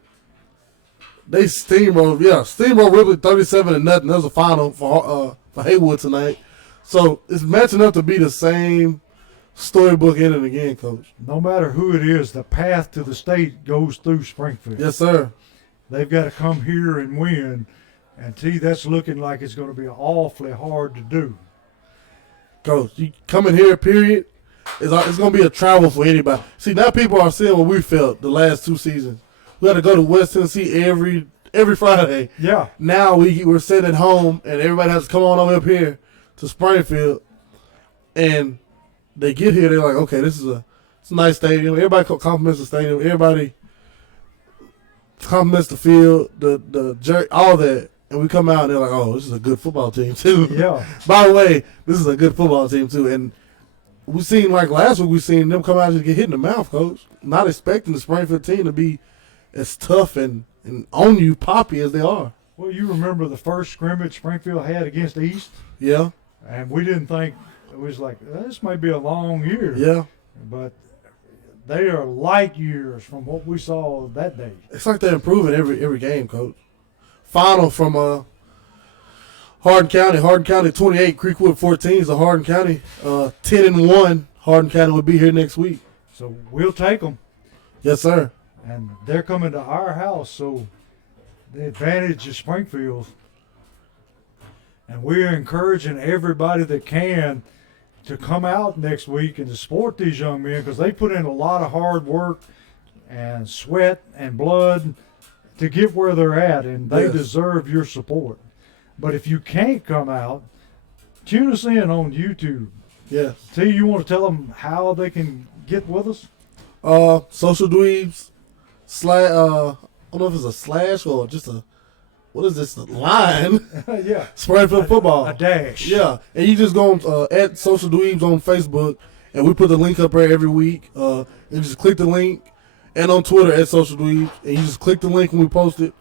They steamrolled Ripley 37-0. That was the final for Haywood tonight. So it's matching up to be the same storybook ending again, Coach. No matter who it is, the path to the state goes through Springfield. Yes, sir. They've got to come here and win. And that's looking like it's going to be awfully hard to do. Coach, you coming here, period, it's going to be a travel for anybody. See, now people are seeing what we felt the last 2 seasons. We had to go to West Tennessee every Friday. Yeah. Now we're sitting at home, and everybody has to come on over up here to Springfield. And they get here, they're like, okay, it's a nice stadium. Everybody compliments the stadium. Everybody compliments the field, the jerk, all that. And we come out and they're like, oh, this is a good football team, too. Yeah. By the way, this is a good football team, too. And we seen, like last week, we seen them come out and just get hit in the mouth, Coach. Not expecting the Springfield team to be as tough and on you, poppy as they are. Well, you remember the first scrimmage Springfield had against East? Yeah. And we didn't think, it was like, this may be a long year. Yeah. But they are light years from what we saw that day. It's like they're improving every game, Coach. Final from Hardin County. Hardin County 28, Creekwood 14 is a Hardin County. 10-1. Hardin County will be here next week. So we'll take them. Yes, sir. And they're coming to our house, so the advantage is Springfield. And we're encouraging everybody that can to come out next week and to support these young men because they put in a lot of hard work and sweat and blood to get where they're at, and they deserve your support. But if you can't come out, tune us in on YouTube. Yes. T, you want to tell them how they can get with us? Social Dweebs / I don't know if it's a slash or just a, what is this, a line? Yeah. Springfield Football. A dash. Yeah. And you just go on, at Social Dweebs on Facebook, and we put the link up there every week. And just click the link. And on Twitter at Social Dweebs, and you just click the link when we post it,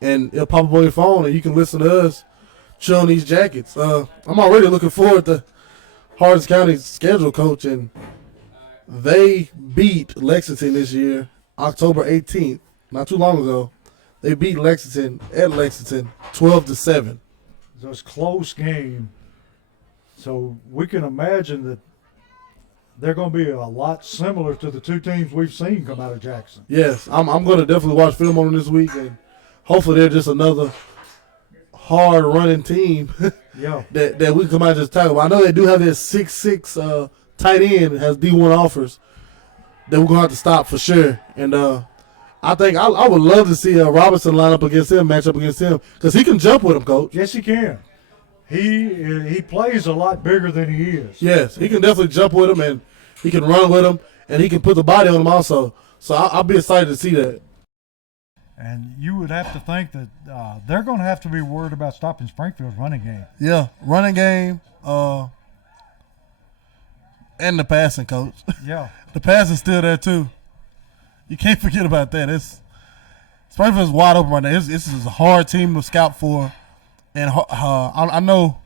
and it'll pop up on your phone, and you can listen to us chew on these jackets. I'm already looking forward to Hardin County's schedule, Coach, and they beat Lexington this year, October 18th, not too long ago. They beat Lexington at Lexington 12-7. So it's a close game. So we can imagine that they're going to be a lot similar to the 2 teams we've seen come out of Jackson. Yes, I'm going to definitely watch film on them this week, and hopefully they're just another hard-running team Yeah. that we can come out and just talk about. I know they do have this 6'6" tight end that has D1 offers that we're going to have to stop for sure. And I think I would love to see Robinson line up against him, match up against him, because he can jump with him, Coach. Yes, he can. He plays a lot bigger than he is. Yes, he can definitely jump with him, and he can run with him, and he can put the body on him also. So I'll be excited to see that. And you would have to think that they're going to have to be worried about stopping Springfield's running game. Yeah, running game and the passing, Coach. Yeah. The passing's still there, too. You can't forget about that. Springfield's wide open right now. This is a hard team to scout for. And I know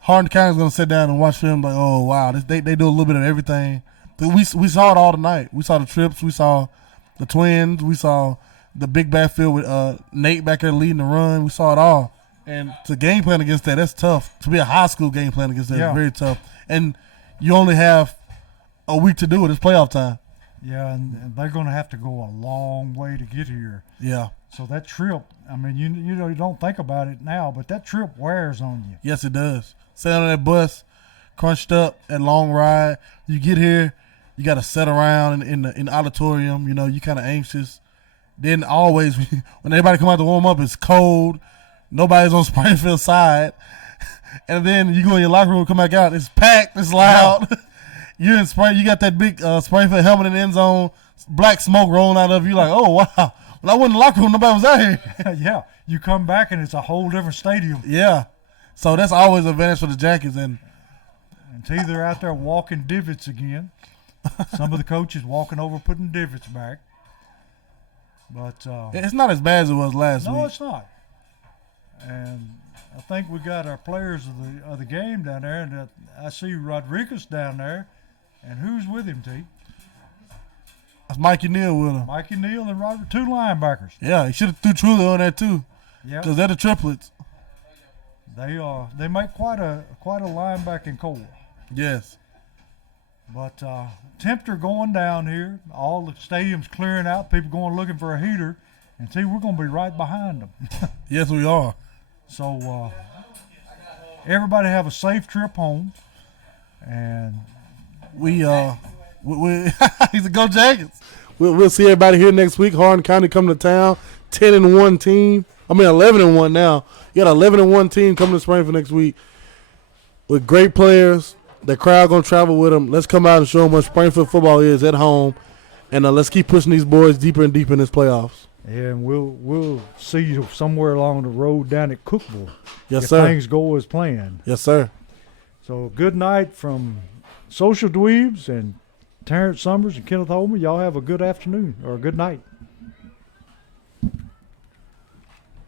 Hardin County's going to sit down and watch film like, oh, wow, they do a little bit of everything. But we saw it all tonight. We saw the trips. We saw the twins. We saw the big backfield with Nate back there leading the run. We saw it all. And to game plan against that, that's tough. To be a high school game plan against that is very tough. And you only have a week to do it. It's playoff time. Yeah, and they're going to have to go a long way to get here. Yeah. So that trip, I mean, you don't think about it now, but that trip wears on you. Yes, it does. Sitting on that bus, crunched up, that long ride. You get here, you got to sit around in the auditorium. You know, you kind of anxious. Then always, when everybody come out to warm up, it's cold. Nobody's on Springfield side. And then you go in your locker room, come back out, it's packed, it's loud. Yeah. You're in Spring. You got that big Springfield helmet in the end zone, black smoke rolling out of you. Like, oh, wow. When I went in the locker room, nobody was out here. Yeah. You come back, and it's a whole different stadium. Yeah. So that's always an advantage for the Jackets. And T, they're out there walking divots again. Some of the coaches walking over, putting divots back. But it's not as bad as it was last week. No, it's not. And I think we got our players of the game down there, and I see Rodriguez down there. And who's with him, T? That's Mikey Neal with him. Mikey Neal and Robert, 2 linebackers. Yeah, he should have threw Truly on that too. Yeah, Because they're the triplets. They make quite a linebacking core. Yes. But temperature going down here. All the stadiums clearing out. People going looking for a heater. And see, we're going to be right behind them. Yes, we are. So everybody have a safe trip home. And we he's a Go Jackets. We'll see everybody here next week. Hardin County coming to town. 10-1 team. 11-1 now. You got an 11-1 team coming to Springfield next week with great players. The crowd gonna travel with them. Let's come out and show them what Springfield football is at home, and let's keep pushing these boys deeper and deeper in this playoffs. Yeah, and we'll see you somewhere along the road down at Cookville. Yes, if sir. Things go as planned. Yes, sir. So good night from Social Dweebs and Terrence Summers and Kenneth Holman. Y'all have a good afternoon or a good night.